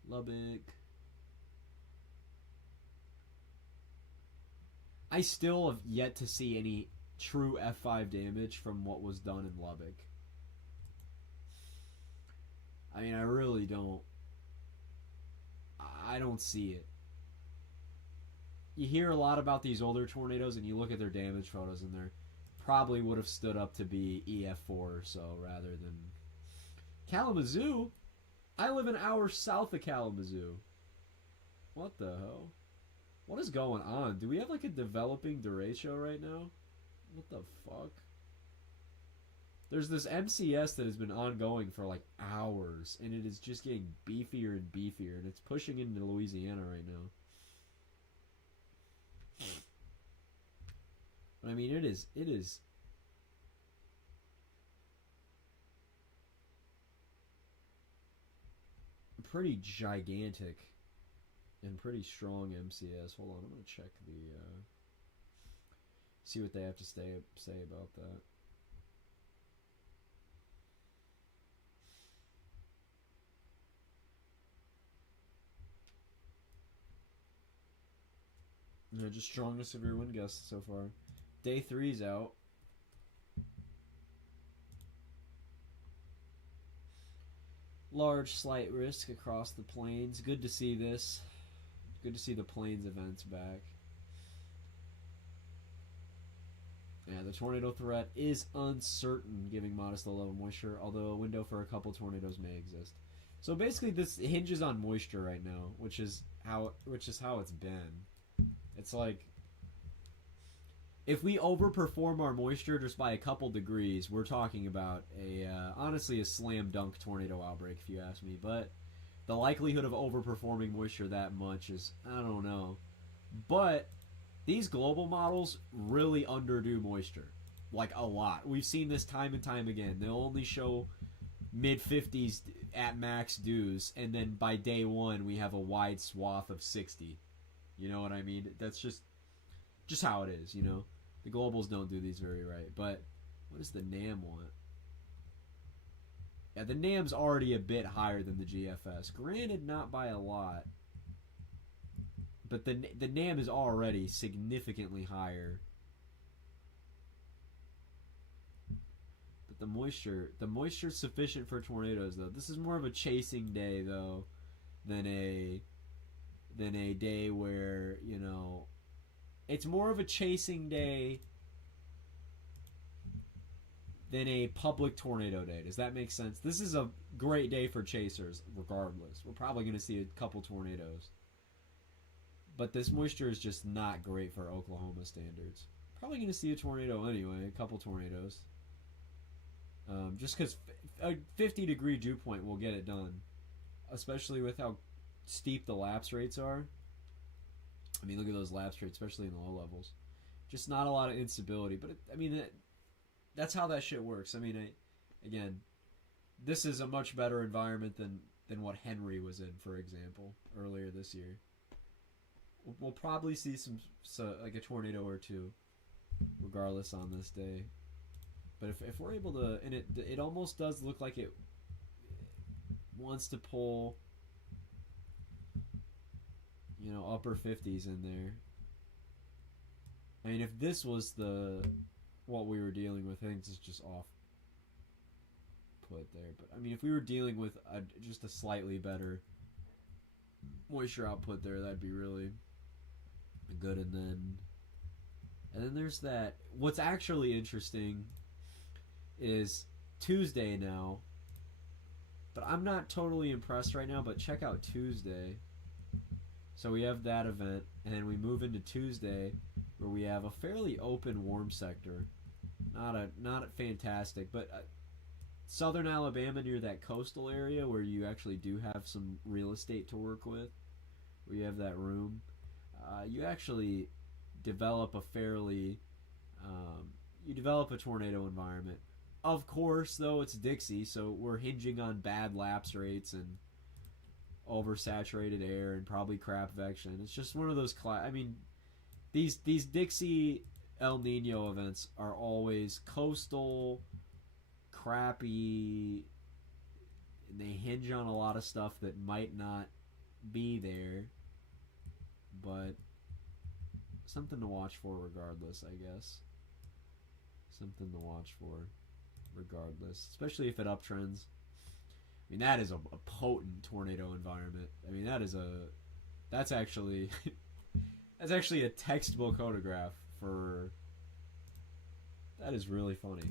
Lubbock. I still have yet to see any true F5 damage from what was done in Lubbock. I mean, I really don't. I don't see it. You hear a lot about these older tornadoes, and you look at their damage photos, and they're probably would have stood up to be EF4 or so rather than Kalamazoo. I live an hour south of Kalamazoo. What the hell? What is going on? Do we have like a developing derecho right now? What the fuck? There's this MCS that has been ongoing for like hours, and it is just getting beefier and beefier, and it's pushing into Louisiana right now. But I mean, it is pretty gigantic and pretty strong MCS. Hold on, I'm gonna check the see what they have to say about that. Yeah, just strongest of your wind gusts so far. Day 3's out. Large slight risk across the plains. Good to see this. Good to see the plains events back. Yeah, the tornado threat is uncertain, giving modest low level moisture, although a window for a couple tornadoes may exist. So basically this hinges on moisture right now, which is how it's been. It's like, if we overperform our moisture just by a couple degrees, we're talking about honestly a slam dunk tornado outbreak, if you ask me. But the likelihood of overperforming moisture that much is, I don't know. But these global models really underdo moisture, like a lot. We've seen this time and time again. They'll only show mid-50s at max dews, and then by day 1 we have a wide swath of 60. You know what I mean? That's just how it is, you know? The globals don't do these very right. But What does the NAM want? Yeah, the NAM's already a bit higher than the GFS. Granted, not by a lot. But the NAM is already significantly higher. But the moisture's sufficient for tornadoes, though. This is more of a chasing day, though, than a day where, you know, it's more of a chasing day than a public tornado day. Does that make sense? This is a great day for chasers, regardless. We're probably going to see a couple tornadoes. But this moisture is just not great for Oklahoma standards. Probably going to see a tornado anyway, a couple tornadoes. Just because a 50-degree dew point will get it done. Especially with how steep the lapse rates are. I mean, look at those lapse rates, especially in the low levels. Just not a lot of instability. But, that's how that shit works. I mean, again, this is a much better environment than what Henry was in, for example, earlier this year. We'll probably see like a tornado or two, regardless, on this day. But if we're able to, and it almost does look like it wants to pull, you know, upper 50s in there. I mean, if this was what we were dealing with, I think this is just off put there. But I mean, if we were dealing with just a slightly better moisture output there, that'd be really good. And then there's that. What's actually interesting is Tuesday now, but I'm not totally impressed right now. But check out Tuesday. So we have that event, and then we move into Tuesday, where we have a fairly open warm sector. Not fantastic, but southern Alabama near that coastal area where you actually do have some real estate to work with, where you have that room. You actually develop a tornado environment. Of course, though, it's Dixie, so we're hinging on bad lapse rates and oversaturated air and probably crap vection. It's just one of those these Dixie El Nino events are always coastal, crappy, and they hinge on a lot of stuff that might not be there, but something to watch for regardless, I guess. Something to watch for regardless, especially if it uptrends. I mean, that is a potent tornado environment. I mean, that's actually that's actually a textbook photograph for. That is really funny.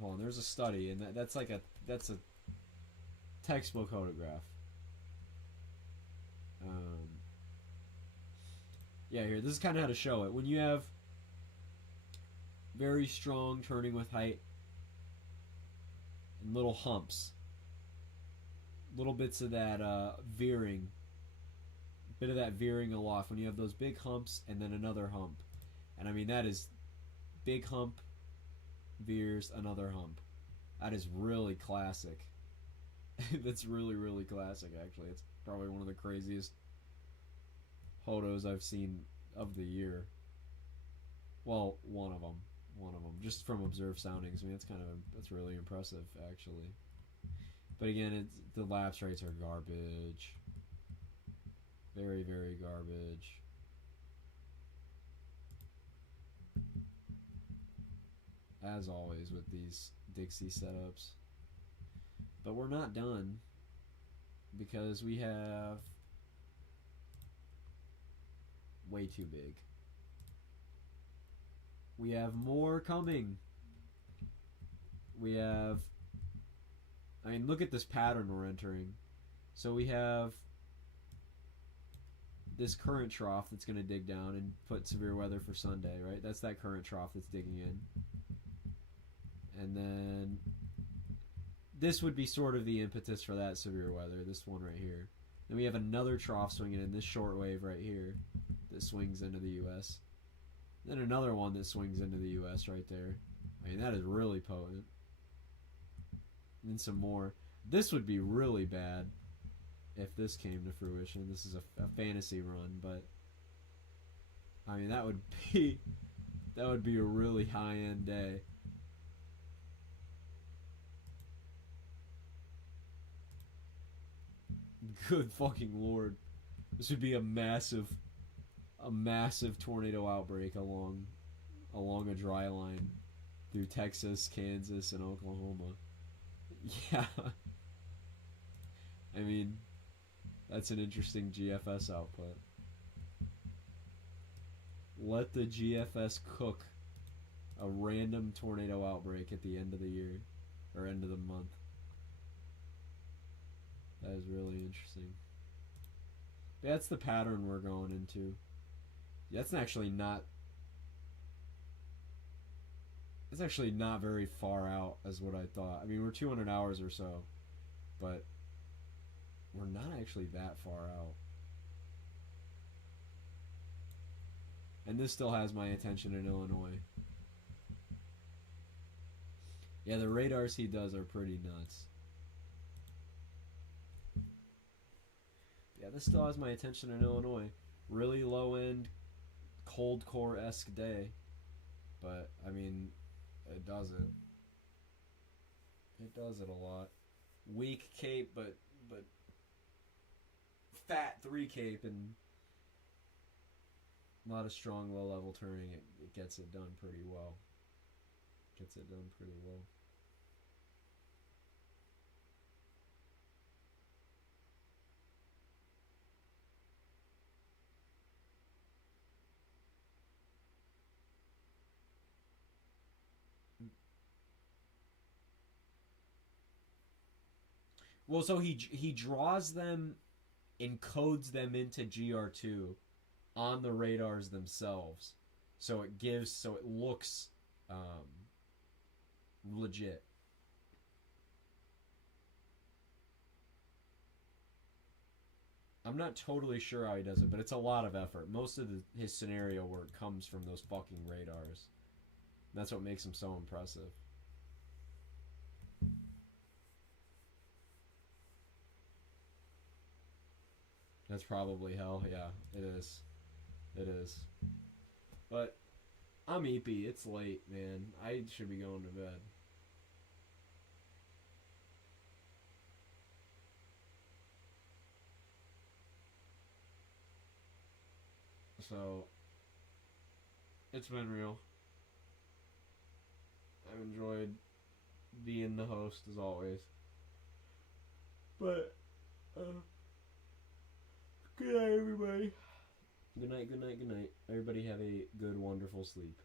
Hold on, there's a study, and that's a textbook photograph. Yeah, here, this is kind of how to show it. When you have very strong turning with height and little humps, little bits of that veering, bit of that veering aloft, when you have those big humps and then another hump. And I mean, that is big hump, veers, another hump. That is really classic. That's really, really classic, actually. It's probably one of the craziest photos I've seen of the year. Well, one of them, just from observed soundings. I mean, that's really impressive, actually. But again, the lapse rates are garbage, very, very garbage. As always with these Dixie setups. But we're not done, because we have way too big. We have more coming. We have, I mean, look at this pattern we're entering. So we have this current trough that's going to dig down and put severe weather for Sunday, right? That's that current trough that's digging in. And then this would be sort of the impetus for that severe weather, this one right here. Then we have another trough swinging in, this short wave right here that swings into the U.S. Then another one that swings into the U.S. right there. I mean, that is really potent. And then some more. This would be really bad if this came to fruition. This is a fantasy run, but I mean that would be a really high-end day. Good fucking lord. This would be a massive tornado outbreak along a dry line through Texas, Kansas, and Oklahoma. Yeah. I mean, that's an interesting GFS output. Let the GFS cook a random tornado outbreak at the end of the year, or end of the month. That is really interesting. But that's the pattern we're going into. That's actually not very far out as what I thought. I mean, we're 200 hours or so, but we're not actually that far out. And this still has my attention in Illinois. Yeah, the radars he does are pretty nuts. Yeah, this still has my attention in Illinois. Really low end, cold core-esque day. But, I mean, it does it. It does it a lot. Weak cape, but fat 3 cape and a lot of strong low level turning. It gets it done pretty well. Gets it done pretty well. Well, so he draws them and codes them into GR2 on the radars themselves, so it looks legit. I'm not totally sure how he does it, but it's a lot of effort. Most of his scenario work comes from those fucking radars. That's what makes him so impressive. That's probably hell. Yeah, it is. It is. But I'm eepy. It's late, man. I should be going to bed. So, it's been real. I've enjoyed being the host as always. But, good night, everybody. Good night, good night, good night. Everybody have a good, wonderful sleep.